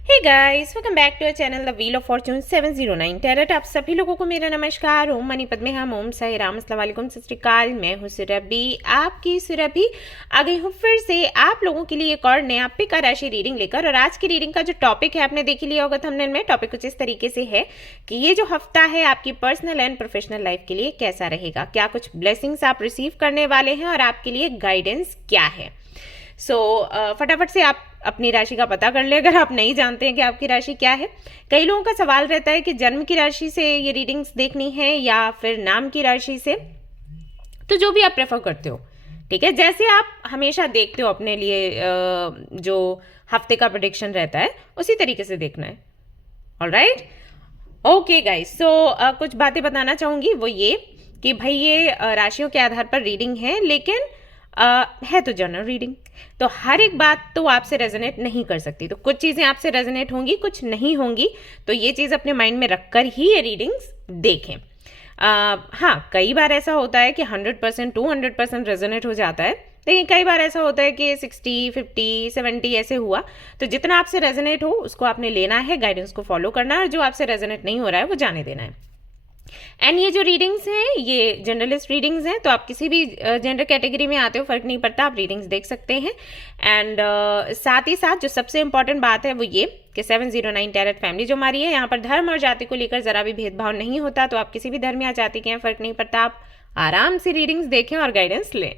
Hey guys, welcome back to our channel the wheel of fortune 709 tarot. आप सभी लोगों को मेरा नमस्कार। ओम मनी पद्मे हम, ओम साई राम, अस्सलाम वालेकुम, सत श्री अकाल। मैं हूँ सुरभि, आपकी सुरभि आ गई हूँ फिर से आप लोगों के लिए एक और नया पिक राशि रीडिंग लेकर। और आज की रीडिंग का जो टॉपिक है आपने देख लिया होगा थंबनेल में। टॉपिक कुछ इस तरीके से है कि ये जो हफ्ता है आपकी पर्सनल एंड प्रोफेशनल लाइफ के लिए कैसा रहेगा, क्या कुछ ब्लेसिंग्स आप रिसीव करने वाले हैं और आपके लिए गाइडेंस क्या है। फटाफट से आप अपनी राशि का पता कर ले अगर आप नहीं जानते हैं कि आपकी राशि क्या है। कई लोगों का सवाल रहता है कि जन्म की राशि से ये रीडिंग्स देखनी है या फिर नाम की राशि से, तो जो भी आप प्रेफर करते हो, ठीक है। जैसे आप हमेशा देखते हो अपने लिए जो हफ्ते का प्रेडिक्शन रहता है उसी तरीके से देखना है। Alright, okay guys. कुछ बातें बताना चाहूंगी वो ये कि भाई ये राशियों के आधार पर रीडिंग है, लेकिन है तो जनरल रीडिंग, तो हर एक बात तो आपसे रेजोनेट नहीं कर सकती। तो कुछ चीज़ें आपसे रेजोनेट होंगी, कुछ नहीं होंगी। तो ये चीज़ अपने माइंड में रखकर ही ये रीडिंग्स देखें। हाँ, कई बार ऐसा होता है कि 100% 200% रेजोनेट हो जाता है, लेकिन कई बार ऐसा होता है कि 60, 50, 70 ऐसे हुआ। तो जितना आपसे रेजोनेट हो उसको आपने लेना है, गाइडेंस को फॉलो करना है, और जो आपसे रेजोनेट नहीं हो रहा है वो जाने देना है। एंड ये जो रीडिंग्स हैं ये जनरलिस्ट रीडिंग्स हैं, तो आप किसी भी जेंडर कैटेगरी में आते हो फर्क नहीं पड़ता, आप रीडिंग्स देख सकते हैं। एंड साथ ही साथ जो सबसे इंपॉर्टेंट बात है वो ये कि 709 टैरट फैमिली जो हमारी है, यहाँ पर धर्म और जाति को लेकर जरा भी भेदभाव नहीं होता। तो आप किसी भी धर्म या जाति के हैं फर्क नहीं पड़ता, आप आराम से रीडिंग्स देखें और गाइडेंस लें।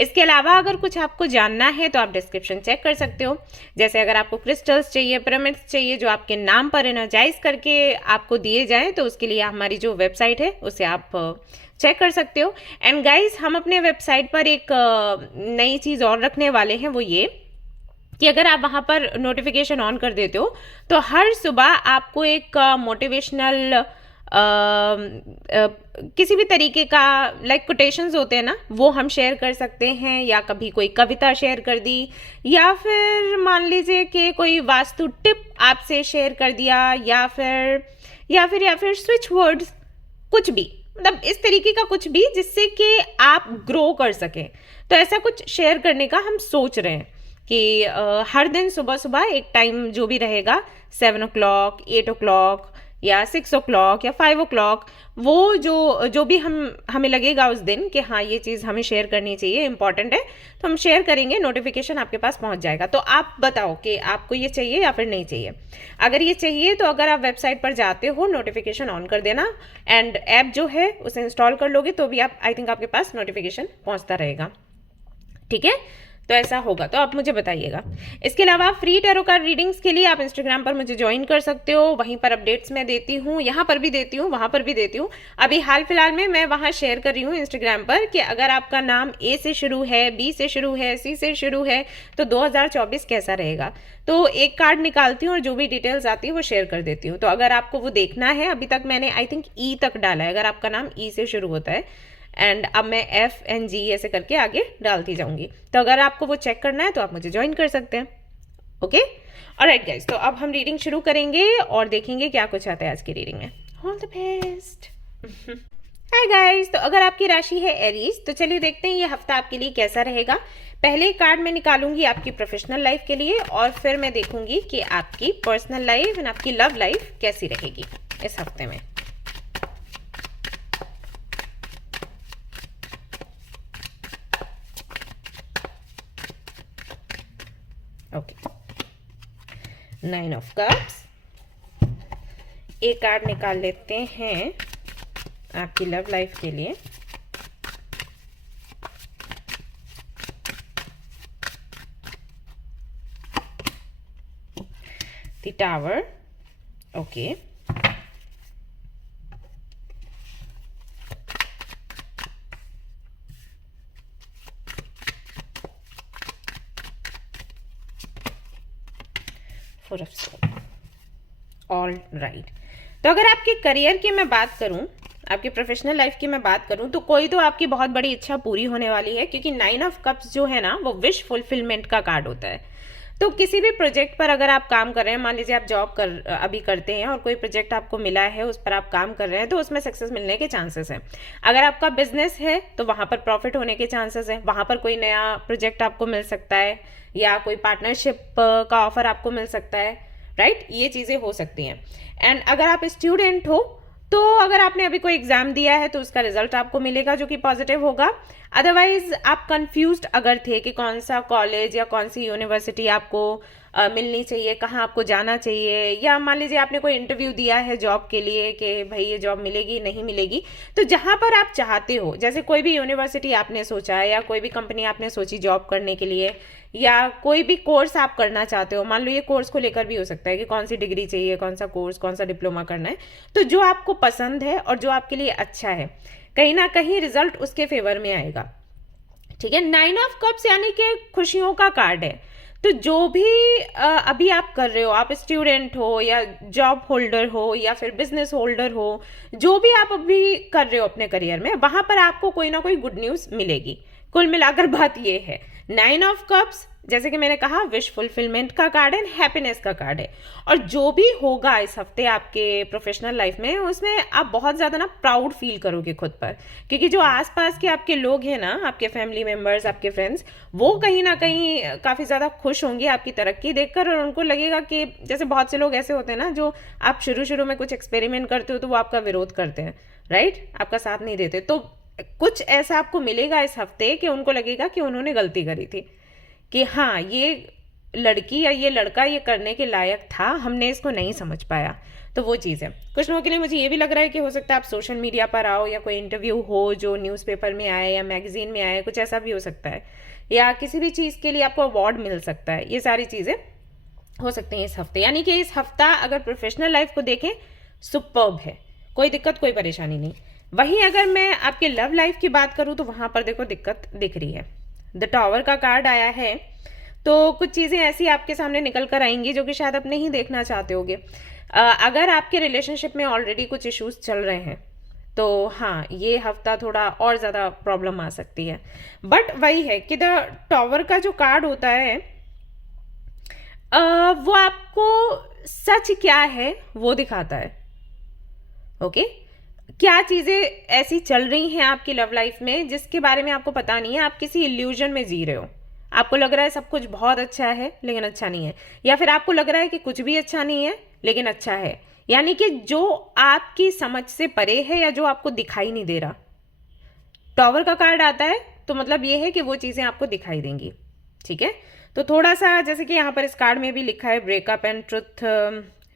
इसके अलावा अगर कुछ आपको जानना है तो आप डिस्क्रिप्शन चेक कर सकते हो। जैसे अगर आपको क्रिस्टल्स चाहिए, पिरामिड्स चाहिए जो आपके नाम पर एनर्जाइज करके आपको दिए जाएं, तो उसके लिए हमारी जो वेबसाइट है उसे आप चेक कर सकते हो। एंड गाइज, हम अपने वेबसाइट पर एक नई चीज़ और रखने वाले हैं, वो ये कि अगर आप वहाँ पर नोटिफिकेशन ऑन कर देते हो तो हर सुबह आपको एक मोटिवेशनल किसी भी तरीके का लाइक कोटेशंस होते हैं ना, वो हम शेयर कर सकते हैं, या कभी कोई कविता शेयर कर दी, या फिर मान लीजिए कि कोई वास्तु टिप आपसे शेयर कर दिया, या फिर स्विच वर्ड्स, कुछ भी, मतलब इस तरीके का कुछ भी जिससे कि आप ग्रो कर सकें। तो ऐसा कुछ शेयर करने का हम सोच रहे हैं कि हर दिन सुबह सुबह एक टाइम जो भी रहेगा, 7 o'clock, 8 o'clock या 6 o'clock या 5 o'clock, वो जो भी हमें लगेगा उस दिन कि हाँ ये चीज़ हमें शेयर करनी चाहिए, इंपॉर्टेंट है, तो हम शेयर करेंगे, नोटिफिकेशन आपके पास पहुंच जाएगा। तो आप बताओ कि आपको ये चाहिए या फिर नहीं चाहिए। अगर ये चाहिए तो अगर आप वेबसाइट पर जाते हो नोटिफिकेशन ऑन कर देना, एंड ऐप जो है उसे इंस्टॉल कर लोगे तो भी आप आई थिंक आपके पास नोटिफिकेशन पहुँचता रहेगा, ठीक है। तो ऐसा होगा, तो आप मुझे बताइएगा। इसके अलावा फ्री टैरो कार्ड रीडिंग्स के लिए आप इंस्टाग्राम पर मुझे ज्वाइन कर सकते हो, वहीं पर अपडेट्स मैं देती हूँ, यहाँ पर भी देती हूँ, वहाँ पर भी देती हूँ। अभी हाल फिलहाल में मैं वहाँ शेयर कर रही हूँ इंस्टाग्राम पर कि अगर आपका नाम ए से शुरू है, बी से शुरू है, सी से शुरू है, तो 2024 कैसा रहेगा। तो एक कार्ड निकालती हूँ और जो भी डिटेल्स आती है वो शेयर कर देती हूँ। तो अगर आपको वो देखना है, अभी तक मैंने आई थिंक ई तक डाला है, अगर आपका नाम ई से शुरू होता है, एंड अब मैं FNG ऐसे करके आगे डालती जाऊंगी। तो अगर आपको वो चेक करना है तो आप मुझे ज्वाइन कर सकते हैं, ओके। ऑलराइट गाइस, तो अब हम रीडिंग शुरू करेंगे और देखेंगे क्या कुछ आता है आज की रीडिंग में। All the best. Hi guys, तो अगर आपकी राशि है एरीज, तो चलिए देखते हैं ये हफ्ता आपके लिए कैसा रहेगा। पहले कार्ड मैं निकालूंगी आपकी प्रोफेशनल लाइफ के लिए, और फिर मैं देखूंगी कि आपकी पर्सनल लाइफ एंड आपकी लव लाइफ कैसी रहेगी इस हफ्ते में। Okay, 9 of cups. एक कार्ड निकाल लेते हैं आपकी लव लाइफ के लिए। The tower, okay. All right. तो अगर आपके करियर की मैं बात करूं, आपकी प्रोफेशनल लाइफ की मैं बात करूं, तो कोई तो आपकी बहुत बड़ी इच्छा पूरी होने वाली है, क्योंकि 9 ऑफ कप्स जो है ना वो विश फुलफिलमेंट का कार्ड होता है। तो किसी भी प्रोजेक्ट पर अगर आप काम कर रहे हैं, मान लीजिए आप जॉब अभी करते हैं और कोई प्रोजेक्ट आपको मिला है, उस पर आप काम कर रहे हैं, तो उसमें सक्सेस मिलने के चांसेस हैं। अगर आपका बिजनेस है तो वहां पर प्रॉफिट होने के चांसेस हैं, वहां पर कोई नया प्रोजेक्ट आपको मिल सकता है, या कोई पार्टनरशिप का ऑफर आपको मिल सकता है। राइट, ये चीज़ें हो सकती हैं। एंड अगर आप स्टूडेंट हो तो अगर आपने अभी कोई एग्जाम दिया है तो उसका रिजल्ट आपको मिलेगा जो कि पॉजिटिव होगा। अदरवाइज आप कंफ्यूज्ड अगर थे कि कौन सा कॉलेज या कौन सी यूनिवर्सिटी आपको मिलनी चाहिए, कहाँ आपको जाना चाहिए, या मान लीजिए आपने कोई इंटरव्यू दिया है जॉब के लिए कि भाई ये जॉब मिलेगी नहीं मिलेगी, तो जहाँ पर आप चाहते हो, जैसे कोई भी यूनिवर्सिटी आपने सोचा है या कोई भी कंपनी आपने सोची जॉब करने के लिए, या कोई भी कोर्स आप करना चाहते हो, मान लो ये कोर्स को लेकर भी हो सकता है कि कौन सी डिग्री चाहिए, कौन सा कोर्स, कौन सा डिप्लोमा करना है, तो जो आपको पसंद है और जो आपके लिए अच्छा है, कहीं ना कहीं रिजल्ट उसके फेवर में आएगा। ठीक है, 9 ऑफ कप्स यानी कि खुशियों का कार्ड है। तो जो भी अभी आप कर रहे हो, आप स्टूडेंट हो या जॉब होल्डर हो या फिर बिजनेस होल्डर हो, जो भी आप अभी कर रहे हो अपने करियर में, वहां पर आपको कोई ना कोई गुड न्यूज मिलेगी। कुल मिलाकर बात ये है, 9 ऑफ कप्स जैसे कि मैंने कहा विश फुलफिलमेंट का कार्ड है, हैप्पीनेस का कार्ड है। और जो भी होगा इस हफ्ते आपके प्रोफेशनल लाइफ में, उसमें आप बहुत ज्यादा ना प्राउड फील करोगे खुद पर, क्योंकि जो आसपास के आपके लोग हैं ना, आपके फैमिली मेंबर्स, आपके फ्रेंड्स, वो कहीं ना कहीं काफी ज्यादा खुश होंगे आपकी तरक्की देखकर, और उनको लगेगा कि जैसे बहुत से लोग ऐसे होते हैं ना, जो आप शुरू शुरू में कुछ एक्सपेरिमेंट करते हो तो वो आपका विरोध करते हैं, राइट, आपका साथ नहीं देते। तो कुछ ऐसा आपको मिलेगा इस हफ्ते कि उनको लगेगा कि उन्होंने गलती करी थी, कि हाँ ये लड़की या ये लड़का ये करने के लायक था, हमने इसको नहीं समझ पाया। तो वो चीज़ है। कुछ लोगों के लिए मुझे ये भी लग रहा है कि हो सकता है आप सोशल मीडिया पर आओ, या कोई इंटरव्यू हो जो न्यूज़पेपर में आए या मैगजीन में आए, कुछ ऐसा भी हो सकता है, या किसी भी चीज़ के लिए आपको अवार्ड मिल सकता है। ये सारी चीज़ें हो सकती हैं इस हफ्ते। यानी कि इस हफ्ता अगर प्रोफेशनल लाइफ को देखें, सुपर्ब है, कोई दिक्कत कोई परेशानी नहीं। वहीं अगर मैं आपके लव लाइफ की बात करूं तो वहां पर देखो दिक्कत दिख रही है। द टावर का कार्ड आया है, तो कुछ चीज़ें ऐसी आपके सामने निकल कर आएंगी जो कि शायद आप नहीं देखना चाहते होगे। अगर आपके रिलेशनशिप में ऑलरेडी कुछ इश्यूज चल रहे हैं तो हाँ, ये हफ्ता थोड़ा और ज़्यादा प्रॉब्लम आ सकती है। बट वही है कि द टावर का जो कार्ड होता है, वो आपको सच क्या है वो दिखाता है। ओके, क्या चीज़ें ऐसी चल रही हैं आपकी लव लाइफ में जिसके बारे में आपको पता नहीं है, आप किसी इल्यूजन में जी रहे हो। आपको लग रहा है सब कुछ बहुत अच्छा है लेकिन अच्छा नहीं है, या फिर आपको लग रहा है कि कुछ भी अच्छा नहीं है लेकिन अच्छा है। यानी कि जो आपकी समझ से परे है या जो आपको दिखाई नहीं दे रहा। टावर का कार्ड आता है तो मतलब ये है कि वो चीज़ें आपको दिखाई देंगी। ठीक है, तो थोड़ा सा जैसे कि यहाँ पर इस कार्ड में भी लिखा है ब्रेकअप एंड ट्रुथ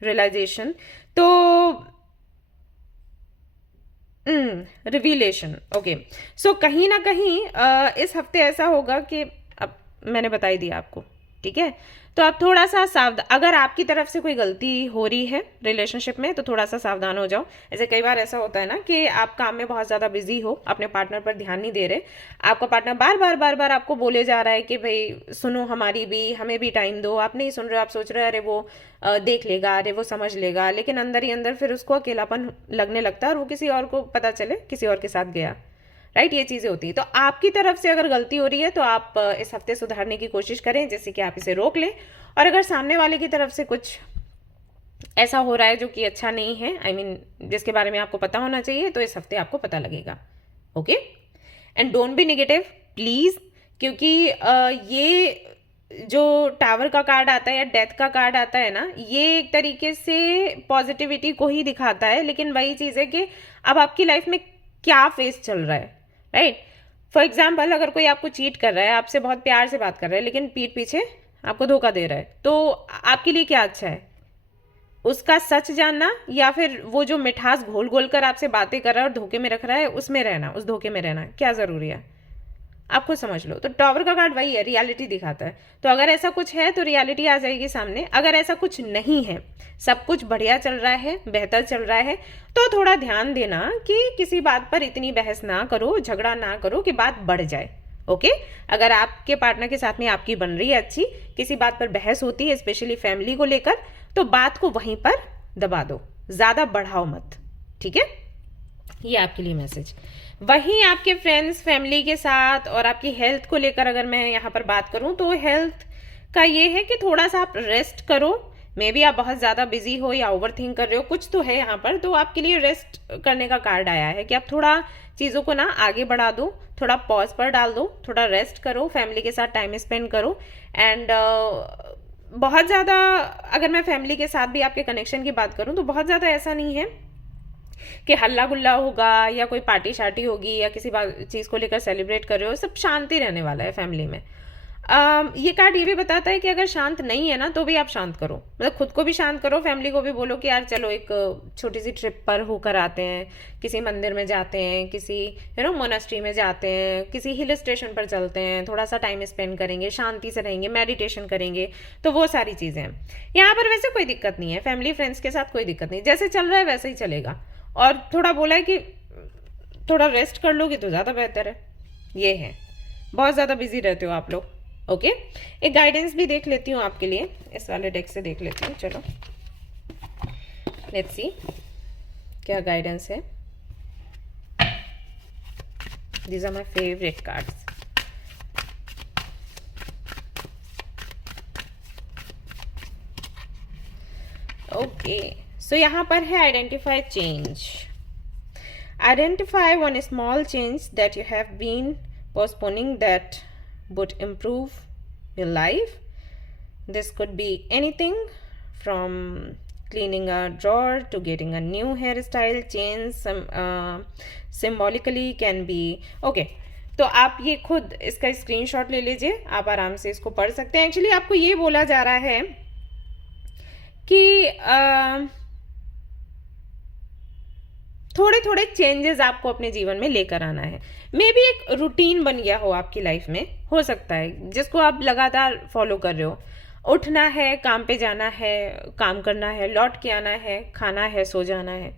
रियलाइजेशन, तो रिवीलेशन। ओके, सो कहीं ना कहीं इस हफ्ते ऐसा होगा कि अब मैंने बता ही दिया आपको। ठीक है, तो आप थोड़ा सा सावधान, अगर आपकी तरफ से कोई गलती हो रही है रिलेशनशिप में तो थोड़ा सा सावधान हो जाओ। ऐसे कई बार ऐसा होता है ना कि आप काम में बहुत ज़्यादा बिजी हो, अपने पार्टनर पर ध्यान नहीं दे रहे, आपका पार्टनर बार बार आपको बोले जा रहा है कि भाई सुनो हमारी भी, हमें भी टाइम दो, आप नहीं सुन रहे, आप सोच रहे अरे वो देख लेगा, अरे वो समझ लेगा, लेकिन अंदर ही अंदर फिर उसको अकेलापन लगने लगता है और वो किसी और को पता चले किसी और के साथ गया। राइट, ये चीज़ें होती है। तो आपकी तरफ से अगर गलती हो रही है तो आप इस हफ्ते सुधारने की कोशिश करें, जैसे कि आप इसे रोक लें। और अगर सामने वाले की तरफ से कुछ ऐसा हो रहा है जो कि अच्छा नहीं है, आई मीन जिसके बारे में आपको पता होना चाहिए, तो इस हफ्ते आपको पता लगेगा। Okay, and don't be negative please, क्योंकि ये जो टावर का कार्ड आता है या डेथ का कार्ड आता है ना, ये एक तरीके से पॉजिटिविटी को ही दिखाता है, लेकिन वही चीज़ है कि अब आपकी लाइफ में क्या फेस चल रहा है। राइट, फॉर एग्जाम्पल अगर कोई आपको चीट कर रहा है, आपसे बहुत प्यार से बात कर रहा है लेकिन पीठ पीछे आपको धोखा दे रहा है, तो आपके लिए क्या अच्छा है, उसका सच जानना या फिर वो जो मिठास घोल घोल कर आपसे बातें कर रहा है और धोखे में रख रहा है, उसमें रहना, उस धोखे में रहना क्या जरूरी है, आप खुद समझ लो। तो टावर का कार्ड वही है, रियलिटी दिखाता है। तो अगर ऐसा कुछ है तो रियलिटी आ जाएगी सामने। अगर ऐसा कुछ नहीं है, सब कुछ बढ़िया चल रहा है, बेहतर चल रहा है, तो थोड़ा ध्यान देना कि किसी बात पर इतनी बहस ना करो, झगड़ा ना करो कि बात बढ़ जाए। ओके, अगर आपके पार्टनर के साथ में आपकी बन रही है अच्छी, किसी बात पर बहस होती है स्पेशली फैमिली को लेकर, तो बात को वहीं पर दबा दो, ज्यादा बढ़ाओ मत। ठीक है, ये आपके लिए मैसेज। वहीं आपके फ्रेंड्स फैमिली के साथ और आपकी हेल्थ को लेकर अगर मैं यहाँ पर बात करूँ तो हेल्थ का ये है कि थोड़ा सा आप रेस्ट करो। मे बी आप बहुत ज़्यादा बिजी हो या ओवर थिंक कर रहे हो, कुछ तो है यहाँ पर, तो आपके लिए रेस्ट करने का कार्ड आया है कि आप थोड़ा चीज़ों को ना आगे बढ़ा दो, थोड़ा पॉज पर डाल दो, थोड़ा रेस्ट करो, फैमिली के साथ टाइम स्पेंड करो, एंड बहुत ज़्यादा, अगर मैं फैमिली के साथ भी आपके कनेक्शन की बात करूँ तो बहुत ज़्यादा ऐसा नहीं है कि हल्ला गुल्ला होगा या कोई पार्टी शार्टी होगी या किसी चीज़ को लेकर सेलिब्रेट कर रहे हो, सब शांति रहने वाला है फैमिली में। ये कार्ड ये भी बताता है कि अगर शांत नहीं है ना तो भी आप शांत करो, मतलब खुद को भी शांत करो, फैमिली को भी बोलो कि यार चलो एक छोटी सी ट्रिप पर होकर आते हैं, किसी मंदिर में जाते हैं, किसी मोनास्ट्री में जाते हैं, किसी हिल स्टेशन पर चलते हैं, थोड़ा सा टाइम स्पेंड करेंगे, शांति से रहेंगे, मेडिटेशन करेंगे, तो वो सारी चीज़ें हैं। यहाँ पर वैसे कोई दिक्कत नहीं है, फैमिली फ्रेंड्स के साथ कोई दिक्कत नहीं, जैसे चल रहा है वैसे ही चलेगा। और थोड़ा बोला है कि थोड़ा रेस्ट कर लोगे तो ज़्यादा बेहतर है। ये है, बहुत ज़्यादा बिजी रहते हो आप लोग। ओके, एक गाइडेंस भी देख लेती हूँ आपके लिए, इस वाले डेक से देख लेती हूँ। चलो लेट्स सी क्या गाइडेंस है। These are my favourite cards. Okay, so यहाँ पर है identify change. Identify one small change that you have been postponing that would improve your life. This could be anything from cleaning a drawer to getting a new hairstyle. Change symbolically can be okay. तो आप ये खुद इसका screenshot ले लीजिए, आप आराम से इसको पढ़ सकते हैं। एक्चुअली आपको ये बोला जा रहा है कि थोड़े थोड़े चेंजेस आपको अपने जीवन में लेकर आना है। मे बी एक रूटीन बन गया हो आपकी लाइफ में, हो सकता है, जिसको आप लगातार फॉलो कर रहे हो। उठना है, काम पे जाना है, काम करना है, लौट के आना है, खाना है, सो जाना है,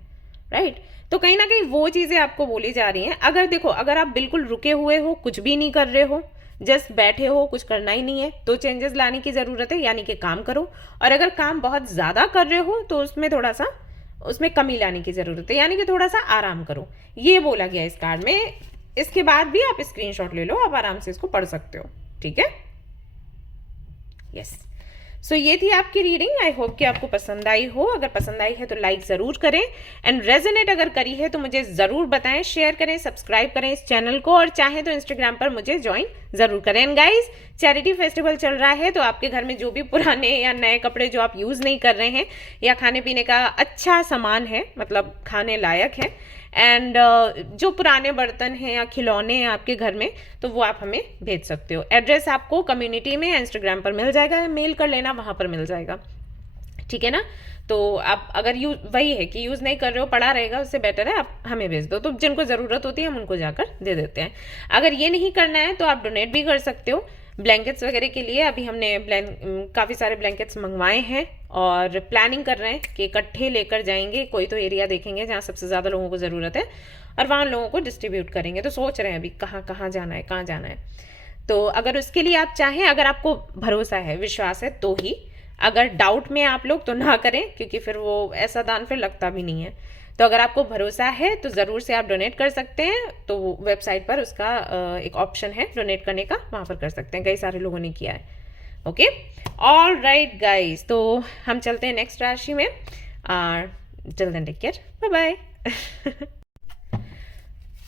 राइट। तो कहीं ना कहीं वो चीजें आपको बोली जा रही हैं। अगर देखो, अगर आप बिल्कुल रुके हुए हो, कुछ भी नहीं कर रहे हो, जस्ट बैठे हो, कुछ करना ही नहीं है, तो चेंजेस लाने की जरूरत है, यानी कि काम करो। और अगर काम बहुत ज्यादा कर रहे हो तो उसमें कमी लाने की जरूरत है, यानी कि थोड़ा सा आराम करो, ये बोला गया इस कार्ड में। इसके बाद भी आप स्क्रीनशॉट ले लो, आप आराम से इसको पढ़ सकते हो, ठीक है। यस, सो ये थी आपकी रीडिंग। आई होप कि आपको पसंद आई हो। अगर पसंद आई है तो लाइक जरूर करें, एंड रेजोनेट अगर करी है तो मुझे जरूर बताएं, शेयर करें, सब्सक्राइब करें इस चैनल को, और चाहें तो इंस्टाग्राम पर मुझे ज्वाइन जरूर करें। एंड गाइस, चैरिटी फेस्टिवल चल रहा है, तो आपके घर में जो भी पुराने या नए कपड़े जो आप यूज नहीं कर रहे हैं, या खाने पीने का अच्छा सामान है, मतलब खाने लायक है, एंड जो पुराने बर्तन हैं या खिलौने हैं आपके घर में, तो वो आप हमें भेज सकते हो। एड्रेस आपको कम्युनिटी में या इंस्टाग्राम पर मिल जाएगा, मेल कर लेना, वहां पर मिल जाएगा, ठीक है ना। तो आप अगर वही है कि यूज नहीं कर रहे हो, पड़ा रहेगा, उससे बेटर है आप हमें भेज दो, तो जिनको जरूरत होती है हम उनको जाकर दे देते हैं। अगर ये नहीं करना है तो आप डोनेट भी कर सकते हो। ब्लैंकेट्स वगैरह के लिए अभी हमने काफ़ी सारे ब्लैंकेट्स मंगवाए हैं, और प्लानिंग कर रहे हैं कि इकट्ठे लेकर जाएंगे, कोई तो एरिया देखेंगे जहाँ सबसे ज़्यादा लोगों को ज़रूरत है, और वहाँ लोगों को डिस्ट्रीब्यूट करेंगे। तो सोच रहे हैं अभी कहाँ कहाँ जाना है, कहाँ जाना है। तो अगर उसके लिए आप चाहें, अगर आपको भरोसा है, विश्वास है, तो ही। अगर डाउट में आप लोग तो ना करें, क्योंकि फिर वो ऐसा दान फिर लगता भी नहीं है। तो अगर आपको भरोसा है तो ज़रूर से आप डोनेट कर सकते हैं। तो वेबसाइट पर उसका एक ऑप्शन है डोनेट करने का, वहाँ पर कर सकते हैं, कई सारे लोगों ने किया है। ओके, ऑल राइट गाइज, तो हम चलते हैं नेक्स्ट राशि में। Till then take care, bye bye.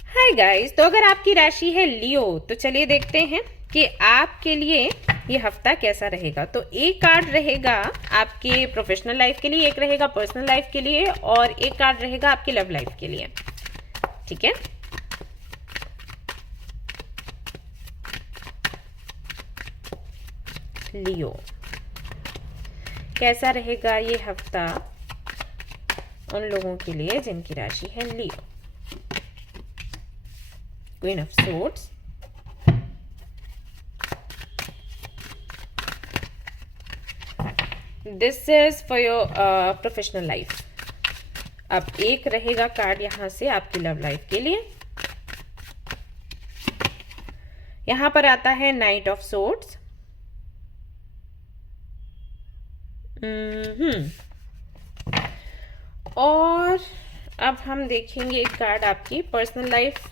Hi guys, तो अगर आपकी राशि है लियो, तो चलिए देखते हैं कि आपके लिए ये हफ्ता कैसा रहेगा। तो एक कार्ड रहेगा आपके प्रोफेशनल लाइफ के लिए, एक रहेगा पर्सनल लाइफ के लिए, और एक कार्ड रहेगा आपकी लव लाइफ के लिए, ठीक है। लियो, कैसा रहेगा ये हफ्ता उन लोगों के लिए जिनकी राशि है Leo. Queen of swords, this is for your professional life. अब एक रहेगा कार्ड यहां से आपकी लव लाइफ के लिए। यहां पर आता है नाइट ऑफ सोर्ड्स। और अब हम देखेंगे एक कार्ड आपकी पर्सनल लाइफ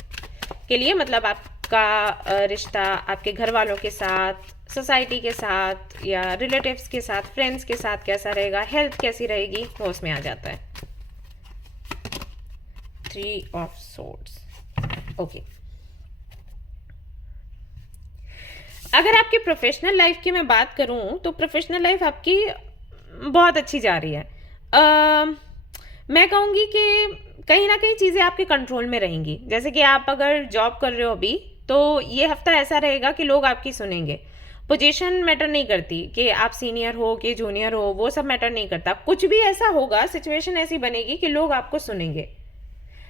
के लिए, मतलब आपका रिश्ता आपके घर वालों के साथ, सोसाइटी के साथ, या रिलेटिव्स के साथ, फ्रेंड्स के साथ कैसा रहेगा, हेल्थ कैसी रहेगी, वो उसमें आ जाता है। 3 ऑफ सोर्ड्स, ओके। अगर आपकी प्रोफेशनल लाइफ की मैं बात करूं तो प्रोफेशनल लाइफ आपकी बहुत अच्छी जा रही है। मैं कहूँगी कि कहीं ना कहीं चीज़ें आपके कंट्रोल में रहेंगी। जैसे कि आप अगर जॉब कर रहे हो अभी, तो ये हफ्ता ऐसा रहेगा कि लोग आपकी सुनेंगे। पोजीशन मैटर नहीं करती कि आप सीनियर हो कि जूनियर हो, वो सब मैटर नहीं करता। कुछ भी ऐसा होगा, सिचुएशन ऐसी बनेगी कि लोग आपको सुनेंगे।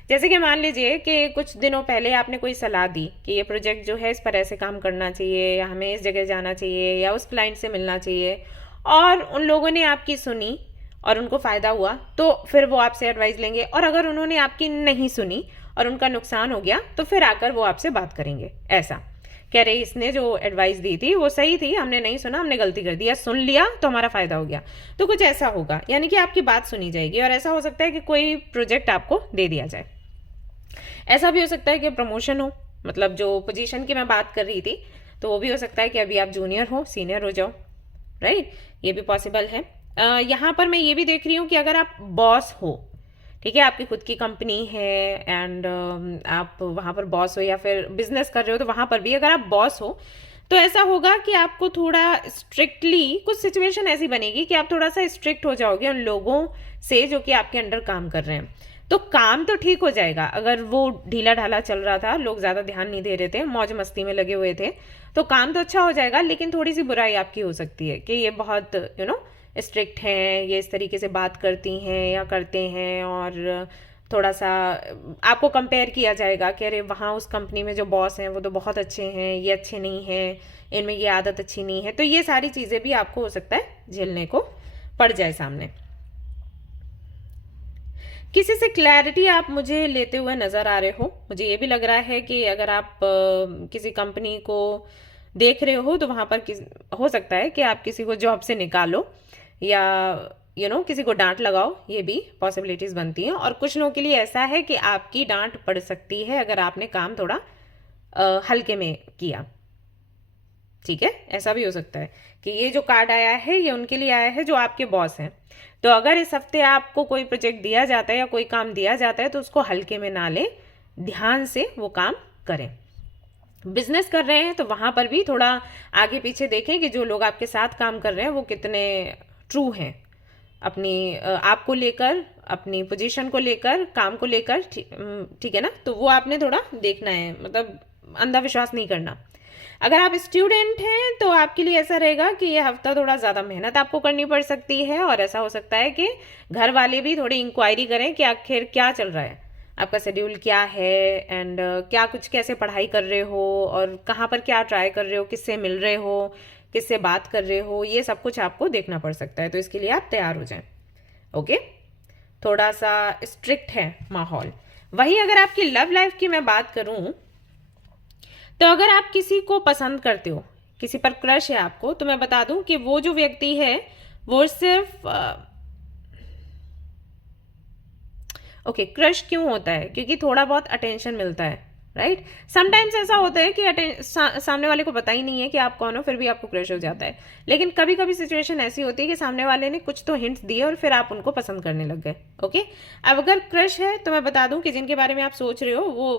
जैसे कि मान लीजिए कि कुछ दिनों पहले आपने कोई सलाह दी कि ये प्रोजेक्ट जो है इस पर ऐसे काम करना चाहिए, या हमें इस जगह जाना चाहिए, या उस क्लाइंट से मिलना चाहिए, और उन लोगों ने आपकी सुनी और उनको फ़ायदा हुआ, तो फिर वो आपसे एडवाइस लेंगे। और अगर उन्होंने आपकी नहीं सुनी और उनका नुकसान हो गया, तो फिर आकर वो आपसे बात करेंगे। ऐसा कह रहे इसने जो एडवाइस दी थी वो सही थी, हमने नहीं सुना, हमने गलती कर दी, या सुन लिया तो हमारा फ़ायदा हो गया। तो कुछ ऐसा होगा, यानी कि आपकी बात सुनी जाएगी। और ऐसा हो सकता है कि कोई प्रोजेक्ट आपको दे दिया जाए। ऐसा भी हो सकता है कि प्रमोशन हो, मतलब जो पोजीशन की मैं बात कर रही थी, तो वो भी हो सकता है कि अभी आप जूनियर हो, सीनियर हो जाओ। राइट, ये भी पॉसिबल है। यहाँ पर मैं ये भी देख रही हूँ कि अगर आप बॉस हो, ठीक है, आपकी खुद की कंपनी है एंड आप वहाँ पर बॉस हो, या फिर बिजनेस कर रहे हो, तो वहाँ पर भी अगर आप बॉस हो, तो ऐसा होगा कि आपको थोड़ा स्ट्रिक्टली, कुछ सिचुएशन ऐसी बनेगी कि आप थोड़ा सा स्ट्रिक्ट हो जाओगे उन लोगों से जो कि आपके अंडर काम कर रहे हैं। तो काम तो ठीक हो जाएगा। अगर वो ढीला ढाला चल रहा था, लोग ज़्यादा ध्यान नहीं दे रहे थे, मौज मस्ती में लगे हुए थे, तो काम तो अच्छा हो जाएगा। लेकिन थोड़ी सी बुराई आपकी हो सकती है कि ये बहुत स्ट्रिक्ट हैं, ये इस तरीके से बात करती हैं या करते हैं, और थोड़ा सा आपको कंपेयर किया जाएगा कि अरे वहाँ उस कंपनी में जो बॉस हैं वो तो बहुत अच्छे हैं, ये अच्छे नहीं हैं, इनमें ये आदत अच्छी नहीं है। तो ये सारी चीज़ें भी आपको हो सकता है झेलने को पड़ जाए सामने। किसी से क्लैरिटी आप मुझे लेते हुए नज़र आ रहे हो। मुझे ये भी लग रहा है कि अगर आप किसी कंपनी को देख रहे हो, तो वहाँ पर हो सकता है कि आप किसी को जॉब से निकालो, या किसी को डांट लगाओ। ये भी पॉसिबिलिटीज़ बनती हैं। और कुछ लोगों के लिए ऐसा है कि आपकी डांट पड़ सकती है अगर आपने काम थोड़ा हल्के में किया। ठीक है, ऐसा भी हो सकता है कि ये जो कार्ड आया है ये उनके लिए आया है जो आपके बॉस हैं। तो अगर इस हफ्ते आपको कोई प्रोजेक्ट दिया जाता है या कोई काम दिया जाता है, तो उसको हल्के में ना लें, ध्यान से वो काम करें। बिजनेस कर रहे हैं तो वहां पर भी थोड़ा आगे पीछे देखें कि जो लोग आपके साथ काम कर रहे हैं वो कितने ट्रू हैं अपनी आपको लेकर, अपनी पोजीशन को लेकर, काम को लेकर। ठीक है ना, तो वो आपने थोड़ा देखना है, मतलब अंधविश्वास नहीं करना। अगर आप स्टूडेंट हैं तो आपके लिए ऐसा रहेगा कि ये हफ्ता थोड़ा ज़्यादा मेहनत आपको करनी पड़ सकती है, और ऐसा हो सकता है कि घर वाले भी थोड़ी इंक्वायरी करें कि आखिर क्या चल रहा है, आपका शेड्यूल क्या है, एंड क्या कुछ कैसे पढ़ाई कर रहे हो, और कहाँ पर क्या ट्राई कर रहे हो, किससे मिल रहे हो, किससे बात कर रहे हो, ये सब कुछ आपको देखना पड़ सकता है। तो इसके लिए आप तैयार हो जाएं। ओके, थोड़ा सा स्ट्रिक्ट है माहौल। वहीं अगर आपकी लव लाइफ की मैं बात करूं, तो अगर आप किसी को पसंद करते हो, किसी पर क्रश है आपको, तो मैं बता दूं कि वो जो व्यक्ति है वो सिर्फ ओके, क्रश क्यों होता है? क्योंकि थोड़ा बहुत अटेंशन मिलता है। राइट, समटाइम्स ऐसा होता है कि सामने वाले को पता ही नहीं है कि आप कौन हो, फिर भी आपको क्रश हो जाता है। लेकिन कभी कभी सिचुएशन ऐसी होती है कि सामने वाले ने कुछ तो हिंट्स दिए और फिर आप उनको पसंद करने लग गए। ओके, अब अगर क्रश है तो मैं बता दूं कि जिनके बारे में आप सोच रहे हो वो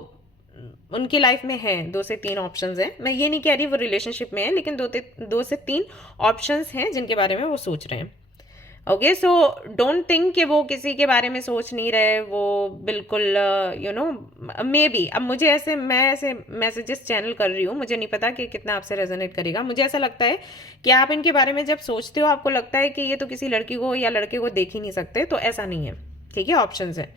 उनकी लाइफ में है 2 से 3 ऑप्शंस हैं। मैं ये नहीं कह रही वो रिलेशनशिप में है, लेकिन 2 से 3 ऑप्शंस हैं जिनके बारे में वो सोच रहे हैं। ओके, सो डोंट थिंक कि वो किसी के बारे में सोच नहीं रहे, वो बिल्कुल मे बी। अब मुझे मैं ऐसे मैसेजेस चैनल कर रही हूँ, मुझे नहीं पता कि कितना आपसे रेजोनेट करेगा। मुझे ऐसा लगता है कि आप इनके बारे में जब सोचते हो आपको लगता है कि ये तो किसी लड़की को या लड़के को देख ही नहीं सकते, तो ऐसा नहीं है। ठीक है, ऑप्शंस है।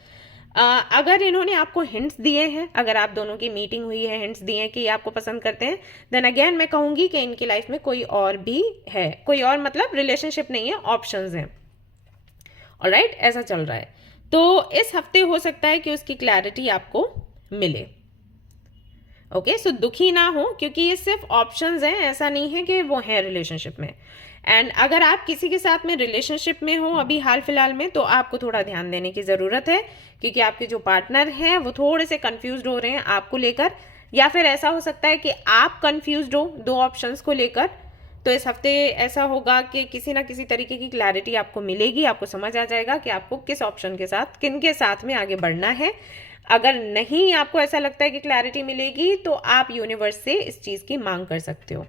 अगर इन्होंने आपको हिंट्स दिए हैं, अगर आप दोनों की मीटिंग हुई है, हिंट्स दिए हैं कि आपको पसंद करते हैं, देन अगेन मैं कहूंगी कि इनकी लाइफ में कोई और भी है, कोई और मतलब रिलेशनशिप नहीं है, ऑप्शंस हैं। ऑलराइट, ऐसा चल रहा है। तो इस हफ्ते हो सकता है कि उसकी क्लैरिटी आपको मिले। ओके, सो दुखी ना हो, क्योंकि ये सिर्फ ऑप्शंस हैं, ऐसा नहीं है कि वो है रिलेशनशिप में। एंड अगर आप किसी के साथ में रिलेशनशिप में हो अभी हाल फिलहाल में, तो आपको थोड़ा ध्यान देने की ज़रूरत है, क्योंकि आपके जो पार्टनर हैं वो थोड़े से कंफ्यूज्ड हो रहे हैं आपको लेकर, या फिर ऐसा हो सकता है कि आप कंफ्यूज्ड हो 2 ऑप्शंस को लेकर। तो इस हफ्ते ऐसा होगा कि किसी ना किसी तरीके की क्लैरिटी आपको मिलेगी, आपको समझ आ जाएगा कि आपको किस ऑप्शन के साथ, किन के साथ में आगे बढ़ना है। अगर नहीं आपको ऐसा लगता है कि क्लैरिटी मिलेगी, तो आप यूनिवर्स से इस चीज़ की मांग कर सकते हो।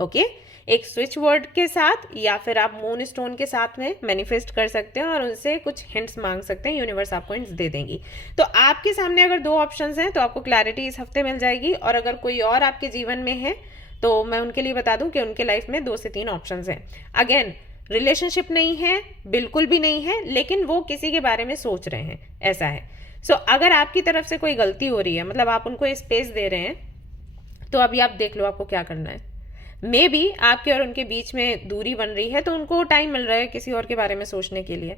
ओके एक स्विच वर्ड के साथ या फिर आप मून स्टोन के साथ में मैनिफेस्ट कर सकते हैं और उनसे कुछ हिंट्स मांग सकते हैं, यूनिवर्स आपको हिंट्स दे देंगी। तो आपके सामने अगर 2 ऑप्शंस हैं तो आपको क्लैरिटी इस हफ्ते मिल जाएगी, और अगर कोई और आपके जीवन में है तो मैं उनके लिए बता दूं कि उनके लाइफ में 2 से 3 ऑप्शंस हैं। अगेन रिलेशनशिप नहीं है, बिल्कुल भी नहीं है, लेकिन वो किसी के बारे में सोच रहे हैं, ऐसा है। सो अगर आपकी तरफ से कोई गलती हो रही है, मतलब आप उनको स्पेस दे रहे हैं, तो अभी आप देख लो आपको क्या करना है। मे बी आपके और उनके बीच में दूरी बन रही है तो उनको टाइम मिल रहा है किसी और के बारे में सोचने के लिए।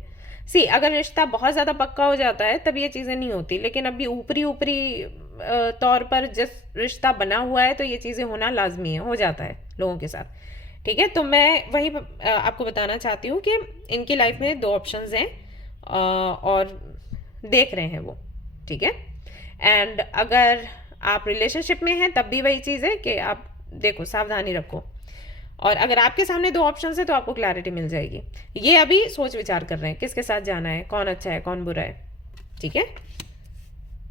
सी अगर रिश्ता बहुत ज़्यादा पक्का हो जाता है तब ये चीज़ें नहीं होती, लेकिन अभी ऊपरी ऊपरी तौर पर जिस रिश्ता बना हुआ है तो ये चीज़ें होना लाजमी है, हो जाता है लोगों के साथ। ठीक है, तो मैं वही आपको बताना चाहती हूँ कि इनकी लाइफ में 2 ऑप्शंस हैं और देख रहे हैं वो। ठीक है, एंड अगर आप रिलेशनशिप में हैं तब भी वही चीज़ है कि आप देखो, सावधानी रखो, और अगर आपके सामने 2 ऑप्शंस है तो आपको क्लैरिटी मिल जाएगी। ये अभी सोच विचार कर रहे हैं किसके साथ जाना है, कौन अच्छा है कौन बुरा है। ठीक है,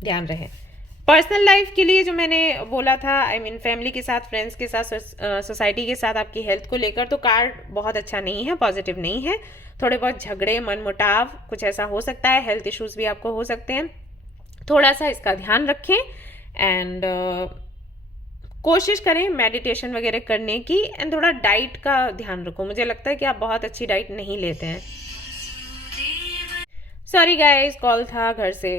ध्यान रहे। पर्सनल लाइफ के लिए जो मैंने बोला था, आई मीन फैमिली के साथ, फ्रेंड्स के साथ, सोसाइटी के साथ, आपकी हेल्थ को लेकर, तो कार्ड बहुत अच्छा नहीं है, पॉजिटिव नहीं है। थोड़े बहुत झगड़े, मनमुटाव, कुछ ऐसा हो सकता है, हेल्थ इश्यूज भी आपको हो सकते हैं। थोड़ा सा इसका ध्यान रखें एंड कोशिश करें मेडिटेशन वगैरह करने की, एंड थोड़ा डाइट का ध्यान रखो। मुझे लगता है कि आप बहुत अच्छी डाइट नहीं लेते हैं। सॉरी गाइस, कॉल था घर से।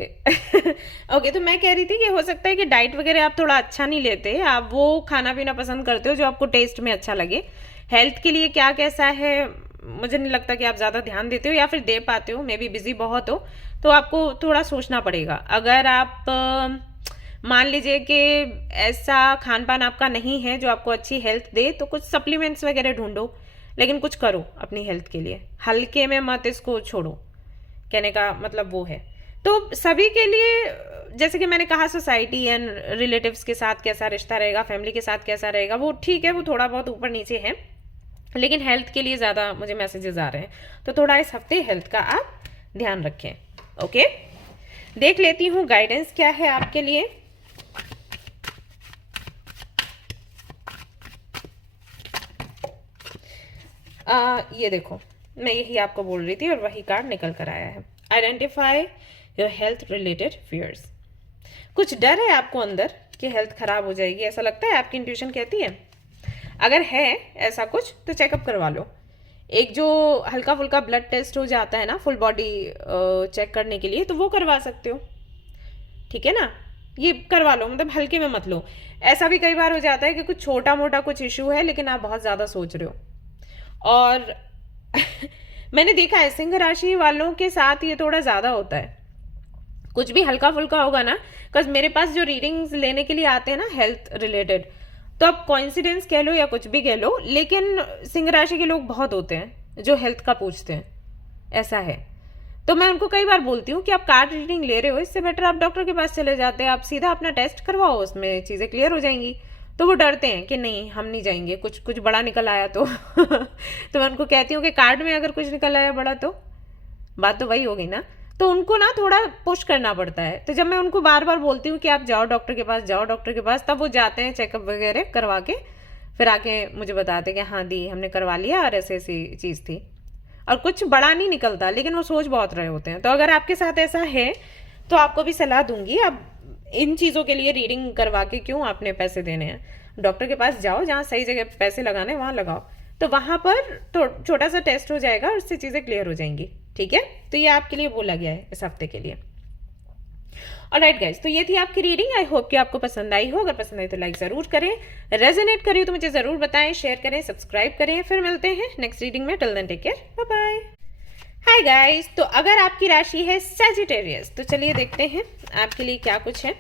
ओके, तो मैं कह रही थी कि हो सकता है कि डाइट वगैरह आप थोड़ा अच्छा नहीं लेते, आप वो खाना पीना पसंद करते हो जो आपको टेस्ट में अच्छा लगे। हेल्थ के लिए क्या कैसा है मुझे नहीं लगता कि आप ज़्यादा ध्यान देते हो या फिर दे पाते हो, मे बी बिजी बहुत हो, तो आपको थोड़ा सोचना पड़ेगा। अगर आप मान लीजिए कि ऐसा खान पान आपका नहीं है जो आपको अच्छी हेल्थ दे, तो कुछ सप्लीमेंट्स वगैरह ढूंढो, लेकिन कुछ करो अपनी हेल्थ के लिए, हल्के में मत इसको छोड़ो, कहने का मतलब वो है। तो सभी के लिए, जैसे कि मैंने कहा, सोसाइटी एंड रिलेटिव्स के साथ कैसा रिश्ता रहेगा, फैमिली के साथ कैसा रहेगा, वो ठीक है, वो थोड़ा बहुत ऊपर नीचे है, लेकिन हेल्थ के लिए ज़्यादा मुझे मैसेजेस आ रहे हैं, तो थोड़ा इस हफ्ते हेल्थ का आप ध्यान रखें। ओके, देख लेती हूँ गाइडेंस क्या है आपके लिए। ये देखो, मैं यही आपको बोल रही थी और वही कार्ड निकल कर आया है। Identify your health related fears. कुछ डर है आपको अंदर कि हेल्थ खराब हो जाएगी, ऐसा लगता है, आपकी इंट्यूशन कहती है। अगर है ऐसा कुछ तो चेकअप करवा लो। एक जो हल्का फुल्का ब्लड टेस्ट हो जाता है ना फुल बॉडी चेक करने के लिए, तो वो करवा सकते हो। ठीक है ना, ये करवा लो, मतलब हल्के में मत लो। ऐसा भी कई बार हो जाता है कि कुछ छोटा मोटा कुछ इशू है लेकिन आप बहुत ज़्यादा सोच रहे हो, और मैंने देखा है सिंह राशि वालों के साथ ये थोड़ा ज़्यादा होता है। कुछ भी हल्का फुल्का होगा ना, बिकॉज मेरे पास जो रीडिंग्स लेने के लिए आते हैं ना हेल्थ रिलेटेड, तो अब कॉइंसिडेंस कह लो या कुछ भी कह लो, लेकिन सिंह राशि के लोग बहुत होते हैं जो हेल्थ का पूछते हैं, ऐसा है। तो मैं उनको कई बार बोलती हूँ कि आप कार्ड रीडिंग ले रहे हो, इससे बेटर आप डॉक्टर के पास चले जाते हैं, आप सीधा अपना टेस्ट करवाओ, उसमें चीज़ें क्लियर हो जाएंगी। तो वो डरते हैं कि नहीं हम नहीं जाएंगे, कुछ कुछ बड़ा निकल आया तो। तो मैं उनको कहती हूँ कि कार्ड में अगर कुछ निकल आया बड़ा तो बात तो वही हो गई ना। तो उनको ना थोड़ा पुश करना पड़ता है। तो जब मैं उनको बार बार बोलती हूँ कि आप जाओ डॉक्टर के पास, जाओ डॉक्टर के पास, तब वो जाते हैं चेकअप वगैरह करवा के, फिर आके मुझे बताते कि हाँ दी हमने करवा लिया और ऐसी ऐसी चीज़ थी, और कुछ बड़ा नहीं निकलता, लेकिन वो सोच बहुत रहे होते हैं। तो अगर आपके साथ ऐसा है तो आपको भी सलाह दूंगी, आप इन चीज़ों के लिए रीडिंग करवा के क्यों आपने पैसे देने हैं, डॉक्टर के पास जाओ, जहाँ सही जगह पैसे लगाने वहाँ लगाओ, तो वहाँ पर तो छोटा सा टेस्ट हो जाएगा और उससे चीज़ें क्लियर हो जाएंगी। ठीक है, तो ये आपके लिए बोला गया है इस हफ्ते के लिए। ऑलराइट गाइस, तो ये थी आपकी रीडिंग। आई होप कि आपको पसंद आई हो। अगर पसंद आई तो लाइक जरूर करें, रेजोनेट करिए तो मुझे जरूर बताएं, शेयर करें, सब्सक्राइब करें। फिर मिलते हैं नेक्स्ट रीडिंग में। Till then take care, bye bye. Hi guys, तो अगर आपकी राशि है सैजिटेरियस, तो चलिए देखते हैं आपके लिए क्या कुछ है।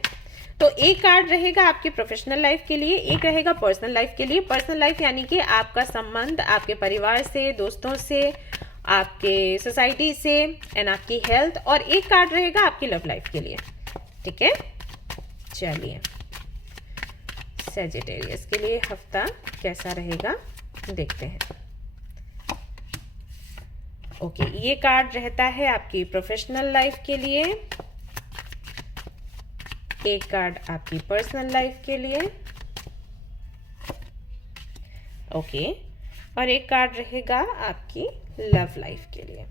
तो एक कार्ड रहेगा आपकी प्रोफेशनल लाइफ के लिए, एक रहेगा पर्सनल लाइफ के लिए। पर्सनल लाइफ यानी कि आपका संबंध आपके परिवार से, दोस्तों से, आपके सोसाइटी से, एंड आपकी हेल्थ, और एक कार्ड रहेगा आपकी लव लाइफ के लिए। ठीक है, चलिए सैजिटेरियस के लिए हफ्ता कैसा रहेगा देखते हैं। ओके, ये कार्ड रहता है आपकी प्रोफेशनल लाइफ के लिए, एक कार्ड आपकी पर्सनल लाइफ के लिए, ओके, और एक कार्ड रहेगा आपकी लव लाइफ के लिए।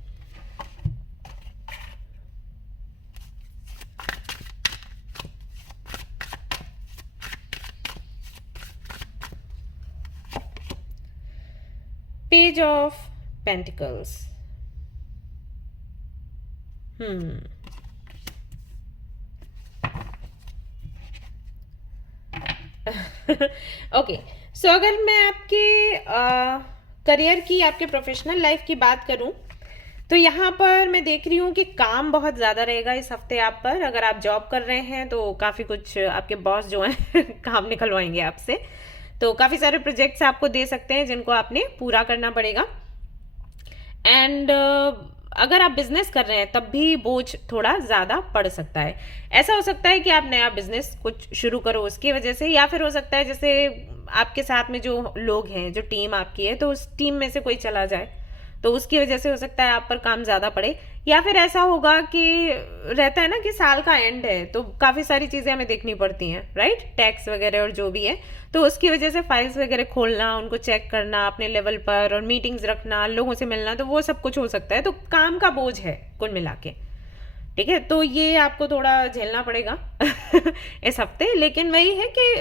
Page of pentacles. Okay, so अगर मैं आपके करियर की, आपके प्रोफेशनल लाइफ की बात करूं, तो यहाँ पर मैं देख रही हूँ कि काम बहुत ज़्यादा रहेगा इस हफ्ते आप पर। अगर आप जॉब कर रहे हैं तो काफ़ी कुछ आपके बॉस जो हैं काम निकलवाएंगे आपसे, तो काफ़ी सारे प्रोजेक्ट्स आपको दे सकते हैं जिनको आपने पूरा करना पड़ेगा। एंड अगर आप बिजनेस कर रहे हैं तब भी बोझ थोड़ा ज़्यादा पड़ सकता है। ऐसा हो सकता है कि आप नया बिजनेस कुछ शुरू करो उसकी वजह से, या फिर हो सकता है जैसे आपके साथ में जो लोग हैं, जो टीम आपकी है, तो उस टीम में से कोई चला जाए तो उसकी वजह से हो सकता है आप पर काम ज़्यादा पड़े। या फिर ऐसा होगा कि रहता है ना कि साल का एंड है तो काफ़ी सारी चीज़ें हमें देखनी पड़ती हैं, राइट, टैक्स वगैरह और जो भी है, तो उसकी वजह से फाइल्स वगैरह खोलना, उनको चेक करना अपने लेवल पर, और मीटिंग्स रखना, लोगों से मिलना, तो वो सब कुछ हो सकता है। तो काम का बोझ है कुल मिला के, ठीक है, तो ये आपको थोड़ा झेलना पड़ेगा इस हफ्ते। लेकिन वही है कि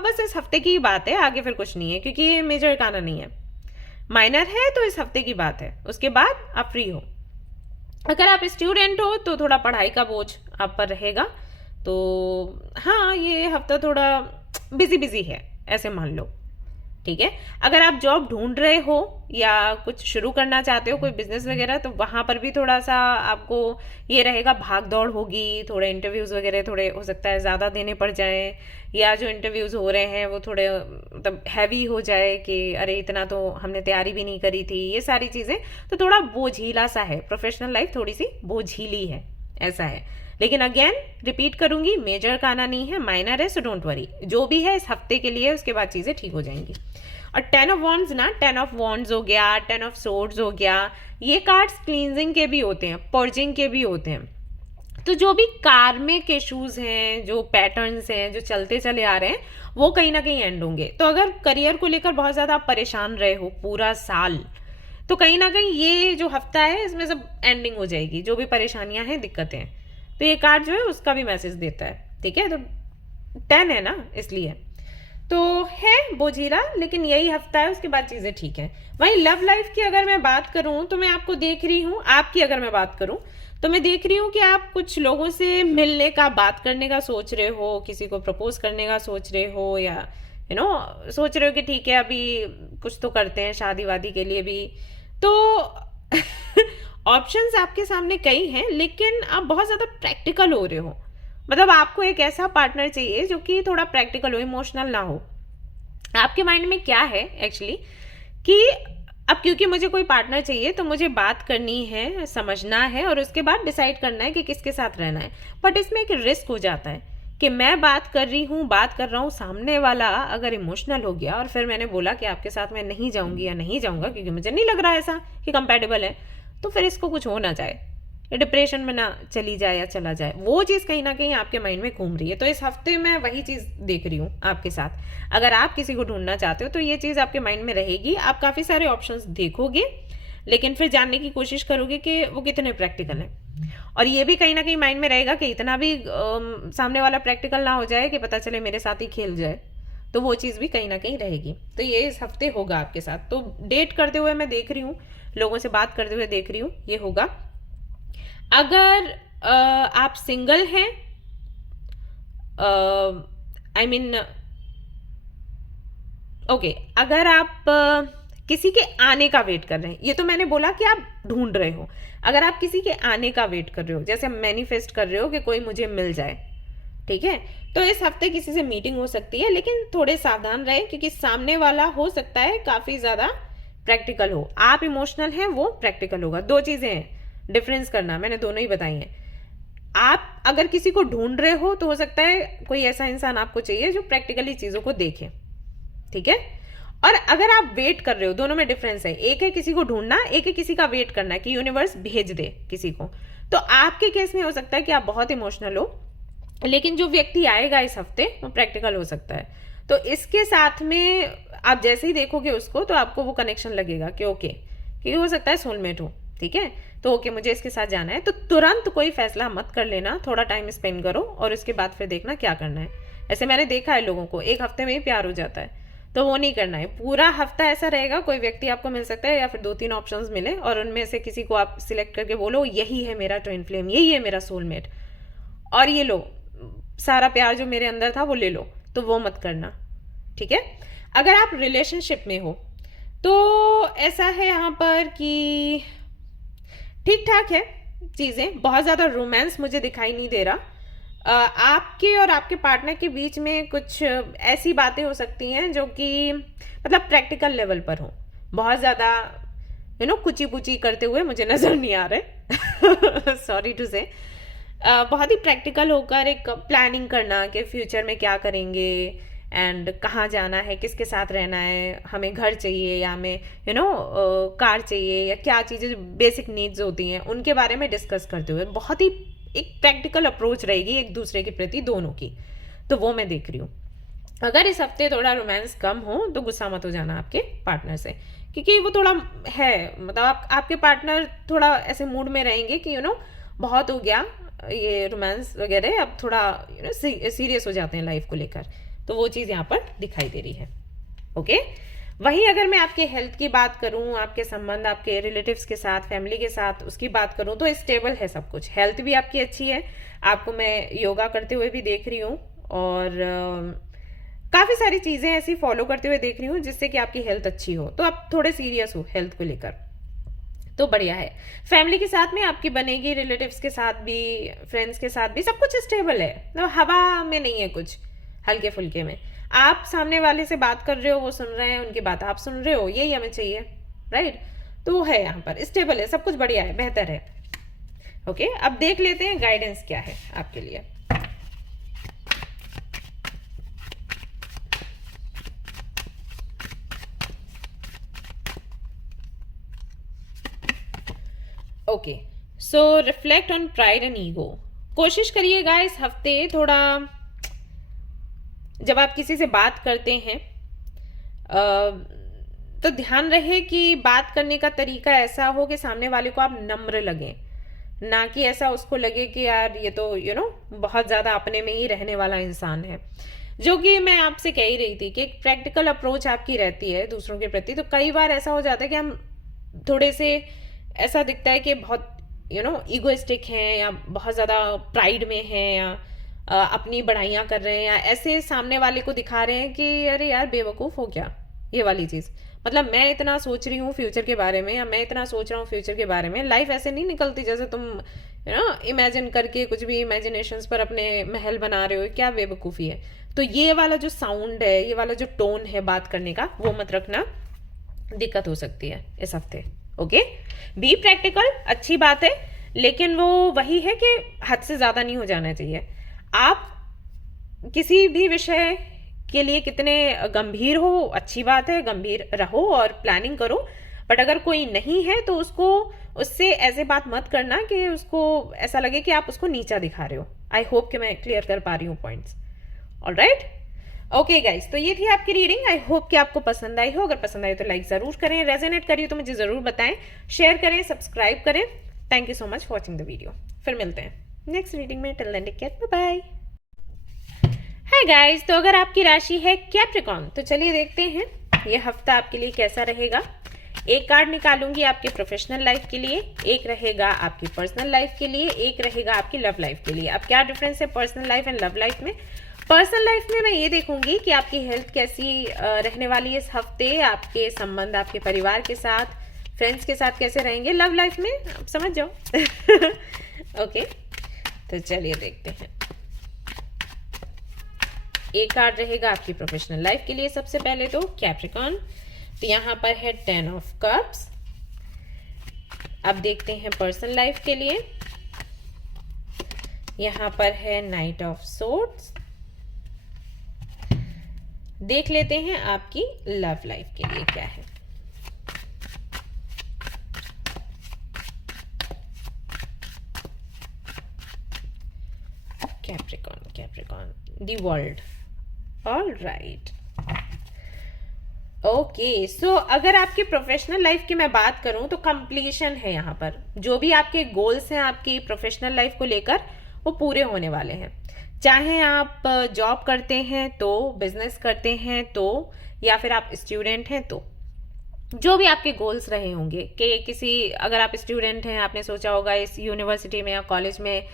बस इस हफ्ते की बात है, आगे फिर कुछ नहीं है, क्योंकि ये मेजर काना नहीं है, माइनर है, तो इस हफ्ते की बात है। उसके बाद आप फ्री हो। अगर आप स्टूडेंट हो तो थोड़ा पढ़ाई का बोझ आप पर रहेगा। तो हाँ, ये हफ्ता थोड़ा बिजी बिजी है, ऐसे मान लो, ठीक है। अगर आप जॉब ढूंढ रहे हो या कुछ शुरू करना चाहते हो, कोई बिजनेस वगैरह, तो वहां पर भी थोड़ा सा आपको ये रहेगा, भाग दौड़ होगी, थोड़े इंटरव्यूज वगैरह थोड़े हो सकता है ज़्यादा देने पड़ जाए, या जो इंटरव्यूज हो रहे हैं वो थोड़े मतलब हैवी हो जाए कि अरे इतना तो हमने तैयारी भी नहीं करी थी, ये सारी चीज़ें, तो थोड़ा बोझीला सा है। प्रोफेशनल लाइफ थोड़ी सी बोझीली है, ऐसा है। लेकिन अगेन रिपीट करूंगी, मेजर का आना नहीं है, माइनर है, सो डोंट वरी, जो भी है इस हफ्ते के लिए, उसके बाद चीज़ें ठीक हो जाएंगी। और 10 ऑफ वॉन्ड्स ना, 10 ऑफ वॉन्ड्स हो गया, 10 ऑफ सोर्ड्स हो गया, ये कार्ड्स क्लींजिंग के भी होते हैं, पर्जिंग के भी होते हैं। तो जो भी कार्मिक इश्यूज हैं, जो पैटर्न्स हैं, जो चलते चले आ रहे हैं, वो कहीं ना कहीं एंड होंगे। तो अगर करियर को लेकर बहुत ज़्यादा आप परेशान रहे हो पूरा साल, तो कहीं ना कहीं ये जो हफ्ता है इसमें सब एंडिंग हो जाएगी, जो भी परेशानियां हैं, दिक्कतें हैं। तो ये कार्ड जो है उसका भी मैसेज देता है, ठीक है। तो 10 है ना, इसलिए तो है बोझीला, लेकिन यही हफ्ता है, उसके बाद चीजें ठीक है। वहीं लव लाइफ की अगर मैं बात करूं तो मैं आपको देख रही हूं, आपकी अगर मैं बात करूं तो मैं देख रही हूं कि आप कुछ लोगों से मिलने का, बात करने का सोच रहे हो, किसी को प्रपोज करने का सोच रहे हो, या सोच रहे हो कि ठीक है अभी कुछ तो करते हैं शादी वादी के लिए भी। तो ऑप्शंस आपके सामने कई हैं, लेकिन आप बहुत ज्यादा प्रैक्टिकल हो रहे हो। मतलब आपको एक ऐसा पार्टनर चाहिए जो कि थोड़ा प्रैक्टिकल हो, इमोशनल ना हो। आपके माइंड में क्या है एक्चुअली कि अब क्योंकि मुझे कोई पार्टनर चाहिए तो मुझे बात करनी है, समझना है, और उसके बाद डिसाइड करना है कि किसके साथ रहना है। बट इसमें एक रिस्क हो जाता है कि मैं बात कर रही हूँ, बात कर रहा हूँ, सामने वाला अगर इमोशनल हो गया और फिर मैंने बोला कि आपके साथ मैं नहीं जाऊंगी या नहीं जाऊंगा क्योंकि मुझे नहीं लग रहा ऐसा कि कंपेटेबल है, तो फिर इसको कुछ हो ना जाए, डिप्रेशन में ना चली जाए या चला जाए, वो चीज़ कहीं ना कहीं आपके माइंड में घूम रही है। तो इस हफ्ते मैं वही चीज़ देख रही हूँ आपके साथ। अगर आप किसी को ढूंढना चाहते हो तो ये चीज़ आपके माइंड में रहेगी, आप काफ़ी सारे ऑप्शंस देखोगे, लेकिन फिर जानने की कोशिश करोगे कि वो कितने प्रैक्टिकल हैं। और ये भी कहीं ना कहीं माइंड में रहेगा कि इतना भी सामने वाला प्रैक्टिकल ना हो जाए कि पता चले मेरे साथ ही खेल जाए, तो वो चीज़ भी कहीं ना कहीं रहेगी। तो ये इस हफ्ते होगा आपके साथ। तो डेट करते हुए मैं देख रही हूँ, लोगों से बात करते हुए देख रही हूँ, ये होगा। अगर आप सिंगल हैं, आई मीन ओके, अगर आप किसी के आने का वेट कर रहे हैं, ये तो मैंने बोला कि आप ढूंढ रहे हो। अगर आप किसी के आने का वेट कर रहे हो, जैसे मैनिफेस्ट कर रहे हो कि कोई मुझे मिल जाए, ठीक है, तो इस हफ्ते किसी से मीटिंग हो सकती है, लेकिन थोड़े सावधान रहे क्योंकि सामने वाला हो सकता है काफी ज्यादा प्रैक्टिकल हो। आप इमोशनल हैं, वो प्रैक्टिकल होगा। दो चीजें हैं, डिफरेंस करना, मैंने दोनों ही बताई हैं। आप अगर किसी को ढूंढ रहे हो तो हो सकता है कोई ऐसा इंसान आपको चाहिए जो प्रैक्टिकली चीजों को देखे, ठीक है। और अगर आप वेट कर रहे हो, दोनों में डिफरेंस है। एक है किसी को ढूंढना, एक है किसी का वेट करना कि यूनिवर्स भेज दे किसी को। तो आपके केस में हो सकता है कि आप बहुत इमोशनल हो, लेकिन जो व्यक्ति आएगा इस हफ्ते वो प्रैक्टिकल हो सकता है। तो इसके साथ में आप जैसे ही देखोगे उसको तो आपको वो कनेक्शन लगेगा कि ओके, क्योंकि हो सकता है सोलमेट हो, ठीक है, तो ओके मुझे इसके साथ जाना है। तो तुरंत कोई फैसला मत कर लेना, थोड़ा टाइम स्पेंड करो और उसके बाद फिर देखना क्या करना है। ऐसे मैंने देखा है लोगों को 1 हफ्ते में ही प्यार हो जाता है, तो वो नहीं करना है। पूरा हफ्ता ऐसा रहेगा, कोई व्यक्ति आपको मिल सकता है या फिर 2-3 ऑप्शंस मिले और उनमें से किसी को आप सिलेक्ट करके बोलो यही है मेरा ट्विन फ्लेम, यही है मेरा सोलमेट, और ये लो सारा प्यार जो मेरे अंदर था वो ले लो, तो वो मत करना, ठीक है। अगर आप रिलेशनशिप में हो तो ऐसा है यहाँ पर कि ठीक ठाक है चीज़ें, बहुत ज़्यादा रोमांस मुझे दिखाई नहीं दे रहा। आपके और आपके पार्टनर के बीच में कुछ ऐसी बातें हो सकती हैं जो कि मतलब प्रैक्टिकल लेवल पर हो, बहुत ज़्यादा कुची पुची करते हुए मुझे नज़र नहीं आ रहे सॉरी टू से। बहुत ही प्रैक्टिकल होकर एक प्लानिंग करना कि फ्यूचर में क्या करेंगे एंड कहाँ जाना है, किसके साथ रहना है, हमें घर चाहिए या हमें कार चाहिए या क्या चीज़ें जो बेसिक नीड्स होती हैं उनके बारे में डिस्कस करते हुए बहुत ही एक प्रैक्टिकल अप्रोच रहेगी एक दूसरे के प्रति दोनों की, तो वो मैं देख रही हूँ। अगर इस हफ्ते थोड़ा रोमांस कम हो तो गुस्सा मत हो जाना आपके पार्टनर से, क्योंकि वो थोड़ा है मतलब आपके पार्टनर थोड़ा ऐसे मूड में रहेंगे कि बहुत हो गया ये रोमांस वगैरह, अब थोड़ा सीरियस हो जाते हैं लाइफ को लेकर, तो वो चीज़ यहाँ पर दिखाई दे रही है। ओके, वहीं अगर मैं आपके हेल्थ की बात करूं, आपके संबंध आपके रिलेटिव्स के साथ, फैमिली के साथ उसकी बात करूं तो स्टेबल है सब कुछ, हेल्थ भी आपकी अच्छी है, आपको मैं योगा करते हुए भी देख रही हूँ और काफ़ी सारी चीज़ें ऐसी फॉलो करते हुए देख रही हूँ जिससे कि आपकी हेल्थ अच्छी हो, तो आप थोड़े सीरियस हो हेल्थ को लेकर, तो बढ़िया है। फैमिली के साथ में आपकी बनेगी, रिलेटिव्स के साथ भी, फ्रेंड्स के साथ भी, सब कुछ स्टेबल है, मतलब हवा में नहीं है कुछ, हल्के फुल्के में। आप सामने वाले से बात कर रहे हो, वो सुन रहे हैं, उनकी बात आप सुन रहे हो, यही हमें चाहिए, राइट। तो वो है यहाँ पर स्टेबल है, सब कुछ बढ़िया है, बेहतर है। ओके, अब देख लेते हैं गाइडेंस क्या है आपके लिए। Okay, so reflect on pride and ego. कोशिश करिएगा इस हफ्ते थोड़ा, जब आप किसी से बात करते हैं तो ध्यान रहे कि बात करने का तरीका ऐसा हो कि सामने वाले को आप नम्र लगें, ना कि ऐसा उसको लगे कि यार ये तो बहुत ज़्यादा अपने में ही रहने वाला इंसान है। जो कि मैं आपसे कह ही रही थी कि एक प्रैक्टिकल अप्रोच आपकी रहती है दूसरों के प्रति, तो कई बार ऐसा हो जाता है कि हम थोड़े से ऐसा दिखता है कि बहुत ईगोइस्टिक हैं या बहुत ज़्यादा प्राइड में हैं या अपनी बढ़ाइयाँ कर रहे हैं या ऐसे सामने वाले को दिखा रहे हैं कि अरे यार बेवकूफ़ हो क्या, ये वाली चीज़। मतलब मैं इतना सोच रही हूँ फ्यूचर के बारे में या मैं इतना सोच रहा हूँ फ्यूचर के बारे में, लाइफ ऐसे नहीं निकलती जैसे तुम इमेजिन करके कुछ भी इमेजिनेशंस पर अपने महल बना रहे हो, क्या बेवकूफ़ी है। तो ये वाला जो साउंड है, ये वाला जो टोन है बात करने का, वो मत रखना, दिक्कत हो सकती है इस हफ्ते। ओके, बी प्रैक्टिकल, अच्छी बात है, लेकिन वो वही है कि हद से ज़्यादा नहीं हो जाना चाहिए। आप किसी भी विषय के लिए कितने गंभीर हो, अच्छी बात है, गंभीर रहो और प्लानिंग करो, बट अगर कोई नहीं है तो उससे ऐसे बात मत करना कि उसको ऐसा लगे कि आप उसको नीचा दिखा रहे हो। आई होप कि मैं क्लियर कर पा रही हूँ पॉइंट्स। ऑलराइट, ओके गाइस, तो ये थी आपकी रीडिंग। आई होप कि आपको पसंद आई हो, अगर पसंद आई तो लाइक ज़रूर करें, रेजोनेट करिए तो मुझे ज़रूर बताएं, शेयर करें, सब्सक्राइब करें। Thank you so much for watching the video. फिर मिलते हैं नेक्स्ट रीडिंग में, till then take care, bye bye. Hi guys, तो अगर आपकी राशि है कैप्रिकॉर्न तो चलिए देखते हैं ये हफ्ता आपके लिए कैसा रहेगा। एक कार्ड निकालूंगी आपके प्रोफेशनल लाइफ के लिए, एक रहेगा आपकी पर्सनल लाइफ के लिए, एक रहेगा आपकी लव लाइफ के लिए। अब क्या डिफरेंस है personal life and love life में? पर्सनल लाइफ में मैं ये देखूंगी कि आपकी हेल्थ कैसी रहने वाली है इस हफ्ते, आपके संबंध आपके परिवार के साथ, फ्रेंड्स के साथ कैसे रहेंगे। लव लाइफ में आप समझ जाओ ओके, तो चलिए देखते हैं। एक कार्ड रहेगा आपकी प्रोफेशनल लाइफ के लिए सबसे पहले तो कैप्रिकॉर्न, तो यहाँ पर है 10 ऑफ कप्स। अब देखते हैं पर्सनल लाइफ के लिए, यहाँ पर है नाइट ऑफ सोर्ड्स। देख लेते हैं आपकी लव लाइफ के लिए क्या है। Capricorn, the world. All right, okay, so अगर आपकी प्रोफेशनल लाइफ की मैं बात करूं तो कंप्लीशन है यहाँ पर। जो भी आपके गोल्स हैं आपकी प्रोफेशनल लाइफ को लेकर, वो पूरे होने वाले हैं। चाहे आप जॉब करते हैं तो, बिजनेस करते हैं तो, या फिर आप स्टूडेंट हैं तो, जो भी आपके गोल्स रहे होंगे कि किसी, अगर आप स्टूडेंट हैं, आपने सोचा होगा इस यूनिवर्सिटी में या कॉलेज में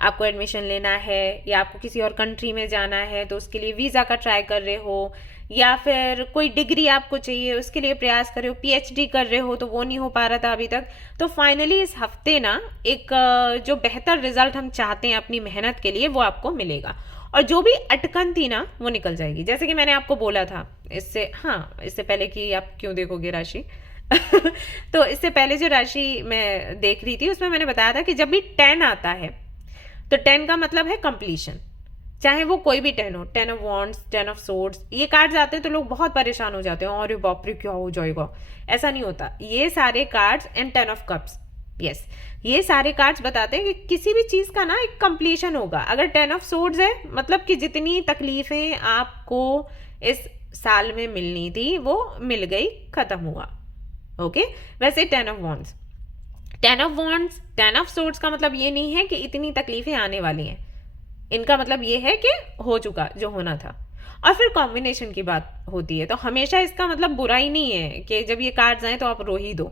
आपको एडमिशन लेना है, या आपको किसी और कंट्री में जाना है तो उसके लिए वीज़ा का ट्राई कर रहे हो, या फिर कोई डिग्री आपको चाहिए उसके लिए प्रयास कर रहे हो, पीएचडी कर रहे हो तो वो नहीं हो पा रहा था अभी तक। तो फाइनली इस हफ्ते ना एक जो बेहतर रिजल्ट हम चाहते हैं अपनी मेहनत के लिए, वो आपको मिलेगा। और जो भी अटकन थी ना, वो निकल जाएगी। जैसे कि मैंने आपको बोला था इससे पहले कि आप क्यों देखोगे राशि तो इससे पहले जो राशि मैं देख रही थी उसमें मैंने बताया था कि जब भी 10 आता है तो 10 का मतलब है कंप्लीशन। चाहे वो कोई भी 10 हो, 10 ऑफ वॉन्ड्स, 10 ऑफ सोर्ड्स, ये कार्ड्स आते हैं तो लोग बहुत परेशान हो जाते हैं, अरे बाप रे क्या हो जाएगा। ऐसा नहीं होता। ये सारे cards and 10 of cups, yes, ये सारे कार्ड्स बताते हैं कि किसी भी चीज का ना एक कंप्लीशन होगा। अगर 10 ऑफ सोर्ड्स है मतलब कि जितनी तकलीफें आपको इस साल में मिलनी थी वो मिल गई, खत्म हुआ। ओके, वैसे 10 of wands, 10 of wands, 10 of swords का मतलब ये नहीं है कि इतनी तकलीफें आने वाली हैं। इनका मतलब ये है कि हो चुका जो होना था। और फिर कॉम्बिनेशन की बात होती है तो हमेशा इसका मतलब बुरा ही नहीं है कि जब ये कार्ड्स आए तो आप रो ही दो,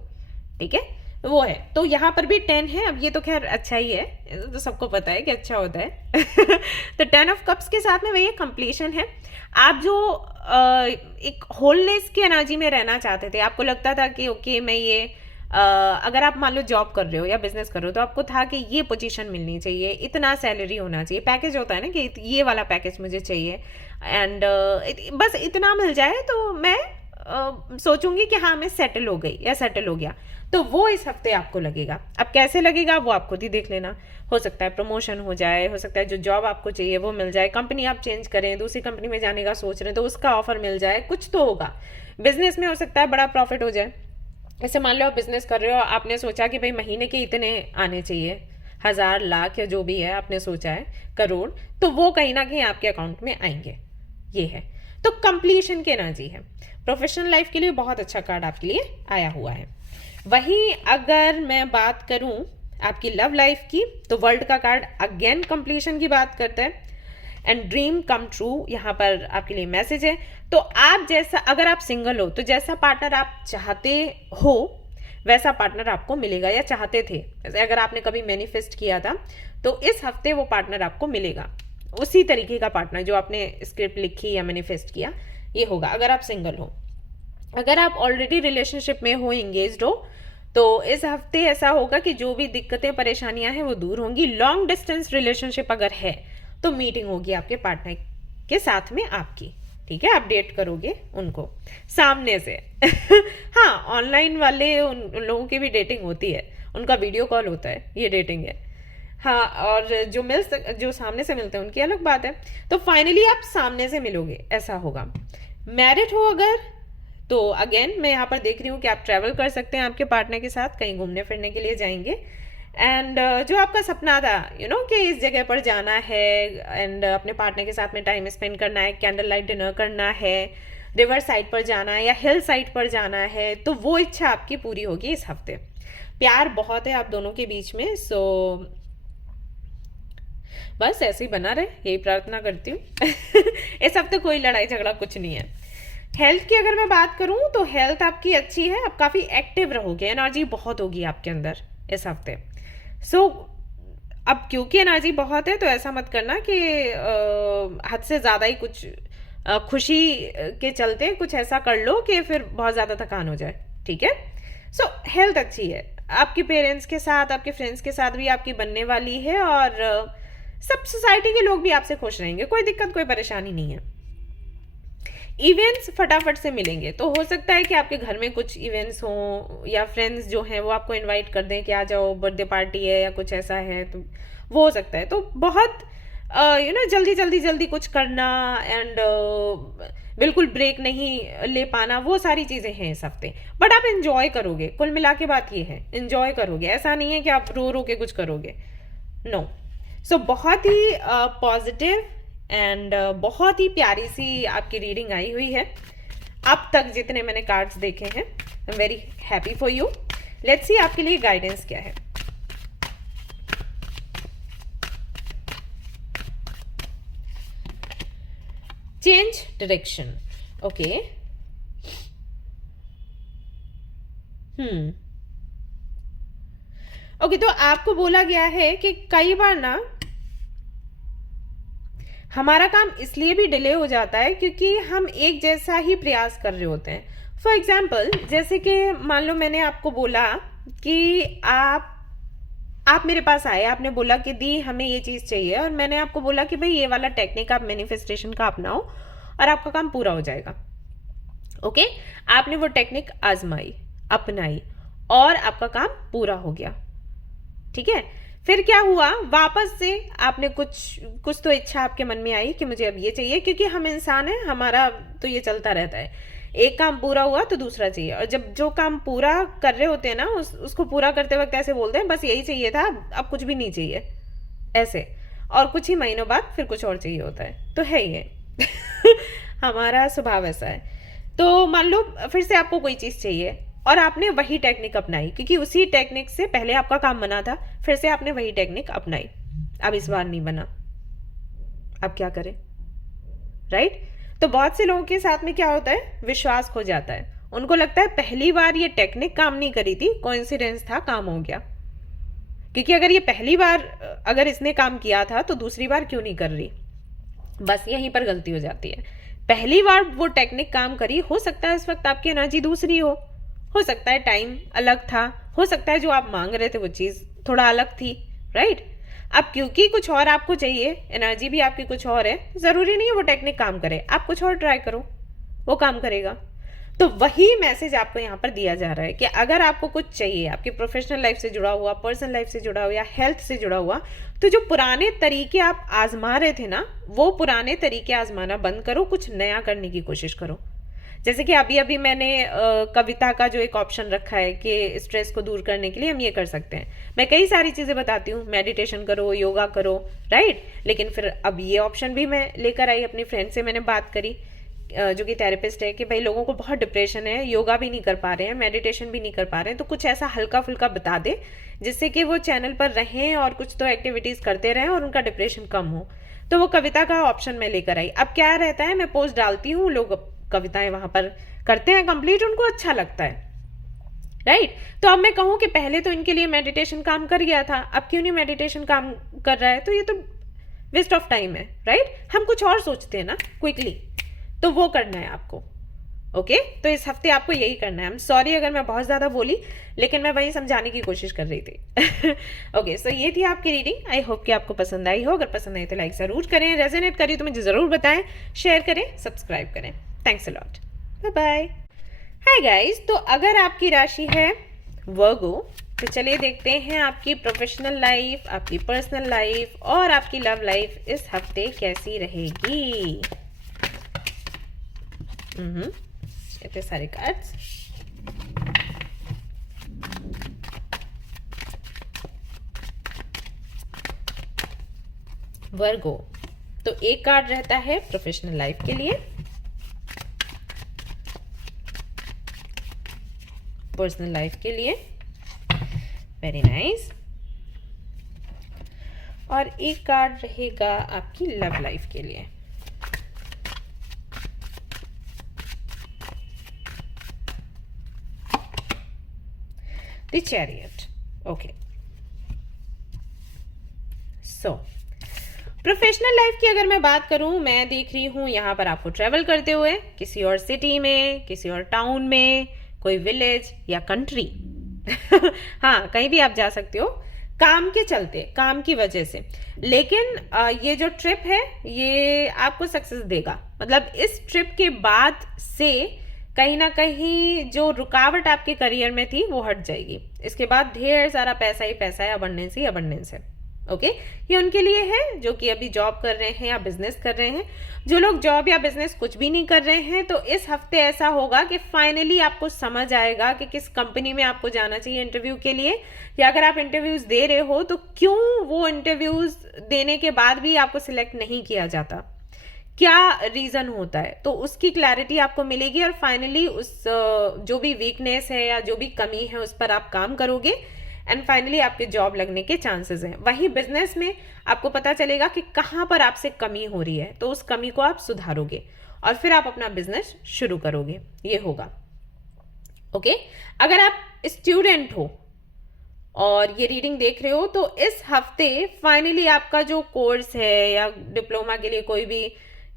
ठीक है, वो है। तो यहाँ पर भी 10 है। अब ये तो खैर अच्छा ही है, तो सबको पता है कि अच्छा होता है तो 10 ऑफ कप्स के साथ में वही कंप्लीशन है। आप जो एक होलनेस की एनर्जी में रहना चाहते थे, आपको लगता था कि ओके मैं ये अगर आप मान लो जॉब कर रहे हो या बिजनेस कर रहे हो तो आपको था कि ये पोजीशन मिलनी चाहिए, इतना सैलरी होना चाहिए, पैकेज होता है ना कि ये वाला पैकेज मुझे चाहिए, एंड बस इतना मिल जाए तो मैं सोचूंगी कि हाँ मैं सेटल हो गई या सेटल हो गया। तो वो इस हफ्ते आपको लगेगा। अब कैसे लगेगा वो आप खुद ही देख लेना। हो सकता है प्रमोशन हो जाए, हो सकता है जो जॉब आपको चाहिए वो मिल जाए, कंपनी आप चेंज करें, दूसरी कंपनी में जाने का सोच रहे हैं तो उसका ऑफर मिल जाए, कुछ तो होगा। बिजनेस में हो सकता है बड़ा प्रॉफिट हो जाए। ऐसे मान लो आप बिजनेस कर रहे हो, आपने सोचा कि भाई महीने के इतने आने चाहिए, 1000 लाख या जो भी है आपने सोचा है, करोड़, तो वो कहीं ना कहीं आपके अकाउंट में आएंगे। ये है तो कंप्लीशन की एनर्जी है। प्रोफेशनल लाइफ के लिए बहुत अच्छा कार्ड आपके लिए आया हुआ है। वहीं अगर मैं बात करूं आपकी लव लाइफ की तो वर्ल्ड का कार्ड अगेन कंप्लीशन की बात करता है एंड ड्रीम कम ट्रू। यहाँ पर आपके लिए मैसेज है। तो आप जैसा, अगर आप सिंगल हो तो जैसा पार्टनर आप चाहते हो वैसा पार्टनर आपको मिलेगा, या चाहते थे। जैसे अगर आपने कभी मैनिफेस्ट किया था तो इस हफ्ते वो पार्टनर आपको मिलेगा, उसी तरीके का पार्टनर जो आपने स्क्रिप्ट लिखी या मैनिफेस्ट किया, ये होगा अगर आप सिंगल हो। अगर आप ऑलरेडी रिलेशनशिप में हो, एंगेज्ड हो, तो इस हफ्ते ऐसा होगा कि जो भी दिक्कतें परेशानियां हैं वो दूर होंगी। लॉन्ग डिस्टेंस रिलेशनशिप अगर है तो मीटिंग होगी आपके पार्टनर के साथ में आपकी, ठीक है, अपडेट करोगे उनको सामने से हाँ, ऑनलाइन वाले उन लोगों की भी डेटिंग होती है, उनका वीडियो कॉल होता है, ये डेटिंग है। हाँ, और जो सामने से मिलते हैं उनकी अलग बात है। तो फाइनली आप सामने से मिलोगे, ऐसा होगा। मैरिड हो अगर तो अगेन मैं यहाँ पर देख रही हूँ कि आप ट्रैवल कर सकते हैं आपके पार्टनर के साथ, कहीं घूमने फिरने के लिए जाएंगे। एंड जो आपका सपना था कि इस जगह पर जाना है एंड अपने पार्टनर के साथ में टाइम स्पेंड करना है, कैंडल लाइट डिनर करना है, रिवर साइड पर जाना है या हिल साइड पर जाना है, तो वो इच्छा आपकी पूरी होगी इस हफ्ते। प्यार बहुत है आप दोनों के बीच में, सो बस ऐसे ही बना रहे, यही प्रार्थना करती हूँ इस हफ्ते कोई लड़ाई झगड़ा कुछ नहीं है। हेल्थ की अगर मैं बात करूं तो हेल्थ आपकी अच्छी है, आप काफी एक्टिव रहोगे, एनर्जी बहुत होगी आपके अंदर इस हफ्ते। अब क्योंकि एनर्जी बहुत है तो ऐसा मत करना कि हद से ज्यादा ही कुछ खुशी के चलते कुछ ऐसा कर लो कि फिर बहुत ज्यादा थकान हो जाए, ठीक है। हेल्थ अच्छी है, आपके पेरेंट्स के साथ, आपके फ्रेंड्स के साथ भी आपकी बनने वाली है, और सब सोसाइटी के लोग भी आपसे खुश रहेंगे, कोई दिक्कत कोई परेशानी नहीं है। इवेंट्स फटाफट से मिलेंगे, तो हो सकता है कि आपके घर में कुछ इवेंट्स हों या फ्रेंड्स जो हैं वो आपको इनवाइट कर दें कि आ जाओ, बर्थडे पार्टी है या कुछ ऐसा है, तो वो हो सकता है। तो बहुत जल्दी कुछ करना एंड बिल्कुल ब्रेक नहीं ले पाना, वो सारी चीजें हैं इस हफ्ते। बट आप एंजॉय करोगे, कुल मिला के बात ये है, एंजॉय करोगे, ऐसा नहीं है कि आप रो रो के कुछ करोगे, नो। बहुत ही पॉजिटिव एंड बहुत ही प्यारी सी आपकी रीडिंग आई हुई है। अब तक जितने मैंने कार्ड्स देखे हैं, I am very happy for you. Let's see आपके लिए गाइडेंस क्या है। Change direction, okay. ओके, तो आपको बोला गया है कि कई बार ना हमारा काम इसलिए भी डिले हो जाता है क्योंकि हम एक जैसा ही प्रयास कर रहे होते हैं। फॉर एग्जाम्पल, जैसे कि मान लो मैंने आपको बोला कि आप मेरे पास आए, आपने बोला कि दी हमें ये चीज़ चाहिए, और मैंने आपको बोला कि भाई ये वाला टेक्निक आप मैनिफेस्टेशन का अपनाओ और आपका काम पूरा हो जाएगा। ओके, आपने वो टेक्निक आजमाई, अपनाई और आपका काम पूरा हो गया। ठीक है, फिर क्या हुआ, वापस से आपने कुछ तो इच्छा आपके मन में आई कि मुझे अब ये चाहिए, क्योंकि हम इंसान हैं, हमारा तो ये चलता रहता है, एक काम पूरा हुआ तो दूसरा चाहिए। और जब जो काम पूरा कर रहे होते हैं ना, उसको पूरा करते वक्त ऐसे बोलते हैं बस यही चाहिए था, अब कुछ भी नहीं चाहिए, ऐसे। और कुछ ही महीनों बाद फिर कुछ और चाहिए होता है, तो है ये हमारा स्वभाव ऐसा है। तो मान लो फिर से आपको कोई चीज़ चाहिए और आपने वही टेक्निक अपनाई, क्योंकि उसी टेक्निक से पहले आपका काम बना था, फिर से आपने वही टेक्निक अपनाई, अब इस बार नहीं बना, अब क्या करें, राइट? तो बहुत से लोगों के साथ में क्या होता है, विश्वास खो जाता है। उनको लगता है पहली बार ये टेक्निक काम नहीं करी थी, कोइंसिडेंस था, काम हो गया। क्योंकि अगर ये पहली बार अगर इसने काम किया था तो दूसरी बार क्यों नहीं कर रही, बस यहीं पर गलती हो जाती है। पहली बार वो टेक्निक काम करी, हो सकता है इस वक्त आपकी एनर्जी दूसरी हो सकता है टाइम अलग था, हो सकता है जो आप मांग रहे थे वो चीज़ थोड़ा अलग थी, राइट? अब क्योंकि कुछ और आपको चाहिए, एनर्जी भी आपकी कुछ और है, ज़रूरी नहीं है वो टेक्निक काम करे, आप कुछ और ट्राई करो, वो काम करेगा। तो वही मैसेज आपको यहाँ पर दिया जा रहा है कि अगर आपको कुछ चाहिए, आपकी प्रोफेशनल लाइफ से जुड़ा हुआ, पर्सनल लाइफ से जुड़ा हुआ या हेल्थ से जुड़ा हुआ, तो जो पुराने तरीके आप आजमा रहे थे ना, वो पुराने तरीके आजमाना बंद करो, कुछ नया करने की कोशिश करो। जैसे कि अभी अभी मैंने कविता का जो एक ऑप्शन रखा है कि स्ट्रेस को दूर करने के लिए हम ये कर सकते हैं, मैं कई सारी चीज़ें बताती हूँ, मेडिटेशन करो, योगा करो, राइट? लेकिन फिर अब ये ऑप्शन भी मैं लेकर आई, अपनी फ्रेंड से मैंने बात करी जो कि थेरेपिस्ट है, कि भाई लोगों को बहुत डिप्रेशन है, योगा भी नहीं कर पा रहे हैं, मेडिटेशन भी नहीं कर पा रहे हैं, तो कुछ ऐसा हल्का फुल्का बता दे जिससे कि वो चैनल पर रहें और कुछ तो एक्टिविटीज़ करते रहें और उनका डिप्रेशन कम हो। तो वो कविता का ऑप्शन मैं लेकर आई। अब क्या रहता है, मैं पोस्ट डालती हूँ, लोग कविताएं वहां पर करते हैं कंप्लीट, उनको अच्छा लगता है, राइट? तो अब मैं कहूँ कि पहले तो इनके लिए मेडिटेशन काम कर गया था, अब क्यों नहीं मेडिटेशन काम कर रहा है, तो ये तो वेस्ट ऑफ टाइम है, राइट? हम कुछ और सोचते हैं ना क्विकली, तो वो करना है आपको। ओके, तो इस हफ्ते आपको यही करना है। आई एम सॉरी अगर मैं बहुत ज़्यादा बोली, लेकिन मैं वही समझाने की कोशिश कर रही थी। ओके, सो ये थी आपकी रीडिंग। आई होप कि आपको पसंद आई हो। अगर पसंद आई तो लाइक ज़रूर करें, रेजोनेट करी तो मुझे ज़रूर बताएं, शेयर करें, सब्सक्राइब करें। Thanks a lot, bye bye. Hi guys, तो अगर आपकी राशि है वर्गो, तो चलिए देखते हैं आपकी प्रोफेशनल लाइफ, आपकी पर्सनल लाइफ और आपकी लव लाइफ इस हफ्ते कैसी रहेगी। इतने सारे कार्ड्स। वर्गो, तो एक कार्ड रहता है प्रोफेशनल लाइफ के लिए, पर्सनल लाइफ के लिए, वेरी नाइस, और एक कार्ड रहेगा आपकी लव लाइफ के लिए। The chariot, okay. So professional life की अगर मैं बात करूं, मैं देख रही हूं यहां पर आपको ट्रेवल करते हुए किसी और सिटी में, किसी और टाउन में, कोई विलेज या कंट्री हाँ, कहीं भी आप जा सकते हो काम के चलते, काम की वजह से। लेकिन ये जो ट्रिप है ये आपको सक्सेस देगा। मतलब इस ट्रिप के बाद से कहीं ना कहीं जो रुकावट आपके करियर में थी वो हट जाएगी। इसके बाद ढेर सारा पैसा ही पैसा है, अबंडेंस ही अबंडेंस है। ओके, ये उनके लिए है जो कि अभी जॉब कर रहे हैं या बिजनेस कर रहे हैं। जो लोग जॉब या बिजनेस कुछ भी नहीं कर रहे हैं, तो इस हफ्ते ऐसा होगा कि फाइनली आपको समझ आएगा कि किस कंपनी में आपको जाना चाहिए इंटरव्यू के लिए, या अगर आप इंटरव्यूज दे रहे हो तो क्यों वो इंटरव्यूज देने के बाद भी आपको सिलेक्ट नहीं किया जाता, क्या रीजन होता है, तो उसकी क्लैरिटी आपको मिलेगी और फाइनली उस जो भी वीकनेस है या जो भी कमी है उस पर आप काम करोगे एंड फाइनली आपके जॉब लगने के चांसेस हैं। वहीं बिजनेस में आपको पता चलेगा कि कहाँ पर आपसे कमी हो रही है, तो उस कमी को आप सुधारोगे और फिर आप अपना बिजनेस शुरू करोगे, ये होगा। ओके, अगर आप स्टूडेंट हो और ये रीडिंग देख रहे हो तो इस हफ्ते फाइनली आपका जो कोर्स है या डिप्लोमा के लिए कोई भी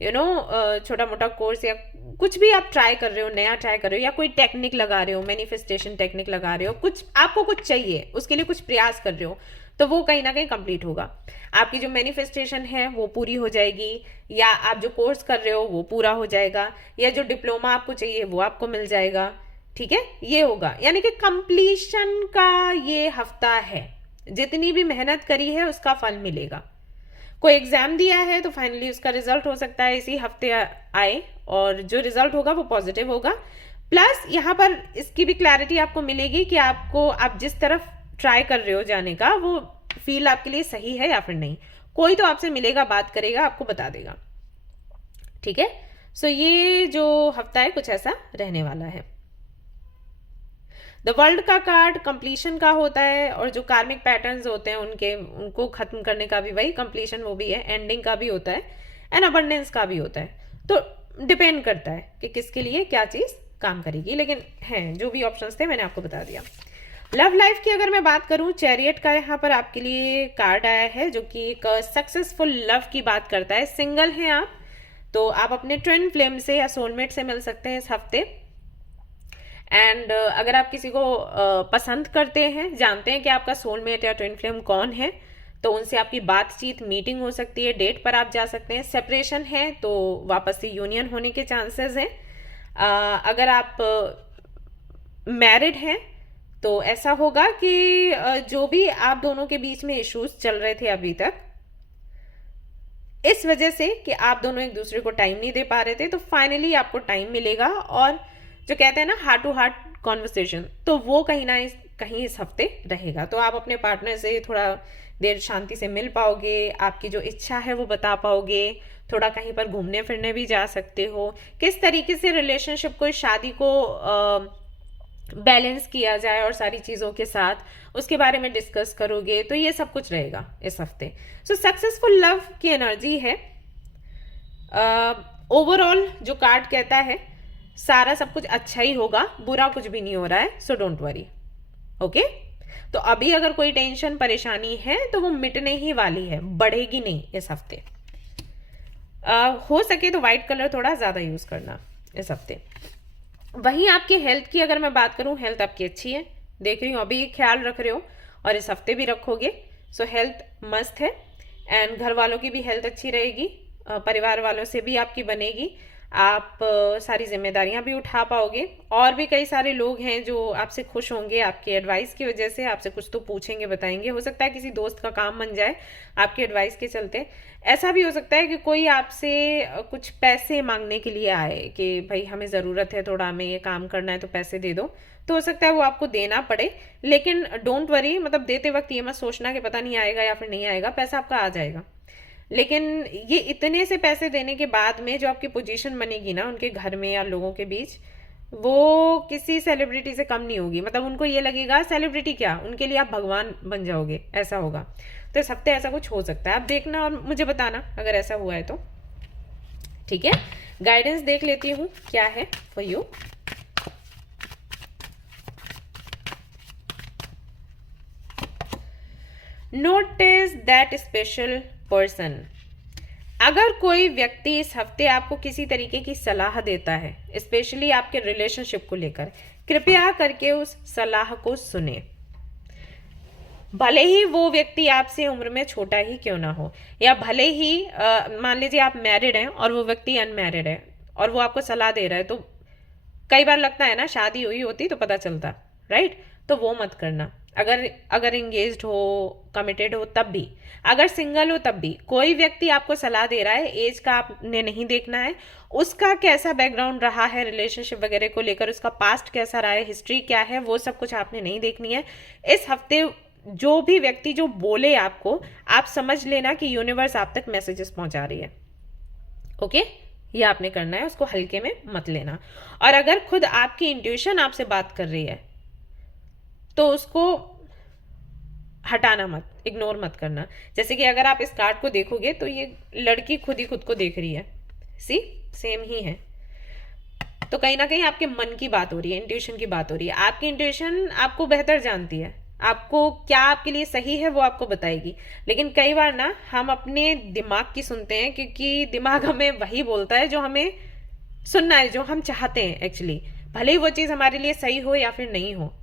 छोटा मोटा कोर्स या कुछ भी आप ट्राई कर रहे हो, नया ट्राई कर रहे हो, या कोई टेक्निक लगा रहे हो, मैनिफेस्टेशन टेक्निक लगा रहे हो, कुछ आपको कुछ चाहिए, उसके लिए कुछ प्रयास कर रहे हो, तो वो कहीं ना कहीं कंप्लीट होगा। आपकी जो मैनिफेस्टेशन है वो पूरी हो जाएगी, या आप जो कोर्स कर रहे हो वो पूरा हो जाएगा, या जो डिप्लोमा आपको चाहिए वो आपको मिल जाएगा। ठीक है, ये होगा, यानी कि कंप्लीशन का ये हफ्ता है। जितनी भी मेहनत करी है उसका फल मिलेगा। कोई एग्जाम दिया है तो फाइनली उसका रिजल्ट हो सकता है इसी हफ्ते आए, और जो रिजल्ट होगा वो पॉजिटिव होगा। प्लस यहाँ पर इसकी भी क्लैरिटी आपको मिलेगी कि आप जिस तरफ ट्राई कर रहे हो जाने का वो फील्ड आपके लिए सही है या फिर नहीं। कोई तो आपसे मिलेगा, बात करेगा, आपको बता देगा। ठीक है, सो ये जो हफ्ता है कुछ ऐसा रहने वाला है। द वर्ल्ड का कार्ड कंप्लीशन का होता है, और जो कार्मिक पैटर्न्स होते हैं उनको खत्म करने का भी वही कंप्लीशन वो भी है, एंडिंग का भी होता है एंड अबंडेंस का भी होता है। तो डिपेंड करता है कि किसके लिए क्या चीज काम करेगी, लेकिन हैं जो भी ऑप्शंस थे मैंने आपको बता दिया। लव लाइफ की अगर मैं बात करूं, चैरियट का यहाँ पर आपके लिए कार्ड आया है जो कि एक सक्सेसफुल लव की बात करता है। सिंगल हैं आप तो आप अपने ट्विन फ्लेम से या सोलमेट से मिल सकते हैं इस हफ्ते। एंड अगर आप किसी को पसंद करते हैं, जानते हैं कि आपका सोलमेट या ट्विन फ्लेम कौन है, तो उनसे आपकी बातचीत, मीटिंग हो सकती है, डेट पर आप जा सकते हैं। सेपरेशन है तो वापस से यूनियन होने के चांसेस हैं। अगर आप मैरिड हैं तो ऐसा होगा कि जो भी आप दोनों के बीच में इश्यूज चल रहे थे अभी तक, इस वजह से कि आप दोनों एक दूसरे को टाइम नहीं दे पा रहे थे, तो फाइनली आपको टाइम मिलेगा। और जो कहते हैं ना हार्ट टू हार्ट कॉन्वर्सेशन, तो वो कहीं ना कहीं इस हफ्ते रहेगा। तो आप अपने पार्टनर से थोड़ा देर शांति से मिल पाओगे, आपकी जो इच्छा है वो बता पाओगे, थोड़ा कहीं पर घूमने फिरने भी जा सकते हो। किस तरीके से रिलेशनशिप को, शादी को बैलेंस किया जाए और सारी चीज़ों के साथ, उसके बारे में डिस्कस करोगे, तो ये सब कुछ रहेगा इस हफ्ते। सो सक्सेसफुल लव की एनर्जी है। ओवरऑल जो कार्ड कहता है सारा सब कुछ अच्छा ही होगा, बुरा कुछ भी नहीं हो रहा है, सो डोंट वरी। ओके, तो अभी अगर कोई टेंशन परेशानी है तो वो मिटने ही वाली है, बढ़ेगी नहीं इस हफ्ते। हो सके तो व्हाइट कलर थोड़ा ज्यादा यूज करना इस हफ्ते। वहीं आपके हेल्थ की अगर मैं बात करूं, हेल्थ आपकी अच्छी है, देख रही हूँ अभी ख्याल रख रहे हो और इस हफ्ते भी रखोगे। सो हेल्थ मस्त है एंड घर वालों की भी हेल्थ अच्छी रहेगी, परिवार वालों से भी आपकी बनेगी, आप सारी जिम्मेदारियां भी उठा पाओगे। और भी कई सारे लोग हैं जो आपसे खुश होंगे आपके एडवाइस की वजह से, आपसे कुछ तो पूछेंगे, बताएंगे। हो सकता है किसी दोस्त का काम बन जाए आपके एडवाइस के चलते। ऐसा भी हो सकता है कि कोई आपसे कुछ पैसे मांगने के लिए आए कि भाई हमें ज़रूरत है, थोड़ा हमें ये काम करना है तो पैसे दे दो। तो हो सकता है वो आपको देना पड़े, लेकिन डोंट वरी, मतलब देते वक्त ये मत सोचना कि पता नहीं आएगा या फिर नहीं आएगा, पैसा आपका आ जाएगा। लेकिन ये इतने से पैसे देने के बाद में जो आपकी पोजीशन बनेगी ना उनके घर में या लोगों के बीच, वो किसी सेलिब्रिटी से कम नहीं होगी। मतलब उनको ये लगेगा सेलिब्रिटी क्या, उनके लिए आप भगवान बन जाओगे, ऐसा होगा। तो इस हफ्ते ऐसा कुछ हो सकता है, आप देखना और मुझे बताना अगर ऐसा हुआ है तो। ठीक है, गाइडेंस देख लेती हूँ क्या है for you. Notice that special person. अगर कोई व्यक्ति इस हफ्ते आपको किसी तरीके की सलाह देता है, स्पेशली आपके रिलेशनशिप को लेकर, कृपया करके उस सलाह को सुने। भले ही वो व्यक्ति आपसे उम्र में छोटा ही क्यों ना हो, या भले ही मान लीजिए आप मैरिड हैं और वो व्यक्ति अनमैरिड है और वो आपको सलाह दे रहा है, तो कई बार लगता है ना शादी हुई होती तो पता चलता, राइट? तो वो मत करना। अगर एंगेज्ड हो, कमिटेड हो तब भी, अगर सिंगल हो तब भी, कोई व्यक्ति आपको सलाह दे रहा है, एज का आपने नहीं देखना है, उसका कैसा बैकग्राउंड रहा है रिलेशनशिप वगैरह को लेकर, उसका पास्ट कैसा रहा है, हिस्ट्री क्या है, वो सब कुछ आपने नहीं देखनी है। इस हफ्ते जो भी व्यक्ति जो बोले आपको, आप समझ लेना कि यूनिवर्स आप तक मैसेजेस पहुंचा रही है। ओके, ये आपने करना है, उसको हल्के में मत लेना। और अगर खुद आपकी इंट्यूशन आपसे बात कर रही है तो उसको हटाना मत, इग्नोर मत करना। जैसे कि अगर आप इस कार्ड को देखोगे तो ये लड़की खुद ही खुद को देख रही है, सी सेम ही है। तो कहीं ना कहीं आपके मन की बात हो रही है, इंट्यूशन की बात हो रही है। आपकी इंट्यूशन आपको बेहतर जानती है, आपको क्या आपके लिए सही है वो आपको बताएगी। लेकिन कई बार ना हम अपने दिमाग की सुनते हैं, क्योंकि दिमाग हमें वही बोलता है जो हमें सुनना है, जो हम चाहते हैं एक्चुअली, भले ही वो चीज़ हमारे लिए सही हो या फिर नहीं हो।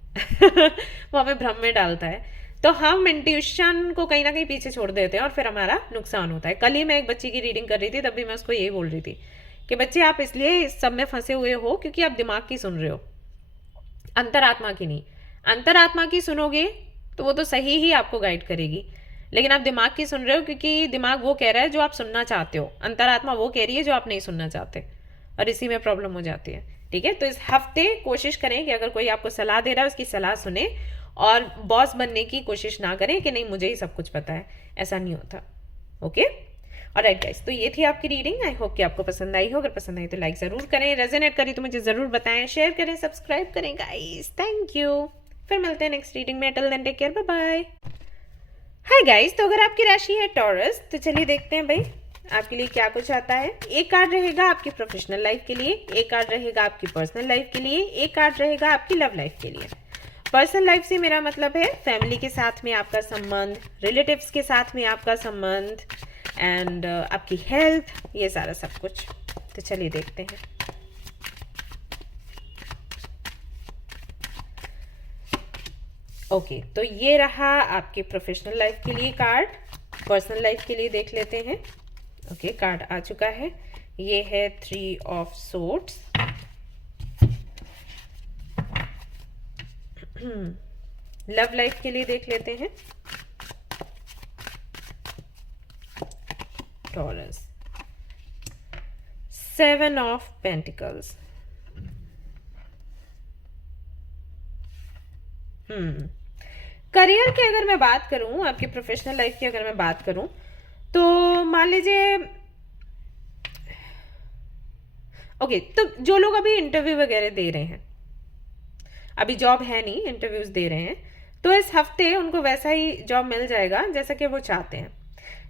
वो हमें भ्रम में डालता है। तो हम इंट्यूशन को कहीं ना कहीं पीछे छोड़ देते हैं और फिर हमारा नुकसान होता है। कल ही मैं एक बच्ची की रीडिंग कर रही थी, तब भी मैं उसको यही बोल रही थी कि बच्चे आप इसलिए इस सब में फंसे हुए हो क्योंकि आप दिमाग की सुन रहे हो, अंतरात्मा की नहीं। अंतरात्मा की सुनोगे तो वो तो सही ही आपको गाइड करेगी, लेकिन आप दिमाग की सुन रहे हो क्योंकि दिमाग वो कह रहा है जो आप सुनना चाहते हो, अंतरात्मा वो कह रही है जो आप नहीं सुनना चाहते, और इसी में प्रॉब्लम हो जाती है। ठीक है, तो इस हफ्ते कोशिश करें कि अगर कोई आपको सलाह दे रहा है उसकी सलाह सुने, और बॉस बनने की कोशिश ना करें कि नहीं मुझे ही सब कुछ पता है, ऐसा नहीं होता। ओके, ऑलराइट गाइस, तो ये थी आपकी रीडिंग। आई होप कि आपको पसंद आई हो। अगर पसंद आई तो लाइक जरूर करें, रेजोनेट करी तो मुझे जरूर बताएं, शेयर करें, सब्सक्राइब करें गाइस। Thank you. फिर मिलते हैं नेक्स्ट रीडिंग में। Till then take care, bye bye. Hi guys, तो अगर आपकी राशि है टॉरस तो चलिए देखते हैं भाई आपके लिए क्या कुछ आता है। एक कार्ड रहेगा आपकी प्रोफेशनल लाइफ के लिए, एक कार्ड रहेगा आपकी पर्सनल लाइफ के लिए, एक कार्ड रहेगा आपकी लव लाइफ के लिए। पर्सनल लाइफ से मेरा मतलब है फैमिली के साथ में आपका संबंध, रिलेटिव्स के साथ में आपका संबंध, एंड आपकी हेल्थ, ये सारा सब कुछ। तो चलिए देखते हैं। ओके, तो ये रहा आपके प्रोफेशनल लाइफ के लिए कार्ड। पर्सनल लाइफ के लिए देख लेते हैं। ओके, कार्ड आ चुका है, ये है 3 ऑफ सोर्ड्स। लव लाइफ के लिए देख लेते हैं। Taurus, 7 of pentacles. करियर की अगर मैं बात करूं, आपकी प्रोफेशनल लाइफ की अगर मैं बात करूं, तो मान लीजिए ओके, तो जो लोग अभी इंटरव्यू वगैरह दे रहे हैं, अभी जॉब है नहीं, इंटरव्यूज दे रहे हैं, तो इस हफ्ते उनको वैसा ही जॉब मिल जाएगा जैसा कि वो चाहते हैं।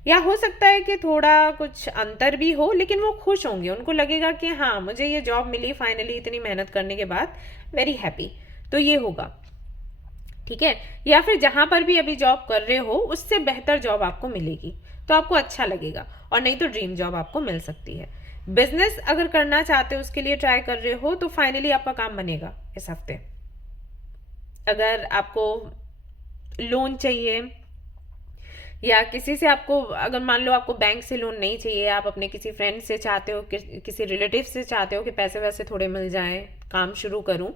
या हो सकता है कि थोड़ा कुछ अंतर भी हो, लेकिन वो खुश होंगे, उनको लगेगा कि हाँ मुझे ये जॉब मिली फाइनली, इतनी मेहनत करने के बाद, वेरी हैप्पी। तो ये होगा, ठीक है। या फिर जहां पर भी अभी जॉब कर रहे हो उससे बेहतर जॉब आपको मिलेगी तो आपको अच्छा लगेगा, और नहीं तो ड्रीम जॉब आपको मिल सकती है। बिजनेस अगर करना चाहते हो, उसके लिए ट्राई कर रहे हो, तो फाइनली आपका काम बनेगा इस हफ्ते। अगर आपको लोन चाहिए या किसी से आपको, अगर मान लो आपको बैंक से लोन नहीं चाहिए, आप अपने किसी फ्रेंड से चाहते हो, किसी रिलेटिव से चाहते हो कि पैसे वैसे थोड़े मिल जाएं, काम शुरू करूं,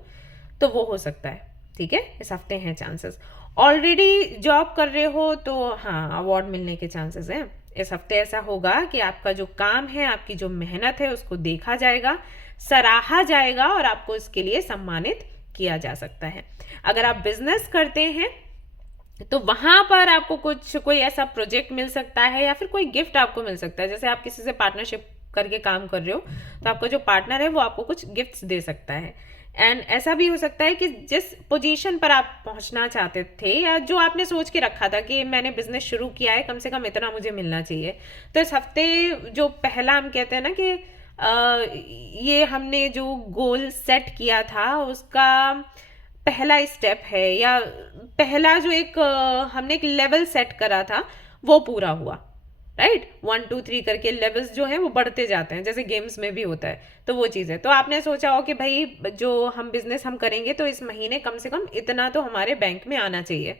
तो वो हो सकता है। ठीक है, इस हफ्ते हैं चांसेस। ऑलरेडी जॉब कर रहे हो तो हाँ, अवार्ड मिलने के चांसेस हैं। इस हफ्ते ऐसा होगा कि आपका जो काम है, आपकी जो मेहनत है, उसको देखा जाएगा, सराहा जाएगा, और आपको इसके लिए सम्मानित किया जा सकता है। अगर आप बिजनेस करते हैं तो वहां पर आपको कोई ऐसा प्रोजेक्ट मिल सकता है, या फिर कोई गिफ्ट आपको मिल सकता है। जैसे आप किसी से पार्टनरशिप करके काम कर रहे हो, तो आपका जो पार्टनर है वो आपको कुछ गिफ्ट्स दे सकता है। एंड ऐसा भी हो सकता है कि जिस पोजीशन पर आप पहुंचना चाहते थे, या जो आपने सोच के रखा था कि मैंने बिजनेस शुरू किया है, कम से कम इतना मुझे मिलना चाहिए, तो इस हफ्ते जो पहला हम कहते हैं ना कि ये हमने जो गोल सेट किया था उसका पहला स्टेप है, या पहला जो एक हमने एक लेवल सेट करा था वो पूरा हुआ। राइट, 1 2 3 करके लेवल्स जो हैं वो बढ़ते जाते हैं, जैसे गेम्स में भी होता है। तो वो चीज़ है। तो आपने सोचा हो कि भाई जो हम बिजनेस हम करेंगे तो इस महीने कम से कम इतना तो हमारे बैंक में आना चाहिए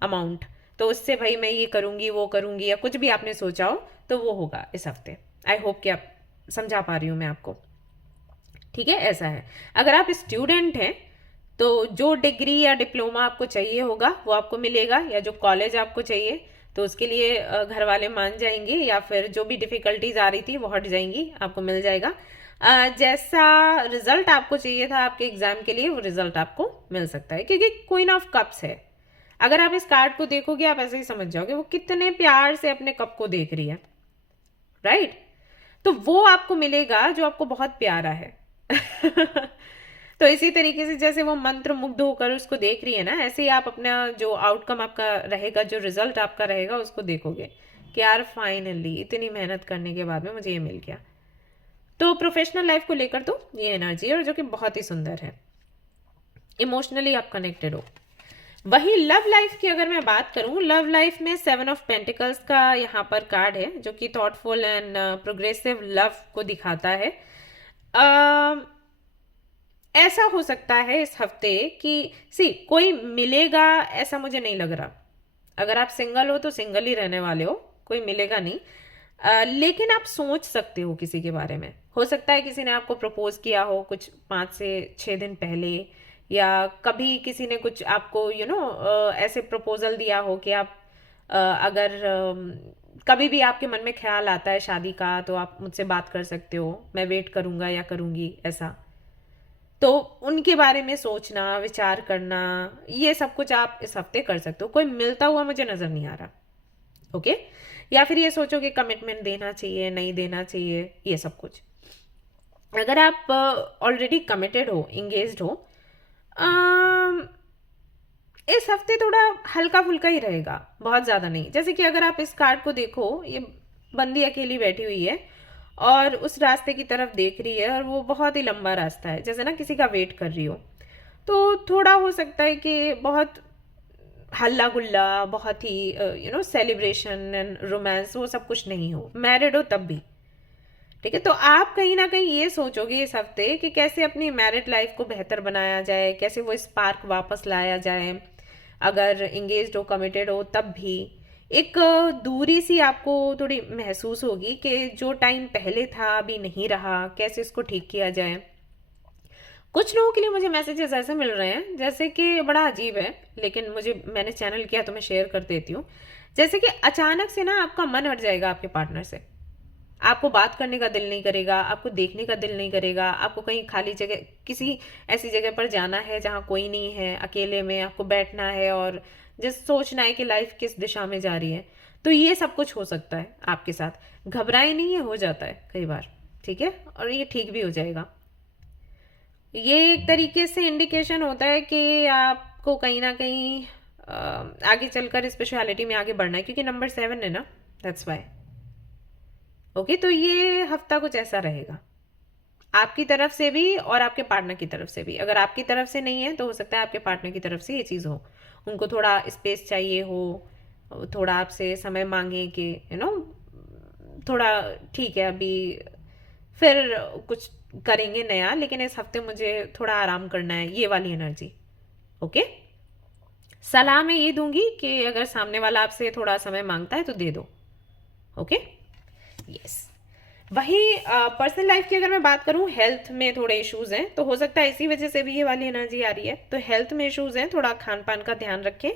अमाउंट, तो उससे भाई मैं ये करूंगी वो करूंगी, या कुछ भी आपने सोचा हो तो वो होगा इस हफ्ते। आई होप कि आप समझा पा रही हूँ मैं आपको। ठीक है, ऐसा है। अगर आप स्टूडेंट हैं तो जो डिग्री या डिप्लोमा आपको चाहिए होगा वो आपको मिलेगा, या जो कॉलेज आपको चाहिए तो उसके लिए घर वाले मान जाएंगे, या फिर जो भी डिफिकल्टीज आ रही थी वो हट जाएंगी, आपको मिल जाएगा। जैसा रिजल्ट आपको चाहिए था आपके एग्जाम के लिए, वो रिजल्ट आपको मिल सकता है, क्योंकि क्वीन ऑफ कप्स है। अगर आप इस कार्ड को देखोगे आप ऐसे ही समझ जाओगे वो कितने प्यार से अपने कप को देख रही है। राइट, तो वो आपको मिलेगा जो आपको बहुत प्यारा है। तो इसी तरीके से जैसे वो मंत्र मुग्ध होकर उसको देख रही है ना, ऐसे ही आप अपना जो आउटकम आपका रहेगा, जो रिजल्ट आपका रहेगा, उसको देखोगे कि यार फाइनली इतनी मेहनत करने के बाद में मुझे ये मिल गया। तो प्रोफेशनल लाइफ को लेकर तो ये एनर्जी है, और जो कि बहुत ही सुंदर है। इमोशनली आप कनेक्टेड हो। वही लव लाइफ की अगर मैं बात करूं, लव लाइफ में 7 ऑफ पेंटिकल्स का यहाँ पर कार्ड है, जो कि थॉटफुल एंड प्रोग्रेसिव लव को दिखाता है। ऐसा हो सकता है इस हफ्ते कि कोई मिलेगा, ऐसा मुझे नहीं लग रहा। अगर आप सिंगल हो तो सिंगल ही रहने वाले हो, कोई मिलेगा नहीं। लेकिन आप सोच सकते हो किसी के बारे में। हो सकता है किसी ने आपको प्रपोज किया हो कुछ 5 से 6 दिन पहले, या कभी किसी ने कुछ आपको ऐसे प्रपोजल दिया हो कि आप अगर कभी भी आपके मन में ख्याल आता है शादी का, तो आप मुझसे बात कर सकते हो, मैं वेट करूंगा या करूंगी, ऐसा। तो उनके बारे में सोचना, विचार करना, ये सब कुछ आप इस हफ्ते कर सकते हो। कोई मिलता हुआ मुझे नजर नहीं आ रहा। ओके, या फिर ये सोचो कि कमिटमेंट देना चाहिए, नहीं देना चाहिए, ये सब कुछ। अगर आप ऑलरेडी कमिटेड हो, इंगेज्ड हो, इस हफ्ते थोड़ा हल्का फुल्का ही रहेगा, बहुत ज्यादा नहीं। जैसे कि अगर आप इस कार्ड को देखो, ये बंदी अकेली बैठी हुई है और उस रास्ते की तरफ देख रही है, और वो बहुत ही लंबा रास्ता है, जैसे ना किसी का वेट कर रही हो। तो थोड़ा हो सकता है कि बहुत हल्ला गुल्ला, बहुत ही सेलिब्रेशन एंड रोमांस, वो सब कुछ नहीं हो। मैरिड हो तब भी ठीक है। तो आप कहीं ना कहीं ये सोचोगे इस हफ्ते कि कैसे अपनी मैरिड लाइफ को बेहतर बनाया जाए, कैसे वो स्पार्क वापस लाया जाए। अगर इंगेज्ड हो, कमिटेड हो, तब भी एक दूरी सी आपको थोड़ी महसूस होगी कि जो टाइम पहले था अभी नहीं रहा, कैसे इसको ठीक किया जाए। कुछ लोगों के लिए मुझे मैसेजेस ऐसे मिल रहे हैं जैसे कि बड़ा अजीब है, लेकिन मैंने चैनल किया तो मैं शेयर कर देती हूँ। जैसे कि अचानक से ना आपका मन हट जाएगा आपके पार्टनर से, आपको बात करने का दिल नहीं करेगा, आपको देखने का दिल नहीं करेगा, आपको कहीं खाली जगह, किसी ऐसी जगह पर जाना है जहाँ कोई नहीं है, अकेले में आपको बैठना है और जस्ट सोचना है कि लाइफ किस दिशा में जा रही है। तो ये सब कुछ हो सकता है आपके साथ। घबराए नहीं, है हो जाता है कई बार, ठीक है, और ये ठीक भी हो जाएगा। ये एक तरीके से इंडिकेशन होता है कि आपको कहीं ना कहीं आगे चलकर स्पेशलिटी में आगे बढ़ना है, क्योंकि नंबर 7 है ना, दैट्स वाई। ओके, तो ये हफ्ता कुछ ऐसा रहेगा आपकी तरफ से भी और आपके पार्टनर की तरफ से भी। अगर आपकी तरफ से नहीं है तो हो सकता है आपके पार्टनर की तरफ से ये चीज़ हो, उनको थोड़ा स्पेस चाहिए हो, थोड़ा आपसे समय मांगे कि थोड़ा ठीक है अभी फिर कुछ करेंगे नया, लेकिन इस हफ्ते मुझे थोड़ा आराम करना है, ये वाली एनर्जी। ओके, सलाह मैं ये दूंगी कि अगर सामने वाला आपसे थोड़ा समय मांगता है तो दे दो। Okay, yes. वही पर्सनल लाइफ की अगर मैं बात करूं, हेल्थ में थोड़े इश्यूज हैं, तो हो सकता है इसी वजह से भी ये वाली एनर्जी आ रही है। तो हेल्थ में इश्यूज हैं, थोड़ा खान पान का ध्यान रखें,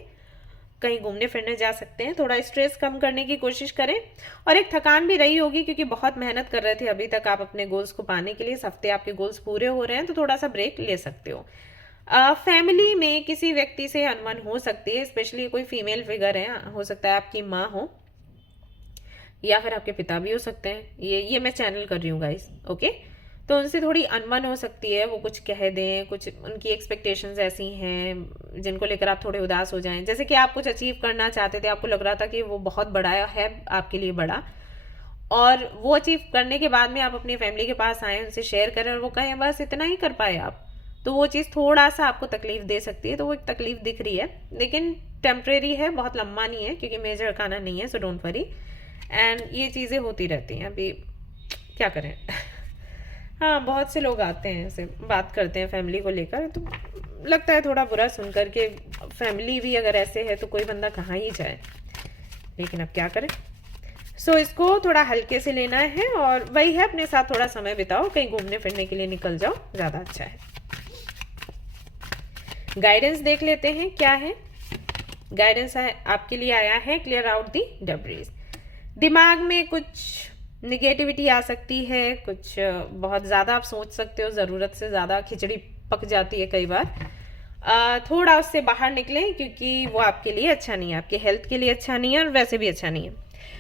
कहीं घूमने फिरने जा सकते हैं, थोड़ा स्ट्रेस कम करने की कोशिश करें। और एक थकान भी रही होगी क्योंकि बहुत मेहनत कर रहे थे अभी तक आप अपने गोल्स को पाने के लिए। इस हफ्ते आपके गोल्स पूरे हो रहे हैं तो थोड़ा सा ब्रेक ले सकते हो। फैमिली में किसी व्यक्ति से अनबन हो सकती है, स्पेशली कोई फीमेल फिगर है, हो सकता है आपकी माँ हो या फिर आपके पिता भी हो सकते हैं। ये मैं चैनल कर रही हूँ गाइस। ओके, तो उनसे थोड़ी अनबन हो सकती है, वो कुछ कह दें, कुछ उनकी एक्सपेक्टेशंस ऐसी हैं जिनको लेकर आप थोड़े उदास हो जाएं। जैसे कि आप कुछ अचीव करना चाहते थे, आपको लग रहा था कि वो बहुत बड़ा है आपके लिए बड़ा, और वो अचीव करने के बाद में आप अपनी फैमिली के पास आए, उनसे शेयर करें और वो कहें बस इतना ही कर पाए आप, तो वो चीज़ थोड़ा सा आपको तकलीफ दे सकती है। तो वो एक तकलीफ दिख रही है, लेकिन टेम्परेरी है, बहुत लंबा नहीं है, क्योंकि मेजर खाना नहीं है, सो डोंट वरी। एंड ये चीज़ें होती रहती हैं, अभी क्या करें। हाँ, बहुत से लोग आते हैं ऐसे बात करते हैं फैमिली को लेकर, तो लगता है थोड़ा बुरा सुनकर के, फैमिली भी अगर ऐसे है तो कोई बंदा कहाँ ही जाए, लेकिन अब क्या करें। सो इसको थोड़ा हल्के से लेना है, और वही है अपने साथ थोड़ा समय बिताओ, कहीं घूमने फिरने के लिए निकल जाओ, ज़्यादा अच्छा है। गाइडेंस देख लेते हैं क्या है। गाइडेंस आपके लिए आया है, क्लियर आउट दी डेब्रीज। दिमाग में कुछ निगेटिविटी आ सकती है, कुछ बहुत ज़्यादा आप सोच सकते हो, ज़रूरत से ज़्यादा खिचड़ी पक जाती है कई बार। थोड़ा उससे बाहर निकलें, क्योंकि वो आपके लिए अच्छा नहीं है, आपके हेल्थ के लिए अच्छा नहीं है और वैसे भी अच्छा नहीं है।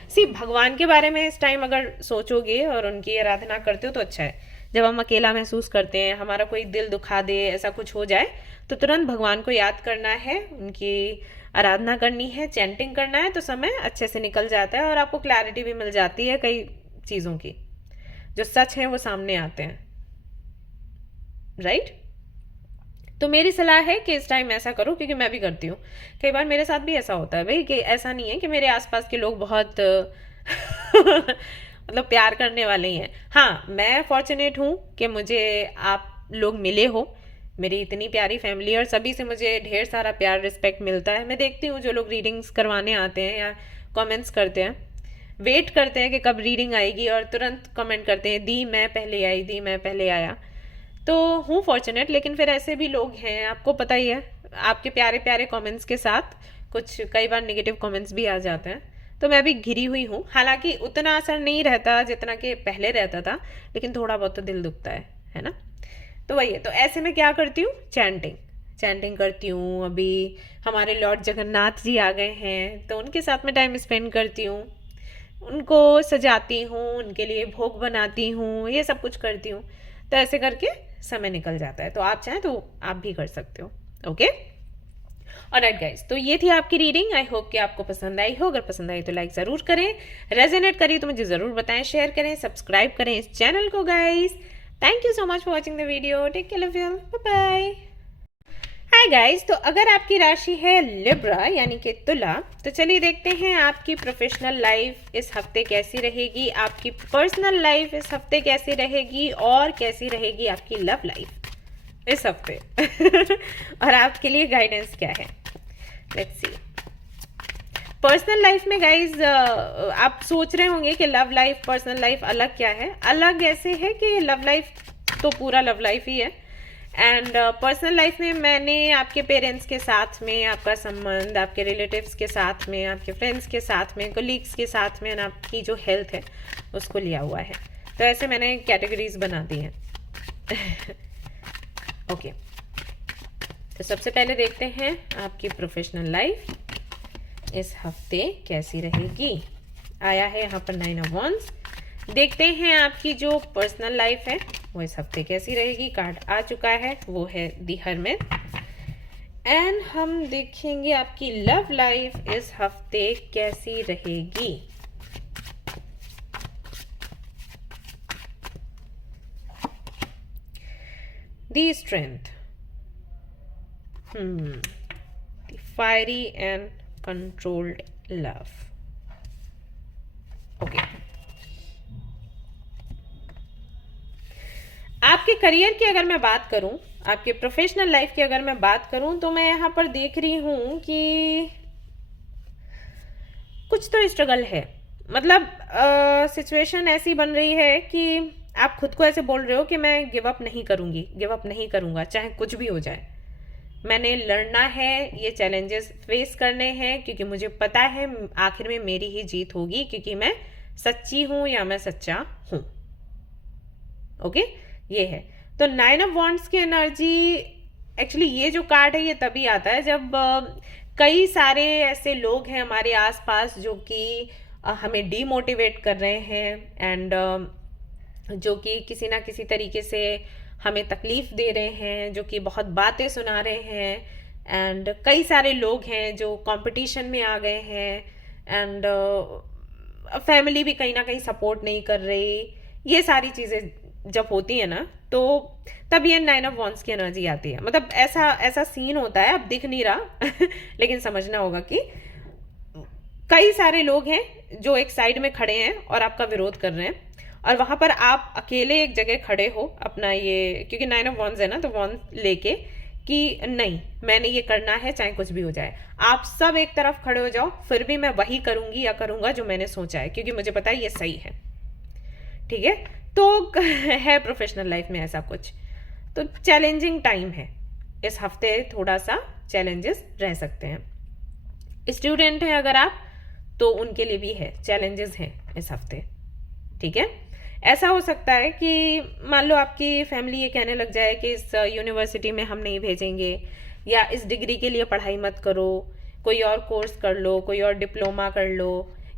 सी भगवान के बारे में इस टाइम अगर सोचोगे और उनकी आराधना करते हो तो अच्छा है। जब हम अकेला महसूस करते हैं, हमारा कोई दिल दुखा दे, ऐसा कुछ हो जाए, तो तुरंत भगवान को याद करना है, उनकी आराधना करनी है, चैंटिंग करना है, तो समय अच्छे से निकल जाता है और आपको क्लैरिटी भी मिल जाती है कई चीज़ों की। जो सच है वो सामने आते हैं, राइट। तो मेरी सलाह है कि इस टाइम ऐसा करो, क्योंकि मैं भी करती हूँ। कई बार मेरे साथ भी ऐसा होता है भाई, कि ऐसा नहीं है कि मेरे आसपास के लोग बहुत मतलब प्यार करने वाले ही हैं। हाँ, मैं फॉर्चुनेट हूँ कि मुझे आप लोग मिले हो, मेरी इतनी प्यारी फैमिली, और सभी से मुझे ढेर सारा प्यार रिस्पेक्ट मिलता है। मैं देखती हूँ जो लोग रीडिंग्स करवाने आते हैं या कमेंट्स करते हैं, वेट करते हैं कि कब रीडिंग आएगी और तुरंत कमेंट करते हैं, दी मैं पहले आई, दी मैं पहले आया। तो हूँ फॉर्चुनेट, लेकिन फिर ऐसे भी लोग हैं, आपको पता ही है, आपके प्यारे प्यारे कमेंट्स के साथ कुछ कई बार नेगेटिव कमेंट्स भी आ जाते हैं। तो मैं भी घिरी हुई हूँ, हालांकि उतना असर नहीं रहता जितना कि पहले रहता था, लेकिन थोड़ा बहुत तो दिल दुखता है ना। तो वही है। तो ऐसे में क्या करती हूँ, चैंटिंग करती हूँ। अभी हमारे लॉर्ड जगन्नाथ जी आ गए हैं, तो उनके साथ में टाइम स्पेंड करती हूँ, उनको सजाती हूँ, उनके लिए भोग बनाती हूँ, ये सब कुछ करती हूँ। तो ऐसे करके समय निकल जाता है। तो आप चाहें तो आप भी कर सकते हो। ओके, ऑलराइट गाइस, तो ये थी आपकी रीडिंग। आई होप कि आपको पसंद आई हो। अगर पसंद आई तो लाइक ज़रूर करें, रेजोनेट करिए तो मुझे ज़रूर बताएं, शेयर करें, सब्सक्राइब करें इस चैनल को guys. Thank you so much for watching the video. Take care, love you, bye bye. Hi guys, तो अगर आपकी राशि है लिब्रा यानी कि तुला, तो चलिए देखते हैं आपकी प्रोफेशनल लाइफ इस हफ्ते कैसी रहेगी, आपकी पर्सनल लाइफ इस हफ्ते कैसी रहेगी, और कैसी रहेगी आपकी लव लाइफ इस हफ्ते और आपके लिए गाइडेंस क्या है। Let's see. पर्सनल लाइफ में गाइज आप सोच रहे होंगे कि लव लाइफ पर्सनल लाइफ अलग क्या है। अलग ऐसे है कि लव लाइफ तो पूरा लव लाइफ ही है, एंड पर्सनल लाइफ में मैंने आपके पेरेंट्स के साथ में आपका संबंध, आपके रिलेटिव्स के साथ में, आपके फ्रेंड्स के साथ में, कोलीग्स के साथ में, आपकी जो हेल्थ है उसको लिया हुआ है। तो ऐसे मैंने कैटेगरीज बना दी हैं ओके। तो सबसे पहले देखते हैं आपकी प्रोफेशनल लाइफ इस हफ्ते कैसी रहेगी। आया है यहाँ पर 9 ऑफ वॉन्ड्स। देखते हैं आपकी जो पर्सनल लाइफ है वो इस हफ्ते कैसी रहेगी। कार्ड आ चुका है, वो है दी हर्मिट। एंड हम देखेंगे आपकी लव लाइफ इस हफ्ते कैसी रहेगी। The strength, the fiery and controlled love. Okay, आपके करियर की अगर मैं बात करूं, आपके प्रोफेशनल लाइफ की अगर मैं बात करूं, तो मैं यहाँ पर देख रही हूं कि कुछ तो स्ट्रगल है। मतलब सिचुएशन ऐसी बन रही है कि आप खुद को ऐसे बोल रहे हो कि मैं गिव अप नहीं करूंगी, गिव अप नहीं करूंगा, चाहे कुछ भी हो जाए। मैंने लड़ना है, ये चैलेंजेस फेस करने हैं, क्योंकि मुझे पता है आखिर में मेरी ही जीत होगी, क्योंकि मैं सच्ची हूं या मैं सच्चा हूं। ओके, ये है। तो 9 ऑफ वॉन्ड्स की एनर्जी, एक्चुअली ये जो कार्ड है ये तभी आता है जब कई सारे ऐसे लोग हैं हमारे आसपास जो कि हमें डीमोटिवेट कर रहे हैं, एंड जो कि किसी ना किसी तरीके से हमें तकलीफ दे रहे हैं, जो कि बहुत बातें सुना रहे हैं। एंड कई सारे लोग हैं जो कंपटीशन में आ गए हैं, एंड फैमिली भी कहीं ना कहीं सपोर्ट नहीं कर रही। ये सारी चीज़ें जब होती है ना, तो तब ये 9 ऑफ वॉन्ड्स की एनर्जी आती है। मतलब ऐसा सीन होता है, अब दिख नहीं रहा लेकिन समझना होगा कि कई सारे लोग हैं जो एक साइड में खड़े हैं और आपका विरोध कर रहे हैं, और वहां पर आप अकेले एक जगह खड़े हो अपना ये, क्योंकि 9 ऑफ वॉन्ड्स है ना, तो वॉन्ड लेके कि नहीं मैंने ये करना है चाहे कुछ भी हो जाए। आप सब एक तरफ खड़े हो जाओ, फिर भी मैं वही करूंगी या करूंगा जो मैंने सोचा है, क्योंकि मुझे पता है ये सही है। ठीक है, तो है प्रोफेशनल लाइफ में ऐसा कुछ। तो चैलेंजिंग टाइम है इस हफ्ते, थोड़ा सा चैलेंजेस रह सकते हैं। स्टूडेंट हैं अगर आप, तो उनके लिए भी है, चैलेंजेस हैं इस हफ्ते। ठीक है, ऐसा हो सकता है कि मान लो आपकी फैमिली ये कहने लग जाए कि इस यूनिवर्सिटी में हम नहीं भेजेंगे, या इस डिग्री के लिए पढ़ाई मत करो, कोई और कोर्स कर लो, कोई और डिप्लोमा कर लो,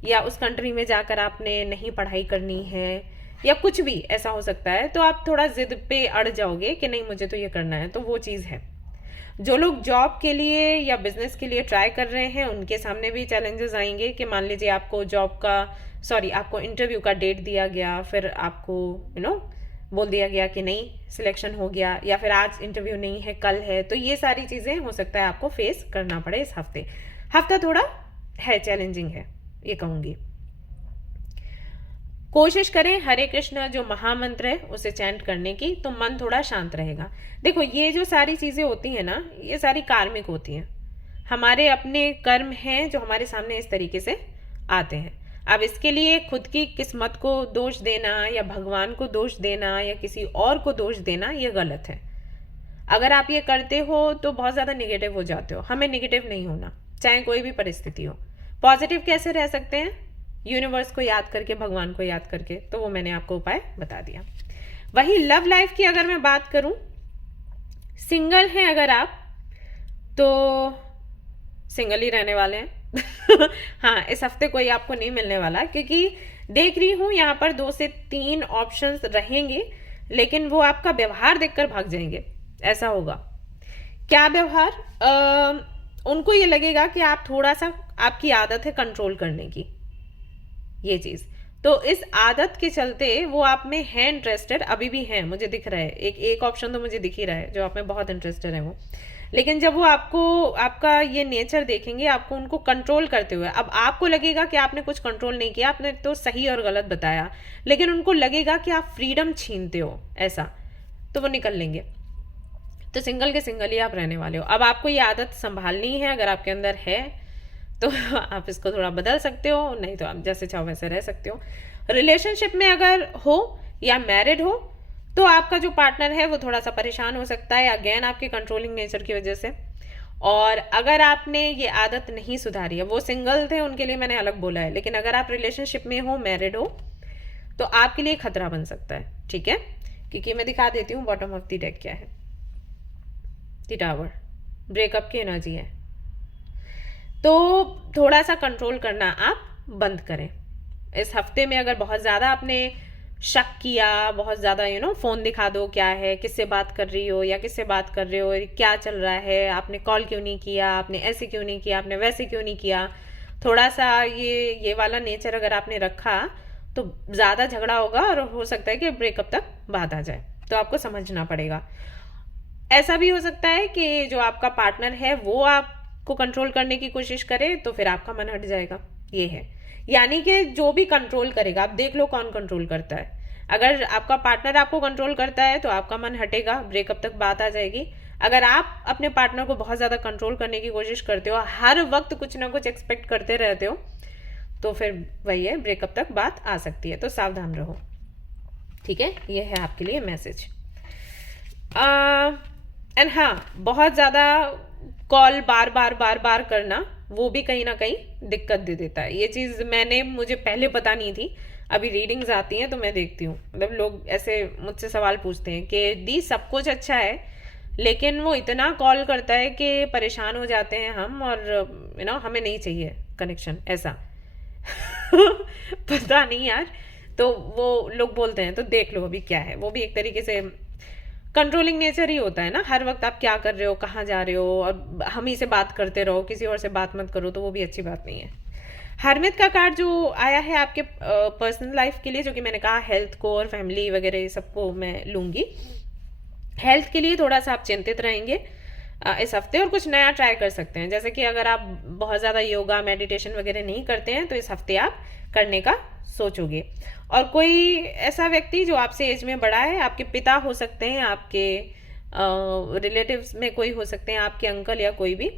या उस कंट्री में जाकर आपने नहीं पढ़ाई करनी है, या कुछ भी ऐसा हो सकता है, तो आप थोड़ा जिद पे अड़ जाओगे कि नहीं मुझे तो ये करना है, तो वो चीज़ है। जो लोग जॉब के लिए या बिजनेस के लिए ट्राई कर रहे हैं उनके सामने भी चैलेंजेस आएंगे कि मान लीजिए आपको आपको इंटरव्यू का डेट दिया गया, फिर आपको बोल दिया गया कि नहीं सिलेक्शन हो गया, या फिर आज इंटरव्यू नहीं है कल है, तो ये सारी चीज़ें हो सकता है आपको फेस करना पड़े इस हफ्ते। हफ्ता थोड़ा है चैलेंजिंग है ये कहूँगी। कोशिश करें हरे कृष्ण जो महामंत्र है उसे चैंट करने की, तो मन थोड़ा शांत रहेगा। देखो ये जो सारी चीज़ें होती हैं ना, ये सारी कार्मिक होती हैं, हमारे अपने कर्म हैं जो हमारे सामने इस तरीके से आते हैं। अब इसके लिए खुद की किस्मत को दोष देना या भगवान को दोष देना या किसी और को दोष देना ये गलत है। अगर आप ये करते हो तो बहुत ज़्यादा निगेटिव हो जाते हो। हमें निगेटिव नहीं होना, चाहे कोई भी परिस्थिति हो। पॉजिटिव कैसे रह सकते हैं? यूनिवर्स को याद करके, भगवान को याद करके, तो वो मैंने आपको उपाय बता दिया। वही लव लाइफ की अगर मैं बात करूं, सिंगल हैं अगर आप तो सिंगल ही रहने वाले हैं। हाँ, इस हफ्ते कोई आपको नहीं मिलने वाला, क्योंकि देख रही हूं यहाँ पर 2 से 3 ऑप्शंस रहेंगे, लेकिन वो आपका व्यवहार देखकर भाग जाएंगे। ऐसा होगा। क्या व्यवहार? उनको ये लगेगा कि आप थोड़ा सा, आपकी आदत है कंट्रोल करने की, ये चीज, तो इस आदत के चलते वो आप में है इंटरेस्टेड, अभी भी है, मुझे दिख रहा है, एक ऑप्शन तो मुझे दिख ही रहा है जो आप में बहुत इंटरेस्टेड है वो। लेकिन जब वो आपका ये नेचर देखेंगे, आपको उनको कंट्रोल करते हुए, अब आपको लगेगा कि आपने कुछ कंट्रोल नहीं किया, आपने तो सही और गलत बताया, लेकिन उनको लगेगा कि आप फ्रीडम छीनते हो, ऐसा, तो वो निकल लेंगे। तो सिंगल के सिंगल ही आप रहने वाले हो। अब आपको ये आदत संभालनी है, अगर आपके अंदर है तो आप इसको थोड़ा बदल सकते हो, नहीं तो आप जैसे चाहो वैसे रह सकते हो। रिलेशनशिप में अगर हो या मैरिड हो तो आपका जो पार्टनर है वो थोड़ा सा परेशान हो सकता है, अगेन आपके कंट्रोलिंग नेचर की वजह से। और अगर आपने ये आदत नहीं सुधारी है, वो सिंगल थे उनके लिए मैंने अलग बोला है, लेकिन अगर आप रिलेशनशिप में हो, मैरिड हो, तो आपके लिए खतरा बन सकता है। ठीक है, क्योंकि मैं दिखा देती हूँ बॉटम ऑफ द डेक क्या है। द टावर, ब्रेकअप की एनर्जी है, तो थोड़ा सा कंट्रोल करना आप बंद करें। इस हफ्ते में अगर बहुत ज़्यादा आपने शक किया, बहुत ज़्यादा फ़ोन दिखा दो क्या है, किससे बात कर रही हो या किससे बात कर रहे हो, क्या चल रहा है, आपने कॉल क्यों नहीं किया, आपने ऐसे क्यों नहीं किया, आपने वैसे क्यों नहीं किया, थोड़ा सा ये वाला नेचर अगर आपने रखा तो ज़्यादा झगड़ा होगा और हो सकता है कि ब्रेकअप तक बात आ जाए। तो आपको समझना पड़ेगा। ऐसा भी हो सकता है कि जो आपका पार्टनर है वो आपको कंट्रोल करने की कोशिश करे, तो फिर आपका मन हट जाएगा। ये है, यानी कि जो भी कंट्रोल करेगा, आप देख लो कौन कंट्रोल करता है। अगर आपका पार्टनर आपको कंट्रोल करता है तो आपका मन हटेगा, ब्रेकअप तक बात आ जाएगी। अगर आप अपने पार्टनर को बहुत ज़्यादा कंट्रोल करने की कोशिश करते हो, हर वक्त कुछ ना कुछ एक्सपेक्ट करते रहते हो, तो फिर वही है, ब्रेकअप तक बात आ सकती है। तो सावधान रहो। ठीक है, ये है आपके लिए मैसेज। एंड हाँ, बहुत ज़्यादा कॉल बार बार करना, वो भी कहीं ना कहीं दिक्कत दे देता है। ये चीज़ मुझे पहले पता नहीं थी, अभी रीडिंग्स आती हैं तो मैं देखती हूँ, मतलब लोग ऐसे मुझसे सवाल पूछते हैं कि दी सब कुछ अच्छा है, लेकिन वो इतना कॉल करता है कि परेशान हो जाते हैं हम, और हमें नहीं चाहिए कनेक्शन, ऐसा। पता नहीं यार, तो वो लोग बोलते हैं, तो देख लो अभी क्या है। वो भी एक तरीके से कंट्रोलिंग नेचर ही होता है ना, हर वक्त आप क्या कर रहे हो, कहाँ जा रहे हो, और हम ही से बात करते रहो, किसी और से बात मत करो, तो वो भी अच्छी बात नहीं है। हरमित का कार्ड जो आया है आपके पर्सनल लाइफ के लिए, जो कि मैंने कहा हेल्थ को और फैमिली वगैरह सबको मैं लूँगी। हेल्थ के लिए थोड़ा सा आप चिंतित रहेंगे इस हफ्ते, और कुछ नया ट्राई कर सकते हैं। जैसे कि अगर आप बहुत ज़्यादा योगा मेडिटेशन वगैरह नहीं करते हैं तो इस हफ्ते आप करने का सोचोगे। और कोई ऐसा व्यक्ति जो आपसे एज में बड़ा है, आपके पिता हो सकते हैं, आपके रिलेटिव्स में कोई हो सकते हैं, आपके अंकल या कोई भी,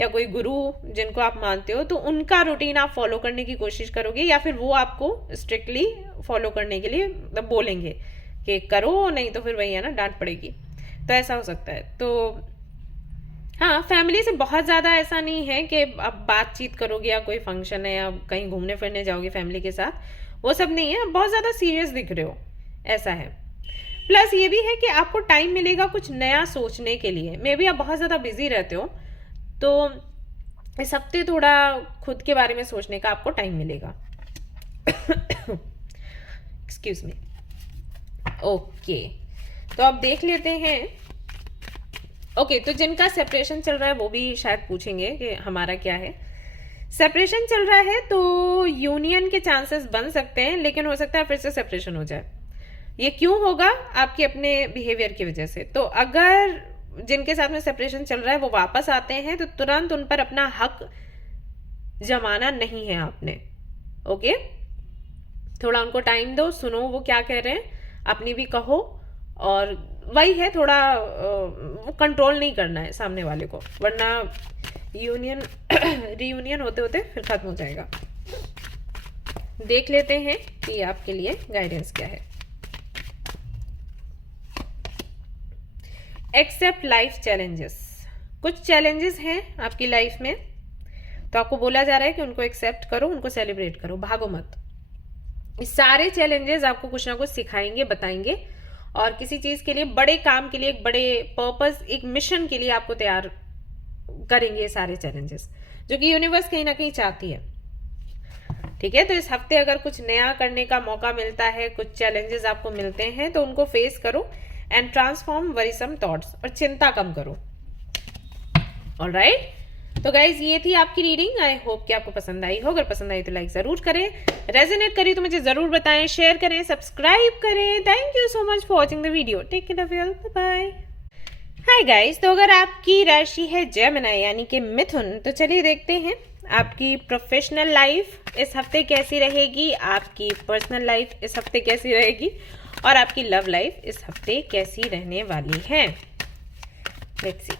या कोई गुरु जिनको आप मानते हो, तो उनका रूटीन आप फॉलो करने की कोशिश करोगे, या फिर वो आपको स्ट्रिक्टली फॉलो करने के लिए बोलेंगे कि करो, नहीं तो फिर वही है ना, डांट पड़ेगी। तो ऐसा हो सकता है। तो हाँ, फैमिली से बहुत ज़्यादा ऐसा नहीं है कि अब बातचीत करोगे या कोई फंक्शन है या कहीं घूमने फिरने जाओगे फैमिली के साथ, वो सब नहीं है। बहुत ज़्यादा सीरियस दिख रहे हो, ऐसा है। प्लस ये भी है कि आपको टाइम मिलेगा कुछ नया सोचने के लिए। मे बी आप बहुत ज़्यादा बिजी रहते हो, तो इस हफ्ते थोड़ा खुद के बारे में सोचने का आपको टाइम मिलेगा। Excuse me. ओके, तो अब देख लेते हैं। ओके, तो जिनका सेपरेशन चल रहा है वो भी शायद पूछेंगे कि हमारा क्या है। सेपरेशन चल रहा है तो यूनियन के चांसेस बन सकते हैं, लेकिन हो सकता है फिर से सेपरेशन हो जाए। ये क्यों होगा? आपके अपने बिहेवियर की वजह से। तो अगर जिनके साथ में सेपरेशन चल रहा है वो वापस आते हैं तो तुरंत उन पर अपना हक जमाना नहीं है आपने। ओके, थोड़ा उनको टाइम दो, सुनो वो क्या कह रहे हैं, अपनी भी कहो। और वही है, थोड़ा वो कंट्रोल नहीं करना है सामने वाले को, वरना यूनियन रियूनियन होते होते फिर खत्म हो जाएगा। देख लेते हैं कि आपके लिए गाइडेंस क्या है। Accept life challenges. कुछ चैलेंजेस हैं आपकी लाइफ में, तो आपको बोला जा रहा है कि उनको एक्सेप्ट करो, उनको सेलिब्रेट करो, भागो मत। इस सारे चैलेंजेस आपको कुछ ना कुछ सिखाएंगे, बताएंगे, और किसी चीज के लिए, बड़े काम के लिए, एक बड़े पर्पस, एक मिशन के लिए आपको तैयार करेंगे ये सारे चैलेंजेस, जो कि यूनिवर्स कहीं ना कहीं चाहती है। ठीक है, तो इस हफ्ते अगर कुछ नया करने का मौका मिलता है, कुछ चैलेंजेस आपको मिलते हैं, तो उनको फेस करो एंड ट्रांसफॉर्म वरीसम थॉट्स, और चिंता कम करो। ऑलराइट, तो गाइज ये थी आपकी रीडिंग। आई होप कि आपको पसंद आई हो। अगर पसंद आई तो लाइक जरूर करें, रेजोनेट करी तो मुझे जरूर बताएं, शेयर करें, सब्सक्राइब करें। Thank you so much for watching the video. Take care of your, bye bye. Hi guys, तो अगर आपकी राशि है जेमिनी यानी कि मिथुन, तो चलिए देखते हैं आपकी प्रोफेशनल लाइफ इस हफ्ते कैसी रहेगी, आपकी पर्सनल लाइफ इस हफ्ते कैसी रहेगी, और आपकी लव लाइफ इस हफ्ते कैसी रहने वाली है। Let's see.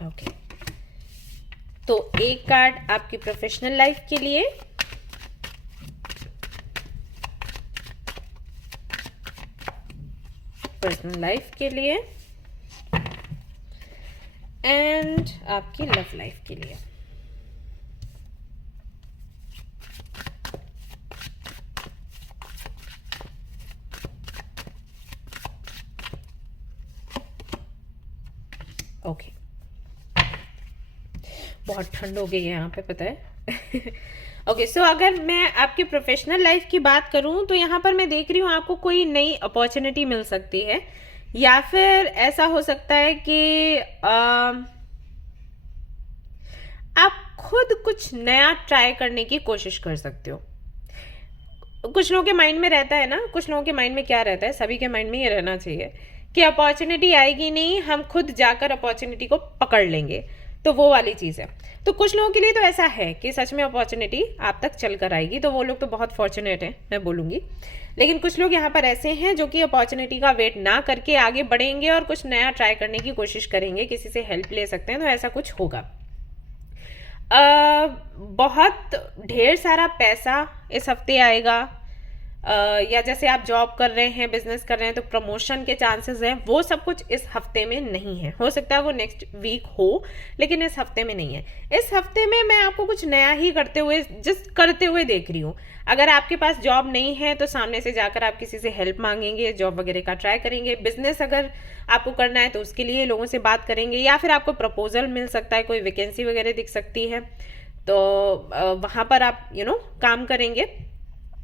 ओके, तो एक कार्ड आपकी प्रोफेशनल लाइफ के लिए, पर्सनल लाइफ के लिए, एंड आपकी लव लाइफ के लिए। ओके, बहुत ठंड हो गई है यहाँ पे, पता है। ओके, सो अगर मैं आपकी प्रोफेशनल लाइफ की बात करूं तो यहाँ पर मैं देख रही हूँ आपको कोई नई अपॉर्चुनिटी मिल सकती है, या फिर ऐसा हो सकता है कि आप खुद कुछ नया ट्राई करने की कोशिश कर सकते हो। कुछ लोगों के माइंड में रहता है ना, कुछ लोगों के माइंड में क्या रहता है, सभी के माइंड में ये रहना चाहिए कि अपॉर्चुनिटी आएगी नहीं, हम खुद जाकर अपॉर्चुनिटी को पकड़ लेंगे, तो वो वाली चीज़ है। तो कुछ लोगों के लिए तो ऐसा है कि सच में अपॉर्चुनिटी आप तक चल कर आएगी, तो वो लोग तो बहुत फॉर्चुनेट हैं, मैं बोलूँगी। लेकिन कुछ लोग यहाँ पर ऐसे हैं जो कि अपॉर्चुनिटी का वेट ना करके आगे बढ़ेंगे और कुछ नया ट्राई करने की कोशिश करेंगे, किसी से हेल्प ले सकते हैं, तो ऐसा कुछ होगा। बहुत ढेर सारा पैसा इस हफ्ते आएगा, या जैसे आप जॉब कर रहे हैं, बिजनेस कर रहे हैं, तो प्रमोशन के चांसेस हैं। वो सब कुछ इस हफ्ते में नहीं है, हो सकता है वो नेक्स्ट वीक हो, लेकिन इस हफ्ते में नहीं है। इस हफ्ते में मैं आपको कुछ नया ही करते हुए देख रही हूँ। अगर आपके पास जॉब नहीं है तो सामने से जाकर आप किसी से हेल्प मांगेंगे, जॉब वगैरह का ट्राई करेंगे। बिजनेस अगर आपको करना है तो उसके लिए लोगों से बात करेंगे, या फिर आपको प्रपोजल मिल सकता है, कोई वैकेंसी वगैरह दिख सकती है, तो वहाँ पर आप काम करेंगे।